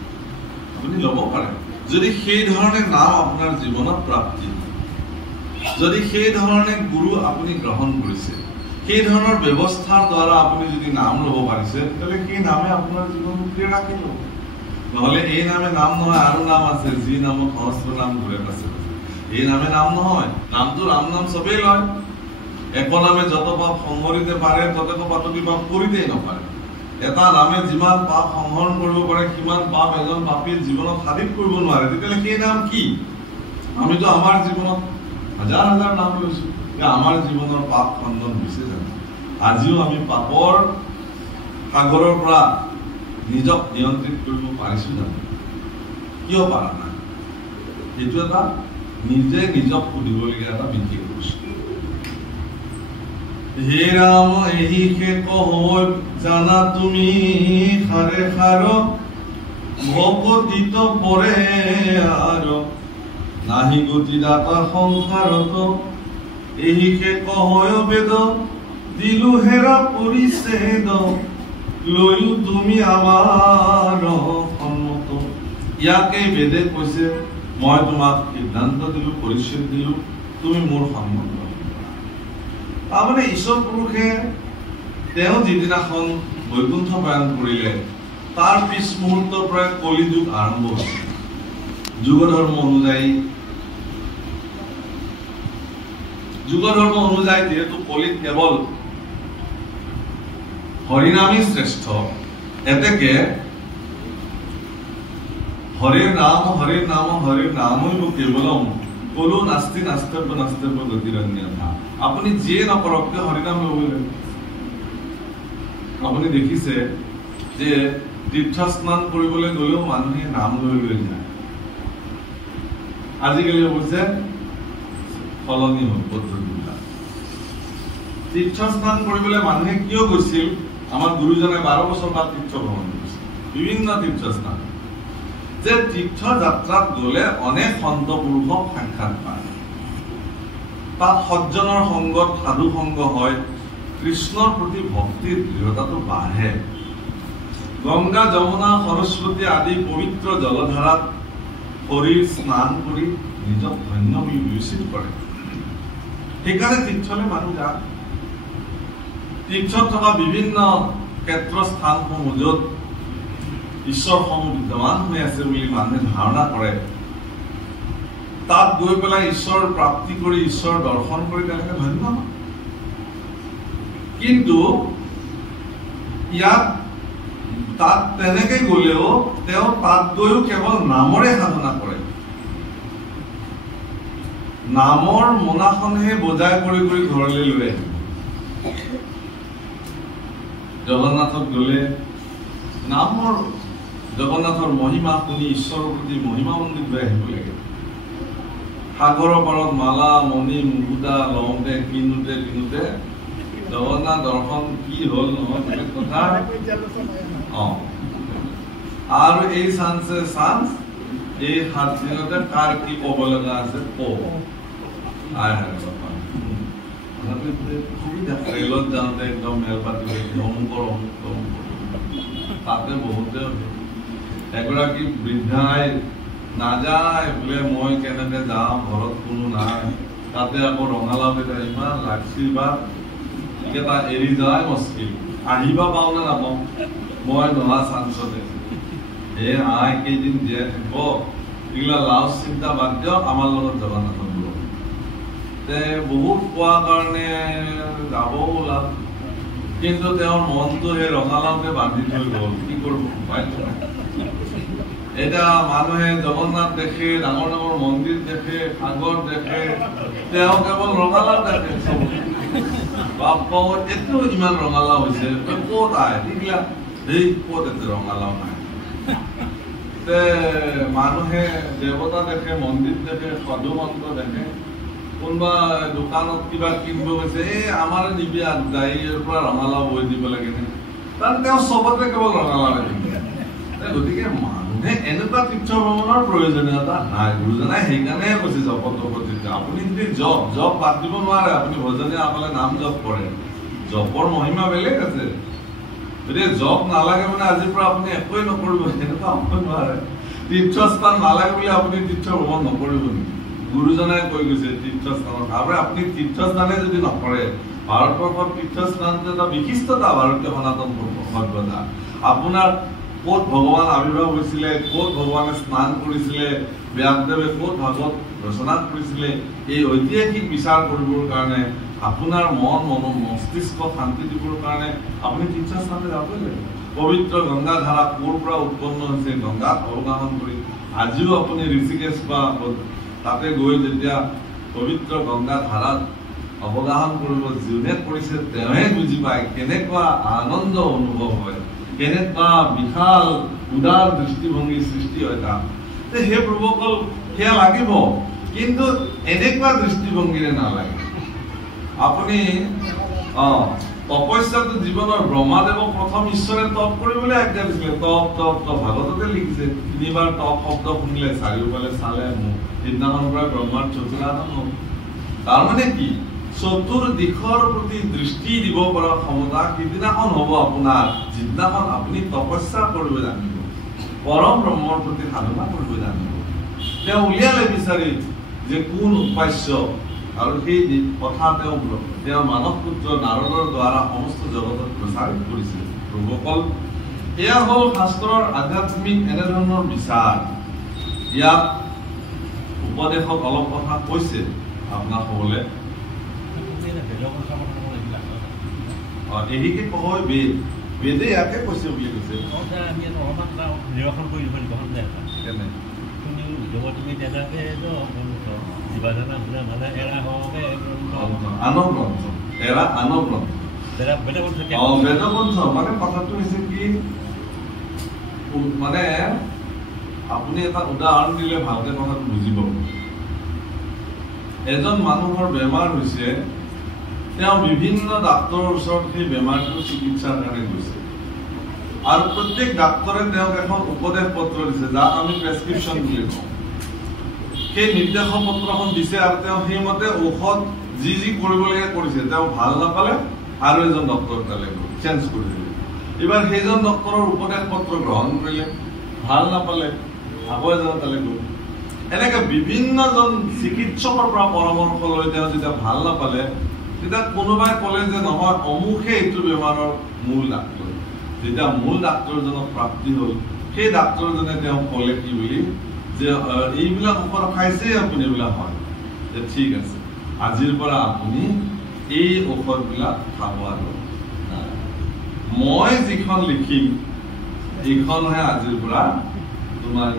আপুনি ল'ব পাৰে যদি সেই ধৰণে নাম আপোনাৰ জীৱনত প্ৰাপ্তি যদি সেই ধৰণে গুৰু আপুনি গ্ৰহণ কৰিছে সেই ধৰণৰ ব্যৱস্থাৰ দ্বাৰা আপুনি যদি নাম ল'ব পাৰিছে তেতিয়াহ'লে সেই নামে আপোনাৰ জীৱনকে ৰাখিব নহ'লে এই নামে নাম নহয় আৰু নাম আছে যি নামত সহস্ৰ নাম ঘূৰে আছে এই নামে নাম নহয় নামটো ৰাম নাম চবেই লয় এক নামে যত পাপ সংহৰিতে পাৰে ততক পাতকি পাপ কৰিতেই নপাৰে এটা নামে যিমান পাপ সংহৰণ কৰিব পাৰে সিমান পাপ এজন পাপীৰ জীৱনত সাধিত কৰিব নোৱাৰে তেতিয়াহ'লে সেই নাম কি আমিতো আমাৰ জীৱনত হাজাৰ হাজাৰ নাম লৈছো আমাৰ জীৱনৰ পাপ খণ্ডন হৈছে জানো আজিও আমি পাপৰ সাগৰৰ পৰা নিজক নিয়ন্ত্ৰিত কৰিব পাৰিছো জানো কিয় পাৰা নাই এইটো এটা নিজে নিজক সুধিবলগীয়া এটা বিশেষ বস্তু হে ৰাম এহিকে কহ জানা তুমি খাৰে খাৰ ভকতিত পৰে আৰু নাহি গতি দাতা সংসাৰত এহিকে কহয় বেদ দিলু হেৰা পৰিছেদ লৈও তুমি আমাৰ সন্মত ইয়াকে বেদে কৈছে মই তোমাক সিদ্ধান্ত দিলো পৰিচ্ছেদ দিলো তুমি মোৰ সন্মত তাৰমানে ঈশ্বৰ পুৰুষে তেওঁ যিদিনাখন বৈকুণ্ঠ প্ৰয়াণ কৰিলে তাৰ পিছ মুহূৰ্তৰ পৰা কলিযুগ আৰম্ভ হৈছে যুগ ধৰ্ম অনুযায়ী যিহেতু কলিত কেৱল হৰিনামী শ্ৰেষ্ঠ এতেকে হৰে নাম হৰিৰ কেৱলম কলো নাস্তি নাস্তব্য গতিৰন্যথা। আপুনি যিয়ে নকৰক কিয় হৰিনাম ল'বই লাগিব। আপুনি দেখিছে যে তীৰ্থ স্নান কৰিবলৈ গলেও মানুহে নাম লৈ যায়। আজিকালি অৱশ্যে সলনি হ'ল পদ্ধতিবিলাক। তীৰ্থ স্নান কৰিবলৈ মানুহে কিয় গৈছিল? আমাৰ গুৰুজনে 12 বছৰ বাদ তীৰ্থ ভ্ৰমণ কৰিছিল, বিভিন্ন তীৰ্থ স্নান। যে তীৰ্থ যাত্ৰাত গলে অনেক সন্ত পুৰুষক সাক্ষাৎ পায়, তাত সজ্জনৰ সংগত সাধু সংগ হয়, কৃষ্ণৰ প্ৰতি ভক্তিৰ দৃঢ়তাটো বাঢ়ে। গংগা যমুনা সৰস্বতী আদি পবিত্ৰ জলধাৰাত শৰীৰ স্নান কৰি নিজক ধন্য বুলি বিবেচিত কৰে। সেইকাৰণে তীৰ্থলৈ মানুহ যায়। তীৰ্থত থকা বিভিন্ন ক্ষেত্ৰস্থানসমূহ য'ত ঈশ্বৰসমূহ বিদ্যমান হৈ আছে বুলি মানুহে ধাৰণা কৰে, তাত গৈ পেলাই ঈশ্বৰ প্ৰাপ্তি কৰি ঈশ্বৰ দৰ্শন কৰি তেওঁলোকে ধন্য হয়। কিন্তু ইয়াত তাত তেনেকে গলেও তেওঁ তাত গৈও কেৱল নামৰে সাধনা কৰে। নামৰ মোনাখনহে বজাই কৰি কৰি ঘৰলৈ লৈ আহিব। জগন্নাথত গলে নামৰ জগন্নাথৰ মহিমা শুনি ঈশ্বৰৰ প্ৰতি মহিমা মন্দিৰ লৈ আহিব লাগে। সাগৰৰ পাৰত মালা মণি মুকুতা লওঁতে কিনোতে জগন্নাথ দৰ্শন কি হল নহয় বেলেগ কথা। আৰু এই চান্স এই 7 দিনতে কাৰ কি কব লগা আছে ৰেলত যাওঁতে একদম মেল পাতি তাতে বহুতে এগৰাকী বৃদ্ধাই নাযায় বোলে মই কেনেকে যাওঁ, ঘৰত কোনো নাই। তাতে আকৌ ৰঙালাও কেইটা ইমান লাগছি বা কেইটা এৰি যায় মুস্কিল, আহিবা পাওঁ নে নাপাওঁ মই নোহোৱা চান্সতে। আই কেইদিন জীয়াই থাকিব, এইগিলা লাজ চিন্তা বাদ দিয়ক, আমাৰ লগত জগন্নাথ বহুত পোৱা কাৰণে যাব ওলাল। কিন্তু তেওঁৰ মনটো সেই ৰঙালাওকে বান্ধি থৈ গল, কি কৰিব উপায় নাই। এতিয়া মানুহে জগন্নাথ দেখে, ডাঙৰ ডাঙৰ মন্দিৰ দেখে, সাগৰ দেখে, তেওঁ কেৱল ৰঙালাও দেখে। বাপ্পা এইটো ইমান ৰঙালাও হৈছে, ক'ত আহে এই ক'ত এতে ৰঙালাও নাই। মানুহে দেৱতা দেখে, মন্দিৰ দেখে, সাধু সন্ত দেখে, কোনোবা দোকানত কিবা কিনিব গৈছে, আমাৰ দিবি দাইৰ পৰা ৰঙালাও বৈ দিব লাগে নে, কাৰণ তেওঁ চবতে কেৱল ৰঙালাও দিবে। গতিকে মানুহে এনেকুৱা তীৰ্থ ভ্ৰমণৰ প্ৰয়োজনীয়তা নাই। গুৰুজনাই সেইকাৰণে কৈছে জপত আপুনি যদি জপ বাদ দিব নোৱাৰে, আপুনি ভজনীয়া আপোনালে নাম জপ কৰে, জপৰ মহিমা বেলেগ আছে। গতিকে জপ নালাগে মানে আজিৰ পৰা আপুনি একোৱে নকৰিব, সেনেকুৱা হ'ব নোৱাৰে। তীৰ্থস্থান নালাগে বুলি আপুনি তীৰ্থ ভ্ৰমণ নকৰিব নেকি? গুৰুজনাই কৈ গৈছে তীৰ্থস্থানত। আৰু আপুনি তীৰ্থস্থানে যদি নকৰে, ভাৰতবৰ্ষৰ তীৰ্থস্থানটো এটা বিশিষ্টতা ভাৰতীয় সনাতন সভ্যতা। আপোনাৰ ক'ত ভগৱান আৱিৰ্ভাৱ হৈছিলে, ক'ত ভগৱানে স্নান কৰিছিলে, ব্যাসদেৱে ক'ত ভাগৱত ৰচনা কৰিছিলে, এই ঐতিহাসিক বিচাৰ কৰিবৰ কাৰণে, আপোনাৰ মস্তিষ্ক শান্তি দিবৰ কাৰণে আপুনি তীৰ্থস্থানলৈ যাবই লাগিব। পবিত্ৰ গংগা ধাৰা ক'ৰ পৰা উৎপন্ন হৈছে, গংগাত অৱগাহন কৰি আজিও আপুনি ঋষিকেশ বা তাতে গৈ যেতিয়া পবিত্ৰ গংগা ধাৰাত অৱগাহন কৰিব, যোনে কৰিছে তেওঁহে বুজি পায় কেনেকুৱা আনন্দ অনুভৱ হয়, কেনেকুৱা বিশাল উদাৰ দৃষ্টিভংগী সৃষ্টি হয় তাত। সেই প্ৰভুসকল সেয়া লাগিব, কিন্তু এনেকুৱা দৃষ্টিভংগীৰে নালাগে। আপুনি তপস্যাটো জীৱনৰ ব্ৰহ্মাদেৱক প্ৰথম ঈশ্বৰে তপ কৰিবলৈ আজ্ঞা দিছিলে। তপ ভাগৱততে লিখিছে, 3বাৰ তপ শব্দ শুনিলে চাৰিওফালে চালে মোক, সিদিনাখনৰ পৰা ব্ৰহ্মাৰ চতুৰানন হ'ল। তাৰমানে কি, চতুৰ্দিশৰ প্ৰতি দৃষ্টি দিব পৰা ক্ষমতা সিদিনাখন হ'ব আপোনাৰ, যিদিনাখন আপুনি তপস্যা কৰিব জানিব, পৰম ব্ৰহ্মৰ প্ৰতি সাধনা কৰিব জানিব। তেওঁ উলিয়ালে বিচাৰি যে কোন উপাস্য, আৰু সেই কথা তেওঁ মানৱ পুত্ৰ নাৰদৰ দ্বাৰা সমস্ত জগতত প্ৰচাৰিত কৰিছিল। প্ৰভুসকল, এয়া হ'ল শাস্ত্ৰৰ আধ্যাত্মিক এনেধৰণৰ বিচাৰ। ইয়াত উপদেশত অলপ কথা কৈছে আপোনাক হ'বলে, এহিকে কয় বেদে ইয়াকে কৈছে বুলি কৈছে। কেনে তুমি তেনেকে আনব গ্ৰন্থ এৰা আনব গ্ৰন্থ বেদগ্ৰন্থ মানে কথাটো হৈছে কি মানে আপুনি এটা উদাহৰণ দিলে ভালকে কথাটো বুজিব এজন মানুহৰ বেমাৰ হৈছে তেওঁ বিভিন্ন ডাক্তৰৰ ওচৰত সেই বেমাৰটো চিকিৎসাৰ কাৰণে গৈছে আৰু প্ৰত্যেক ডাক্তৰে তেওঁক এখন উপদেশ পত্ৰ দিছে যাক আমি প্ৰেছক্ৰিপশ্যন বুলি কওঁ সেই নিৰ্দেশ পত্ৰখন দিছে আৰু তেওঁ সেইমতে ঔষধ যি যি কৰিবলগীয়া কৰিছে তেওঁ ভাল নাপালে আৰু এজন ডক্টৰ তালৈ গ'ল চেঞ্জ কৰি দিলে এবাৰ সেইজন ডক্টৰৰ উপদেশ পত্ৰ গ্ৰহণ কৰিলে ভাল নাপালে আকৌ এজন তালৈ গ'ল এনেকে বিভিন্নজন চিকিৎসকৰ পৰা পৰামৰ্শ লৈ তেওঁ যেতিয়া ভাল নাপালে তেতিয়া কোনোবাই ক'লে যে নহয় অমুকে এইটো বেমাৰৰ মূল ডাক্তৰ যেতিয়া মূল ডাক্তৰজনক প্ৰাপ্তি হ'ল সেই ডাক্তৰজনে তেওঁ ক'লে কি বুলি যে এইবিলাক ঔষধ খাইছে আপুনি এইবিলাক হয় যে ঠিক আছে আজিৰ পৰা আপুনি এই ঔষধবিলাক খাব আৰু মই যিখন লিখিম এইখনহে আজিৰ পৰা তোমাৰ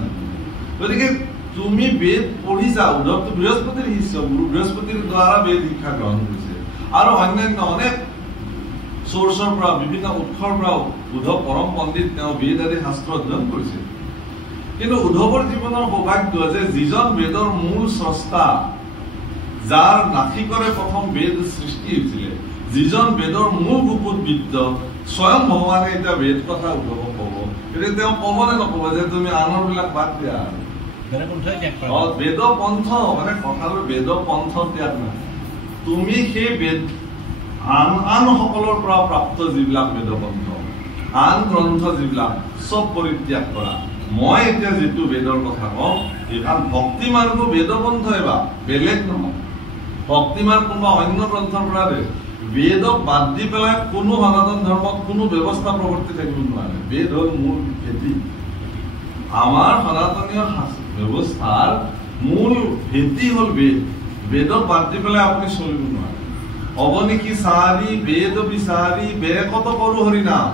গতিকে তুমি বেদ পঢ়িছা উদ্ধৱটো বৃহস্পতিৰ শিষ্য গুৰু বৃহস্পতিৰ দ্বাৰা বেদ শিক্ষা গ্ৰহণ কৰিছে আৰু অন্যান্য অনেক চ'ৰ্চৰ পৰা বিভিন্ন উৎসৰ পৰা উদ্ধৱ পৰম পণ্ডিত তেওঁ বেদ আদি শাস্ত্ৰ অধ্যয়ন কৰিছে কিন্তু উদ্ধৱৰ জীৱনৰ সৌভাগ্য যে যিজন বেদৰ মূল স্ৰষ্টা যাৰ নাসিকৰে প্ৰথম বেদ সৃষ্টি হৈছিলে যিজন বেদৰ মূল গুপুত বিদ্য স্বয়ং ভগৱানে এতিয়া বেদ কথা উদ্ধৱক ক'ব কিন্তু তেওঁ ক'ব নে নক'ব যে তুমি আনৰ বিলাক বাদ দিয়া বেদ পন্থ মানে কথাটো বেদ পন্থ ত্যাগ নাই তুমি সেই বেদ আন সকলৰ পৰা প্ৰাপ্ত যিবিলাক বেদ পন্থ আন গ্ৰন্থ যিবিলাক চব পৰিত্যাগ কৰা মই এতিয়া যিটো বেদৰ কথা কওঁ এইখন ভক্তি মাৰ্গ বেদ পন্থই বা বেলেগ নহয় ভক্তি মাৰ্গ কোনোবা অন্য গ্ৰন্থৰ পৰা বেদক বাদ দি পেলাই কোনো সনাতন ধৰ্মত কোনো ব্যৱস্থা প্ৰৱৰ্তি থাকিব নোৱাৰে বেদ হ'ল মূল ভেটি আমাৰ সনাতনীয় ব্যৱস্থাৰ মূল ভেটি হ'ল বেদ বেদক বাদ দি পেলাই আপুনি চলিব নোৱাৰে অৱনিকি চাৰি বেদ বিচাৰি বেকত কৰো হৰি নাম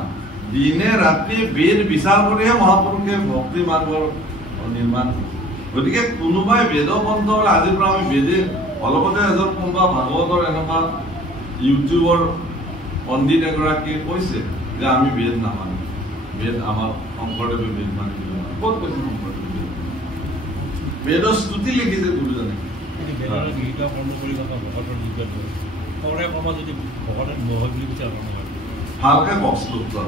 দিনে ৰাতি বেদ বিচাৰ কৰিহে মহাপুৰুষে ভক্তি মাৰ্গৰ নিৰ্মাণ কৰিছে গতিকে কোনোবাই বেদ পন্থ হ'লে আজিৰ পৰা আমি বেদে অলপতে এজন কোনোবা ভাগৱতৰ এনেকুৱা ইউটিউবৰ পণ্ডিত এগৰাকীয়ে কৈছে যে আমি বেদ নামানো বেদ আমাৰ শংকৰদেৱে বেদ মানি ক'ত কৈছে শংকৰদেৱে বেদৰ স্তুতি লিখিছে গুৰুজনে ভালকে কওক শ্লোকটো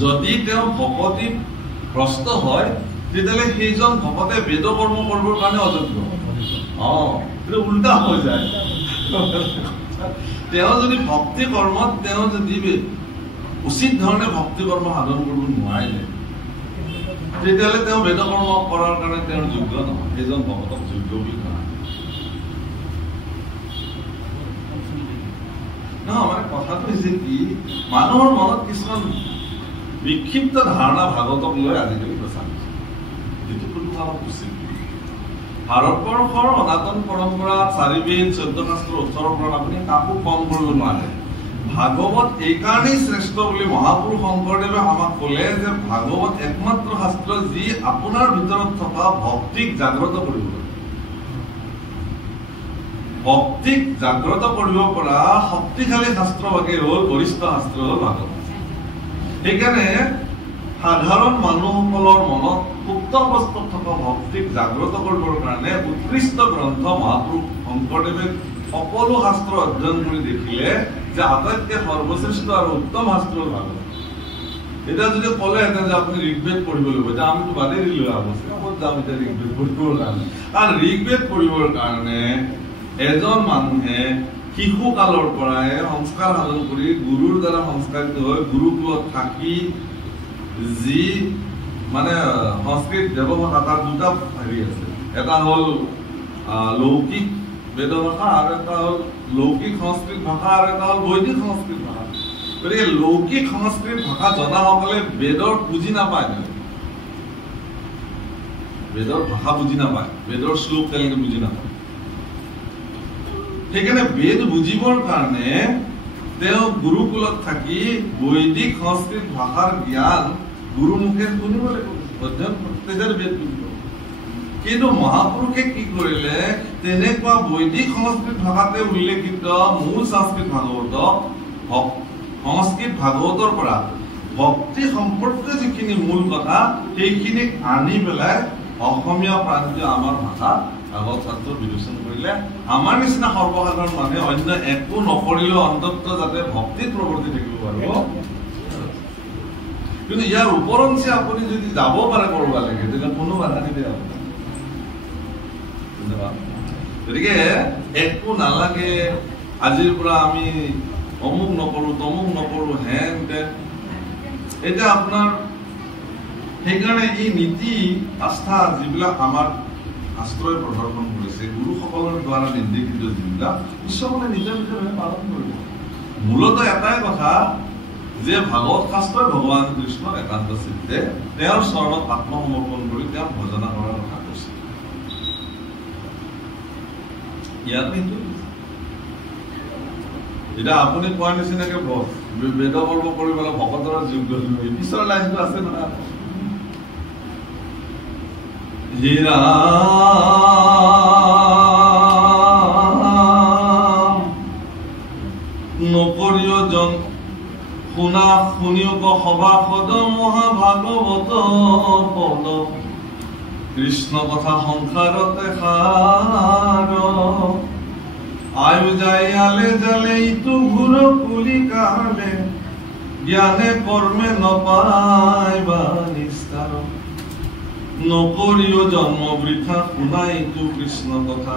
যদি তেওঁ ভকতিত ভ্ৰষ্ট হয় তেতিয়াহ'লে সেইজন ভকতে বেদ কৰ্ম কৰিবৰ কাৰণে অযোগ্য উল্টা হৈ যায় তেওঁ যদি ভক্তি কৰ্মত তেওঁ যদি উচিত ধৰণে ভক্তি কৰ্ম সাধন কৰিব নোৱাৰিলে তেতিয়াহ'লে তেওঁ বেদ কৰ্ম কৰাৰ কাৰণে তেওঁৰ যোগ্য নহয় সেইজন ভকতক যোগ্য বুলি নহয় মানে কথাটো হৈছে কি মানুহৰ মনত কিছুমান বিক্ষিপ্ত ধাৰণা ভাগৱতক লৈ আজিকালি প্ৰচাৰ হৈছে যিটো কোনো কামত উচিত ভাৰতবৰ্ষৰ সনাতন পৰম্পৰা 4 বেদ 14 শাস্ত্ৰৰ 18 পৰা আপুনি কাকো কম কৰিব নোৱাৰে ভাগৱত এইকাৰণেই শ্ৰেষ্ঠ বুলি মহাপুৰুষ শংকৰদেৱে আমাক ক'লে যে ভাগৱত একমাত্ৰ শাস্ত্ৰ যি আপোনাৰ ভিতৰত থকা ভক্তিক জাগ্ৰত কৰিব পাৰে ভক্তিক জাগ্ৰত কৰিব পৰা শক্তিশালী শাস্ত্ৰ বাকী হ'ল গৰিষ্ঠ শাস্ত্ৰ হ'ল ভাগৱত সেইকাৰণে সাধাৰণ মানুহসকলৰ মনত সুপ্ত অৱস্থাত থকা ভক্তিক জাগ্ৰত কৰিবৰ কাৰণে উৎকৃষ্ট গ্ৰন্থ মহাপুৰুষ শংকৰদেৱে সকলো শাস্ত্ৰ অধ্যয়ন কৰি দেখিলে যে আটাইতকৈ সৰ্বশ্ৰেষ্ঠ আৰু উত্তম শাস্ত্ৰ ভাগৱত এতিয়া যদি ক'লেহেঁতেন যে আপুনি ঋগ্বেদ পঢ়িব লাগিব এতিয়া আমিতো বাদেই দিলো অৱস্থা ক'ত যাম এতিয়া ঋগ্বেদ পঢ়িবৰ কাৰণে আৰু ঋগ্বেদ পঢ়িবৰ কাৰণে এজন মানুহে শিশু কালৰ পৰাই সংস্কাৰ সাধন কৰি গুৰুৰ দ্বাৰা সংস্কাৰিত হৈ গুৰুকুলত থাকি যি মানে সংস্কৃত ব্যৱভাষা তাৰ দুটা হেৰি আছে এটা হ'ল লৌকিক বেদ ভাষা আৰু এটা হ'ল লৌকিক সংস্কৃত ভাষা আৰু এটা হ'ল বৈদিক সংস্কৃত ভাষা গতিকে লৌকিক সংস্কৃত ভাষা জনাসকলে বেদৰ বুজি নাপায় বেদৰ ভাষা বুজি নাপায় বেদৰ শ্লোক তেওঁলোকে বুজি নাপায় সেইকাৰণে বেদ বুজিবৰ কাৰণে তেওঁ গুৰুকুলত থাকি বৈদিক সংস্কৃত ভাষাৰ জ্ঞান গুৰুমুখে শুনিব লাগিব, অধ্যয়ন তেতিয়াৰ বেদ বুজিব। কিন্তু মহাপুৰুষে কি কৰিলে, তেনেকুৱা বৈদিক সংস্কৃত ভাষাতে উল্লেখিত মূল সংস্কৃত ভাগৱত, সংস্কৃত ভাগৱতৰ পৰা ভক্তি সম্পৰ্কীয় যিখিনি মূল কথা সেইখিনিক আনি পেলাই অসমীয়া প্ৰান্তীয় আমাৰ ভাষা আগত ছাত্ৰ বিবেচন কৰিলে আমাৰ নিচিনা সৰ্বসাধাৰণ মানুহে অন্য একো নকৰিলেও অন্তত যাতে ভক্তিত প্ৰৱৰ্তি থাকিব পাৰিব। কিন্তু ইয়াৰ ওপৰঞ্চি আপুনি যদি যাব পাৰে কৰবালৈকে তেতিয়া কোনো বাধা নিদিয়ে। গতিকে একো নালাগে, আজিৰ পৰা আমি অমুক নকৰো তমুক নকৰো হেন তেন। এতিয়া আপোনাৰ সেইকাৰণে এই নীতি আস্থা যিবিলাক আমাৰ শাস্ত্ৰই প্ৰদৰ্শন কৰিছে, গুৰুসকলৰ দ্বাৰা নিৰ্দেশিত যিবিলাক ঈশ্বৰসকলে নিজৰ নিজৰভাৱে পালন কৰিব। মূলত এটাই কথা যে ভাগৱত শাস্ত্ৰই ভগৱান কৃষ্ণক একান্ত চিত্তে তেওঁৰ চৰণত আত্মসমৰ্পণ কৰি তেওঁক ভজনা কৰাৰ কথা কৈছে। ইয়াত কিন্তু এতিয়া আপুনি কোৱাৰ নিচিনাকে বেদ কৰ্ম কৰিবলৈ ভকতৰ যোগ্য পিছৰ লাইনটো আছে নহয়। হীৰা নকৰিও জন শুনা শুনিওক সভাসদ মহাভাগৱত পদ কৃষ্ণ কথা সংসাৰতে সাৰ আয়ু যায় আলে জালে ইটো ঘূৰ কুলি কালে জ্ঞানে কৰ্মে নপায় বা নিস্তাৰ নকৰিও জন্ম বৃথা শুনাইতো কৃষ্ণ কথা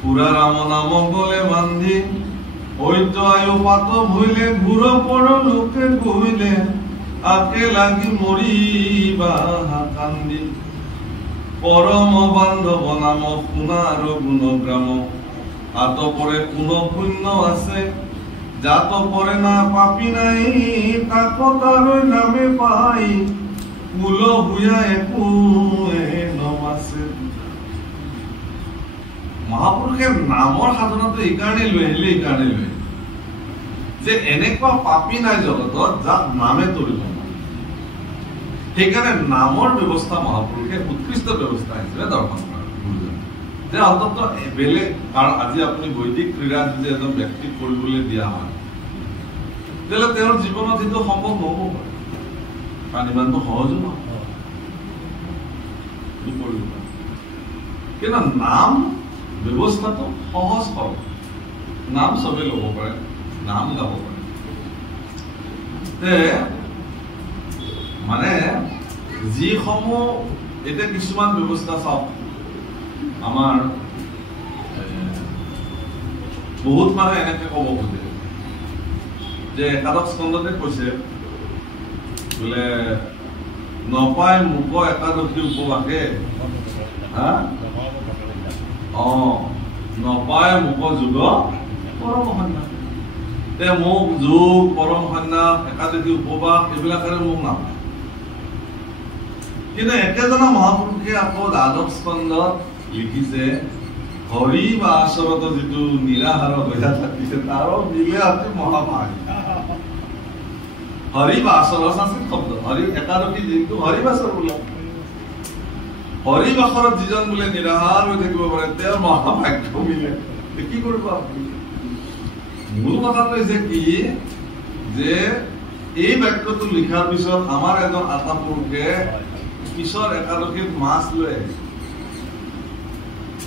পুৰা ৰাম নাম গলে বান্ধি ঐত আয়ু পাত ভইলে ঘূৰ পৰ লোকে কহিলে আকে লাগি মৰিবা কান্দি পৰম বান্ধৱ নাম শুনাৰ গুণগ্ৰাম আত পৰে কোন পুণ্য আছে জাত পৰে না পাপি নাই তাক তাৰ নামে পাই কুল হুয়া একো নমাছে। মহাপুৰুষে নামৰ সাধনাটো এইকাৰণে লৈ আহিলে, এইকাৰণে লৈ যে এনেকুৱা পাপী নাই জগতত যাক নামে তৰিব। সেইকাৰণে নামৰ ব্যৱস্থা মহাপুৰুষে উৎকৃষ্ট ব্যৱস্থা হিচাপে দৰ্শন কৰে যে অন্তত বেলেগ। কাৰণ আজি আপুনি বৈদিক ক্ৰীড়া যদি এজন ব্যক্তিক কৰিবলৈ দিয়া হয় তেতিয়াহ'লে তেওঁৰ জীৱনত সেইটো সম্ভৱ নহ'ব পাৰে, কাৰণ ইমানটো সহজো নহয়। কিন্তু নাম ব্যৱস্থাটো সহজ সৰল, নাম চবে ল'ব পাৰে, নাম গাব পাৰে। মানে যিসমূহ এতিয়া কিছুমান ব্যৱস্থা চাওক, আমাৰ বহুত মানুহে এনেকে ক'ব খোজে যে একাদশ স্কন্ধতে কৈছে বোলে নপায় মোক একাদশী উপবাসে নপায় মোক যোগ পৰম সন্ন্যাস। মোক যোগ পৰম সন্ন্যাস একাদশী উপবাস এইবিলাকেৰে মোক নাপায়। কিন্তু একেজনা মহাপুৰুষে আকৌ দ্বাদশ স্কন্ধত লিখিছে হৰি বা আচৰত যিটো নিৰাহাৰ হৈয়া থাকিছে তাৰো মিলে অতি মহাভাগ। হৰি বা আচৰ সংস্কৃত শব্দ, হৰি একাদশী দিনটো হৰি বাচৰ বোলে। হৰি বাসৰত যিজন বোলে নিৰাহাৰ হৈ থাকিব পাৰে তেওঁৰ মহাভাগ্য মিলে। কি কৰিব আপুনি? মূল কথাটো হৈছে কি যে এই বাক্যটো লিখাৰ পিছত আমাৰ এজন আত্মা পুৰুষে পিছৰ একাদশীত মাছ লৈ আহিছে।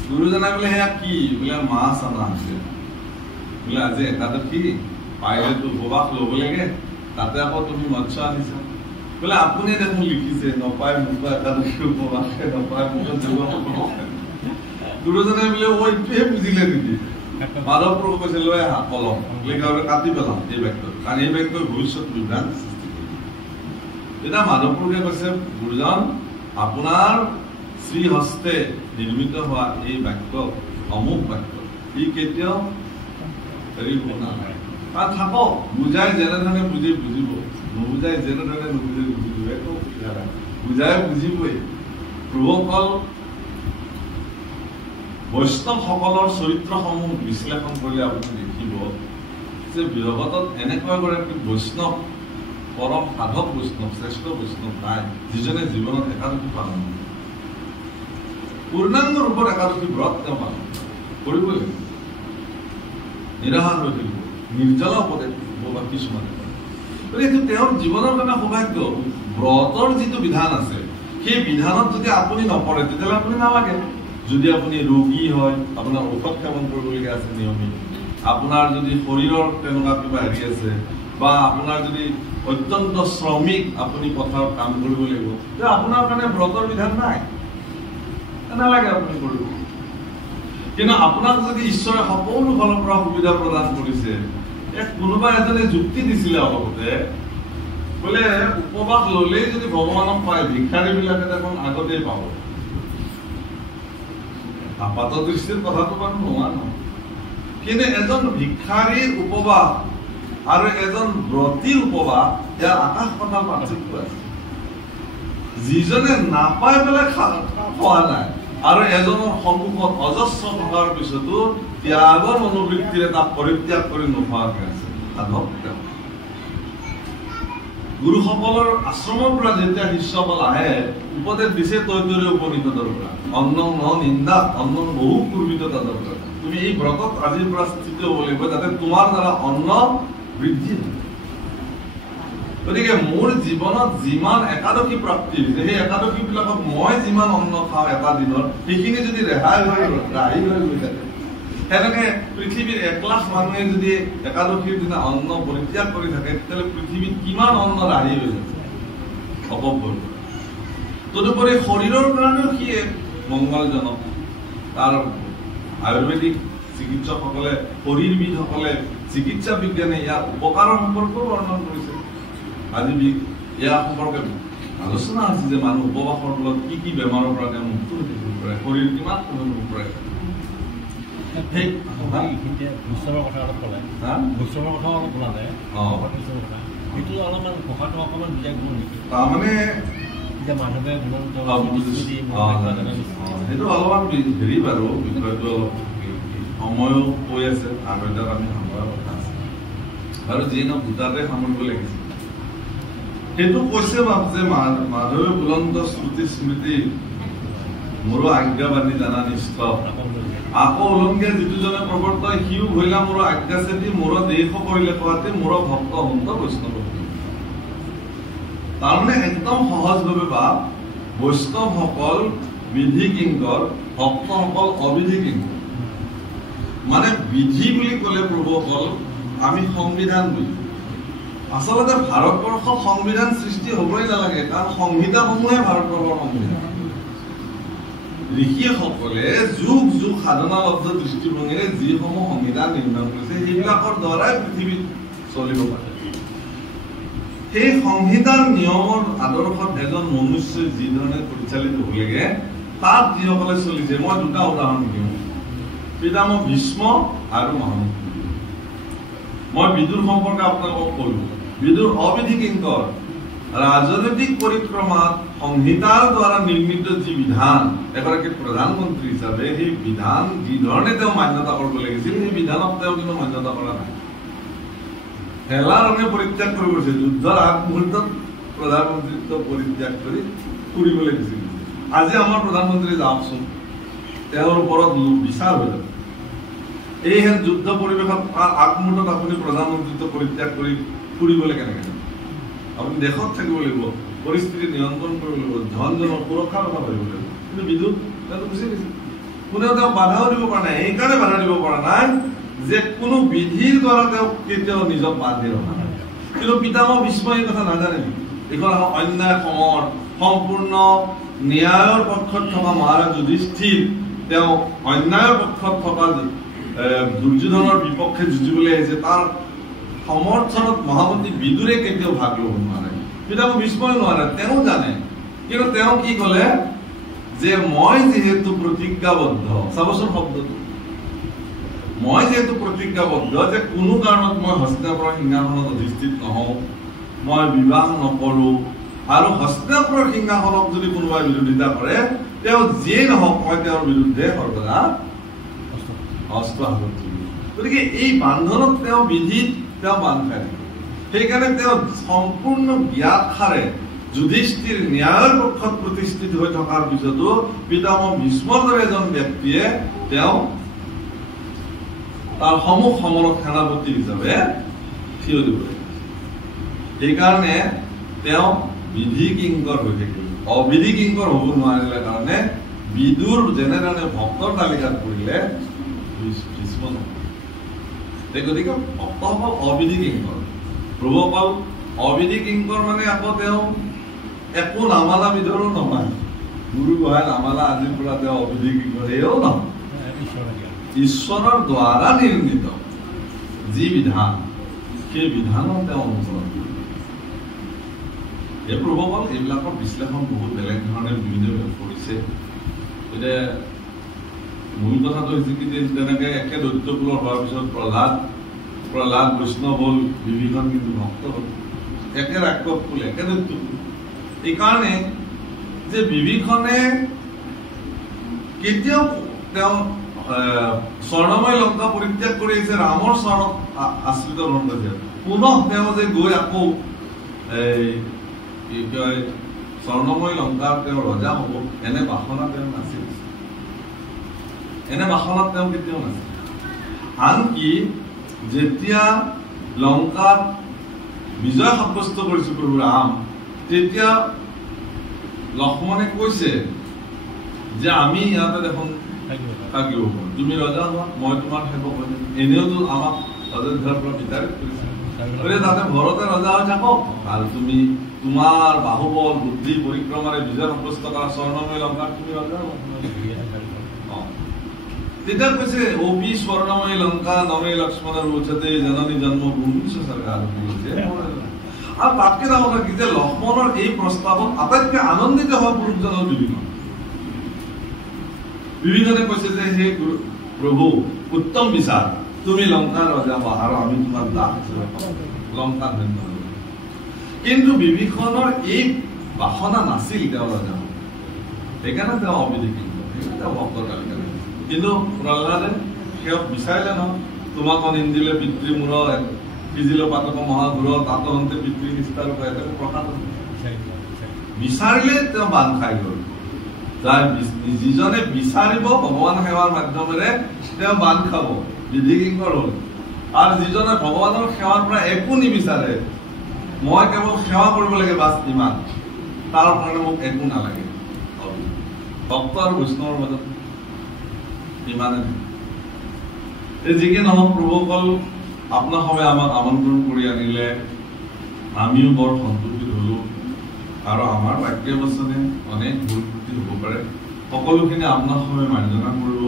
গুৰুজনাই বোলে সেয়া কি? বোলে মাছ অনা হৈছে। বোলে আজি একাদশী পাৰিলেতো উপবাস ল'ব লাগে, তাতে আকৌ তুমি মৎস্য আনিছা। বোলে আপুনি দেখোন লিখিছে নপায় মোক একাদশী উপবাসে নপায় মোক যোগ। গুৰুজনাই বোলে এইটোহে বুজিলে নেকি? মাধৱ পুৰুষ কৈছে লৈ আহা কলম, লিখাবলৈ কাটি পেলাম এই বাক্য, কাৰণ এই বাক্যই ভৱিষ্যত বিভ্ৰান্ত সৃষ্টি কৰিব। তেতিয়া মাধৱ পুৰুষে কৈছে গুৰুজন আপোনাৰ শ্ৰীহস্তে নিৰ্মিত হোৱা এই বাক্য অমুক বাক্য ই কেতিয়াও হেৰি হ'ব নালাগে। কাৰণ থাকক বুজাই যেনেধৰণে বুজিব, নুবুজাই যেনেধৰণে নুবুজিব, একো অসুবিধা নাই। বুজাই বুজিবই। প্ৰভুসকল বৈষ্ণৱসকলৰ চৰিত্ৰসমূহ বিশ্লেষণ কৰিলে আপুনি দেখিব যে জগতত এনেকুৱা এগৰাকী বৈষ্ণৱ পৰম সাধক বৈষ্ণৱ শ্ৰেষ্ঠ বৈষ্ণৱ নাই যিজনে জীৱনত একাদশী পালন কৰে পূৰ্ণাংগ ৰূপত একাদশী ব্ৰত তেওঁ পালন কৰিব লাগিব নিৰাহাৰ হৈ থাকিব নিৰ্জলা উপদেশ বা কিছুমানে এইটো তেওঁৰ জীৱনৰ কাৰণে সৌভাগ্য ব্ৰতৰ যিটো বিধান আছে সেই বিধানত যদি আপুনি নপৰে তেতিয়াহ'লে আপুনি নালাগে যদি আপুনি ৰোগী হয় আপোনাৰ ঔষধ সেৱন কৰিবলগীয়া আছে নিয়মিত আপোনাৰ যদি শৰীৰৰ তেনেকুৱা কিবা হেৰি আছে বা আপোনাৰ যদি অত্যন্ত শ্ৰমিক আপুনি পথাৰত কাম কৰিব লাগিব তেতিয়া আপোনাৰ কাৰণে ব্ৰতৰ বিধান নাই নালাগে আপুনি কৰিব কিন্তু আপোনাক যদি ঈশ্বৰে সকলো ফালৰ পৰা সুবিধা প্ৰদান কৰিছে কোনোবা এজনে যুক্তি দিছিলে অলপতে বোলে উপবাস ললেই যদি ভগৱানক পায় ভিক্ষাৰীবিলাকে দেখোন আগতেই পাব আপাত দৃষ্টিৰ কথাটো বাৰু নোহোৱা নহয় কিন্তু এজন ভিক্ষাৰীৰ উপবাস আৰু এজন ব্ৰতীৰ উপবাস ইয়াৰ আকাশ পাতাল পাৰ্থক্য আছে যিজনে নাপাই পেলাই খোৱা নাই আৰু এজনৰ সন্মুখত অজস্ৰ থকাৰ পিছতো ত্যাগৰ মনোবৃত্তিৰে তাক পৰিত্যাগ কৰি নোখোৱাকৈ আছে সাধক গুৰুসকলৰ আশ্ৰমৰ পৰা যেতিয়া শিষ্যসকল আহে উপদেশ দিছে তৈতৰীয় উপনিষদৰ পৰা অন্ন ন নিন্দা অন্ন বহু পূৰ্বিত তাদৰ পৰা তুমি এই ব্ৰতত আজিৰ পৰা স্থিত হ'ব লাগিব যাতে তোমাৰ দ্বাৰা অন্ন বৃদ্ধি হয় গতিকে মোৰ জীৱনত যিমান একাদশী প্ৰাপ্তি হৈছে সেই একাদশী বিলাকক মই যিমান অন্ন খাওঁ এটা দিনত সেইখিনি যদি ৰেহাই হৈ ৰাহি হৈ গৈ থাকে সেনেকে পৃথিৱীৰ 1 লাখ মানুহে যদি একাদশীৰ দিনা অন্ন পৰিত্যাগ কৰি থাকে তেতিয়াহ'লে পৃথিৱীত কিমান অন্ন ৰাহি হৈ যায় অপব্যয় তদুপৰি শৰীৰৰ কাৰণেও সি মংগলজনক তাৰ আয়ুৰ্বেদিক চিকিৎসকসকলে শৰীৰবিদসকলে চিকিৎসা বিজ্ঞানে ইয়াৰ উপকাৰৰ সম্পৰ্কেও বৰ্ণন কৰিছে আজি ইয়াৰ সম্পৰ্কে আলোচনা আছে যে মানুহ উপবাসৰ ফলত কি কি বেমাৰৰ পৰা তেওঁ মুক্ত হৈ থাকিব পাৰে শৰীৰ কিমান সলনি হ'ব পাৰে বৈষ্ণৱৰ কথা অলপ ক'লে বৈষ্ণৱৰ কথা অলপ ওলালে সেইটো অলপমান ভাষাটো অকণমান বুজাই দিব নেকি তাৰমানে যে মাধৱে সেইটো অলপমান হেৰি বাৰু বিষয়টো সময়ো কৈ আছে আৰু এটাত আমি সময়ৰ কথা আছে আৰু যি নহওক দুটাতে সামৰিব লাগিছে সেইটো কৈছে যে মাধৱে বুলন্দ শ্ৰুতি স্মৃতি মোৰো আজ্ঞাবাণী জানা নিষ্ঠ আকৌ উলংঘিয়া যিটোজনে প্ৰৱৰ্তয় সিও ভৈলা মোৰ আজ্ঞা চেতি মোৰ দেশ কৰিলে কোৱাতে মোৰ ভক্ত সন্ত বৈষ্ণৱ তাৰমানে একদম সহজভাৱে বা বৈষ্ণৱসকল বিধি কিংকৰ ভক্তসকল অবিধি কিংকৰ মানে বিধি বুলি ক'লে প্ৰভুসকল আমি সংবিধান বুলি আচলতে ভাৰতবৰ্ষত সংবিধান সৃষ্টি হ'বই নালাগে কাৰণ সংহিতাসমূহে ভাৰতবৰ্ষৰ সংবিধান ঋষিসকলে যুগ যুগ সাধনাবদ্ধ দৃষ্টিভংগীৰে যিসমূহ সংবিধান নিৰ্মাণ কৰিছে সেইবিলাকৰ দ্বাৰাই পৃথিৱীত চলিব পাৰে সেই সংহিতাৰ নিয়মৰ আদৰ্শত এজন মনুষ্যই যি ধৰণে পৰিচালিত হ'ব লাগে তাত যিসকলে চলিছে মই দুটা উদাহৰণ দিওঁ পিতামহ ভীষ্ম আৰু মহামুদ্ৰ মই বিদুৰ সম্পৰ্কে আপোনালোকক ক'লো বিদুৰ অবিধি কিংকৰ ৰাজনৈতিক পৰিক্ৰমাত সংহিতাৰ দ্বাৰা নিৰ্মিত যি বিধান এগৰাকী প্ৰধানমন্ত্ৰী হিচাপে সেই বিধান যি ধৰণে তেওঁ মান্যতা কৰিব লাগিছিল সেই বিধানক তেওঁ কিন্তু মান্যতা কৰা নাই হেলাৰ ৰঙে পৰিত্যাগ কৰিব গৈছে যুদ্ধৰ আগমুহূৰ্তত প্ৰধানমন্ত্ৰীত্ব পৰিত্যাগ কৰি ফুৰিবলৈ গৈছিল আজি আমাৰ প্ৰধানমন্ত্ৰী যাওকচোন তেওঁৰ ওপৰত বিচাৰ হৈ যাব এইহেন যুদ্ধ পৰিৱেশত আগমুহূৰ্তত আপুনি প্ৰধানমন্ত্ৰীত্ব পৰিত্যাগ কৰি ফুৰিবলৈ কেনেকৈ আপুনি দেশত থাকিব লাগিব পৰিস্থিতি নিয়ন্ত্ৰণ কৰিব লাগিব ধনজনৰ সুৰক্ষাৰ কথা ভাবিব লাগিব কিন্তু বিদ্যুৎ তেওঁ গুচি গৈছে কোনেও তেওঁক বাধাও দিব পৰা নাই সেইকাৰণে বাধা দিব পৰা নাই যে কোনো বিধিৰ দ্বাৰা তেওঁক কেতিয়াও নিজক বান্ধি ৰখা নাই কিন্তু পিতামহ ভীষ্মই এই কথা নাজানে নেকি এইখন অন্যায় সমৰ সম্পূৰ্ণ ন্যায়ৰ পক্ষত থকা মহাৰাজ যুধিষ্ঠিৰ তেওঁ অন্যায়ৰ পক্ষত থকা দুৰ্যোধনৰ বিপক্ষে যুঁজিবলৈ আহিছে তাৰ সমৰ্থনত মহামন্ত্ৰী বিদুৰে কেতিয়াও ভাগ ল'ব নোৱাৰে পিতামহ ভীষ্মই নোৱাৰে তেওঁ জানে কিন্তু তেওঁ কি ক'লে যে মই যিহেতু প্ৰতিজ্ঞাবদ্ধ চাবচোন শব্দটো মই যেহেতু প্ৰতিজ্ঞাবদ্ধ যে কোনো কাৰণত মই হস্তিনাপুৰৰ সিংহাসনত অধিষ্ঠিত নহওঁ মই বিবাহ নকৰোঁ আৰু হস্তিনাপুৰৰ সিংহাসনক যদি কোনোবাই বিৰোধিতা কৰে তেওঁ যিয়েই নহওক মই তেওঁৰ বিৰুদ্ধে সৰ্বদা অস্ত্ৰ হাতত তুলি। গতিকে এই বান্ধনত তেওঁ বিধিত তেওঁ বান্ধ খাই থাকে। সেইকাৰণে তেওঁ সম্পূৰ্ণ ব্যাখ্যাৰে যুধিষ্ঠিৰ ন্যায়ৰ পক্ষত প্ৰতিষ্ঠিত হৈ থকাৰ পিছতো পিতামহ ভীষ্মৰ দৰে এজন ব্যক্তিয়ে তেওঁ তাৰ সমুখ সমৰত সেনাপতি হিচাপে থিয় দিব লাগে। সেইকাৰণে তেওঁ বিধি কিংকৰ হৈ থাকিল। অবিধি কিংকৰ হ'ব নোৱাৰিলে কাৰণে বিদুৰ যেনেধৰণে ভক্তৰ তালিকাত পৰিলে ভীষ্ম নহয়। গতিকে ভক্তসকল অবিধি কিংকৰ। প্ৰভুসকল অবিধি কিংকৰ মানে আকৌ তেওঁ একো নামালা বিধৰো নহয়। গুৰু গোহাঁই নামালা আজিৰ পৰা তেওঁ অবিধি কিংকৰ এও নহয়। ঈশ্বৰৰ দ্বাৰা নিৰ্মিত যি বিধান সেই বিধানো তেওঁ অনুসৰণ কৰিব। এই প্ৰভুসকল এইবিলাকৰ বিশ্লেষণ বহুত বেলেগ ধৰণে বিভিন্ন কৰিছে। এতিয়া মূল কথাটো হৈছে কি তেনেকে একে দৈত্যকুলৰ হোৱাৰ পিছত প্ৰহ্লাদ বৈষ্ণৱ হ'ল, বিভীষণ কিন্তু ভক্ত হ'ল। একে ৰাক্ষস কুল একে দৈত্যকুল। এইকাৰণে যে বিভীষণে কেতিয়াও তেওঁ স্বৰ্ণময় লংকা পৰিত্যাগ কৰি আহিছে ৰামৰ চৰণত আশ্ৰিত গ্ৰহণ কৰিছে। পুনঃ তেওঁ যে গৈ আকৌ স্বৰ্ণময় লংকাৰ তেওঁ ৰজা হ'ব এনে বাসনা তেওঁ নাছিল। এনে বাসনাত তেওঁ কেতিয়াও নাছিল। আনকি যেতিয়া লংকাত বিজয় সাব্যস্ত কৰিছে প্ৰভু ৰাম, তেতিয়া লক্ষ্মণে কৈছে যে আমি ইয়াতে দেখোন থাকিব পাৰোঁ, তুমি ৰজা হোৱা, মই তোমাৰ সেৱক হৈ থাকিম। এনেওতো আমাক অযোধ্যাৰ পৰা বিতাড়িত কৰিছে, তাতে ঘৰতে ৰজা হৈ থাকক আৰু তুমি তোমাৰ বাহুবল বুদ্ধি পৰিক্ৰমাৰে বিজয় সাব্যস্ত কৰা স্বৰ্ণময় লংকাত তুমি ৰজা হোৱা। তেতিয়া কৈছে অপি স্বৰ্ণময় লংকা নমে লক্ষ্মণৰ উচ্চতে জননী জন্মভূমি চৰকাৰ হৈছে। আৰু তাতকে ডাঙৰ কথা কি যে লক্ষ্মণৰ এই প্ৰস্তাৱত আটাইতকৈ আনন্দিত হোৱা পুৰুষজন হ'ল বিভীষণ। বিভীষণে কৈছে যে হে প্ৰভু উত্তম বিচাৰ, তুমি লংকাৰ ৰজা হোৱা আৰু আমি তোমাৰ দাস হিচাপে লংকা ধন্য হ'ব। কিন্তু বিভীষণৰ এই বাসনা নাছিল তেওঁ ৰজা হ'ব। সেইকাৰণে তেওঁ অবিধি কিংকৰ, সেইকাৰণে তেওঁ ভক্তৰ তালিকা। কিন্তু প্ৰহ্লাদে সেয়ক বিচাৰিলে ন, তোমাক নিন্দিলে পিতৃ মূৰ পিজিলে পাতক মহাগুৰ তাত অন্তে পিতৃ নিষ্ঠাৰ প্ৰসাদ বিচাৰিলে তেওঁ বান্ধ খাই গ'ল। যিজনে বিচাৰিব ভগৱান সেৱাৰ মাধ্যমেৰে তেওঁ বান্ধ খাব, বিধি কিংকৰ হ'ল। আৰু যিজনে ভগৱানৰ সেৱাৰ পৰা একো নিবিচাৰে, মই কেৱল সেৱা কৰিব লাগে বাছ ইমান, তাৰ কাৰণে মোক একো নালাগে, ভক্ত আৰু বৈষ্ণৱৰ মাজত ইমানে। যিকি নহওক প্ৰভুসকল, আপোনাসৱে আমাক আমন্ত্ৰণ কৰি আনিলে, আমিও বৰ সন্তোষিত হলো। আৰু আমাৰ বাক্য বচনে অনেক ভুল ত্ৰুটি হ'ব পাৰে, সকলোখিনি আপোনাসৱে মাৰ্জনা কৰিব।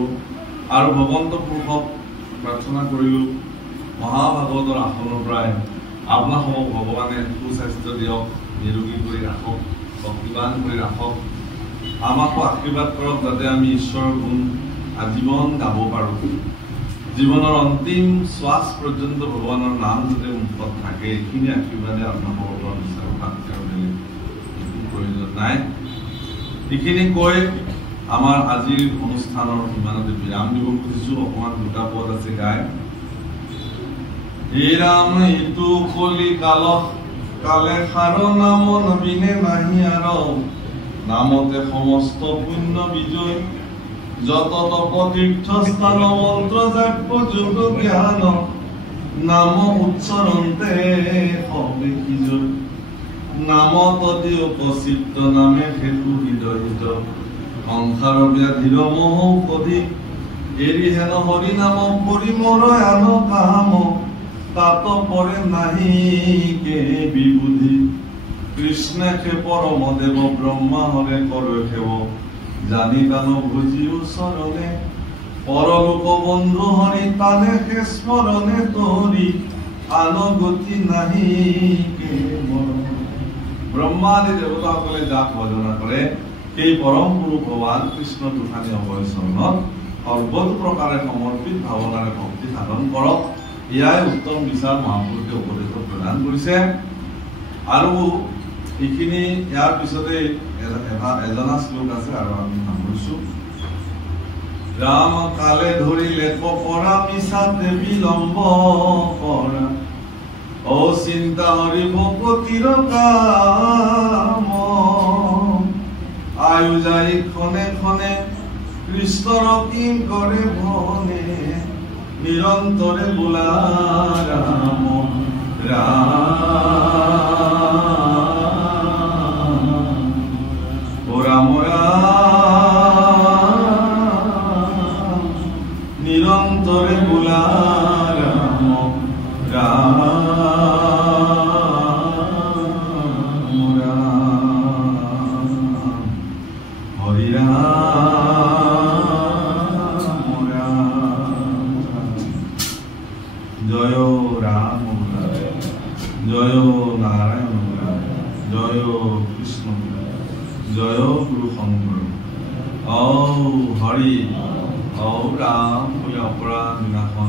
আৰু ভগৱন্ত পুৰুষক প্ৰাৰ্থনা কৰিলো, মহাভাগৱতৰ আসনৰ পৰাই আপোনাসৱক ভগৱানে সুস্বাস্থ্য দিয়ক, নিৰোগী কৰি ৰাখক, শক্তিবান কৰি ৰাখক। আমাকো আশীৰ্বাদ কৰক যাতে আমি ঈশ্বৰৰ গুণ আজীৱন গাব পাৰোঁ। জীৱনৰ অন্তিম শ্বাস পৰ্যন্ত ভগৱানৰ নাম যাতে মুখত থাকে, এইখিনি আশীৰ্বাদে আপোনালোকৰ বিচাৰো। প্ৰয়োজন নাই। এইখিনি কৈ আমাৰ আজিৰ অনুষ্ঠানৰ ইমানতে বিৰাম দিব খুজিছো। অকমান দুটা পদ আছে গাই। হে ৰাম এইটো কলি কালক কালে সাৰ নাম নবীনে নাহি আৰু নামতে সমস্ত পুণ্য বিজয় যত তপ তীৰ্থস্থান মন্ত্ৰ জাপ যোগ জ্ঞান নাম উচ্চৰণতে সবে কিজয় নামত অতি উপচিত নামে সেতু হৃদয়িত সংসাৰ ব্যাধিৰ মোহ ঔষধি এৰি হেন হৰি নাম পৰিমৰ আন কাম তাত পৰে নাহি কে বিবুধি কৃষ্ণে খে পৰম দেৱ ব্ৰহ্মা হৰে কৰে সেৱ জানি তান ভুজিও চৰণে পৰলোক বন্ধু হৰি তানে সে স্মৰণে তৰি আন গতি নাহি কে মৰম। ব্ৰহ্মাদি দেৱতাসকলে যাক ভজনা কৰে সেই পৰম পুৰুষ ভগৱান কৃষ্ণ দুখানি অভয় চৰণত সৰ্বতো প্ৰকাৰে সমৰ্পিত ভাৱনাৰে ভক্তি সাধন কৰক। এয়াই উত্তম বিচাৰ মহাপুৰুষে উপদেশ প্ৰদান কৰিছে। আৰু এইখিনি ইয়াৰ পিছতে এজনা শ্লোক আছে আৰু আমি সামৰিছো। ৰাম কালে ধৰিলে কপৰা মিছাতে বিলম্ব কৰা অচিন্তা হৰি ভকতিৰ কাম আয়ু যাই ক্ষণে ক্ষণে কৃষ্ণৰ কিং কৰে ভনে নিৰন্তৰে বোলা ৰাম ৰাম নিৰন্তৰে বোলা ৰাম ৰাম হৰি জয় ৰাম জয় নাৰায়ণ জয় কৃষ্ণ জয় গুৰু শংকৰ হৰি ৰাম বোলে অপৰাধ দিনাখন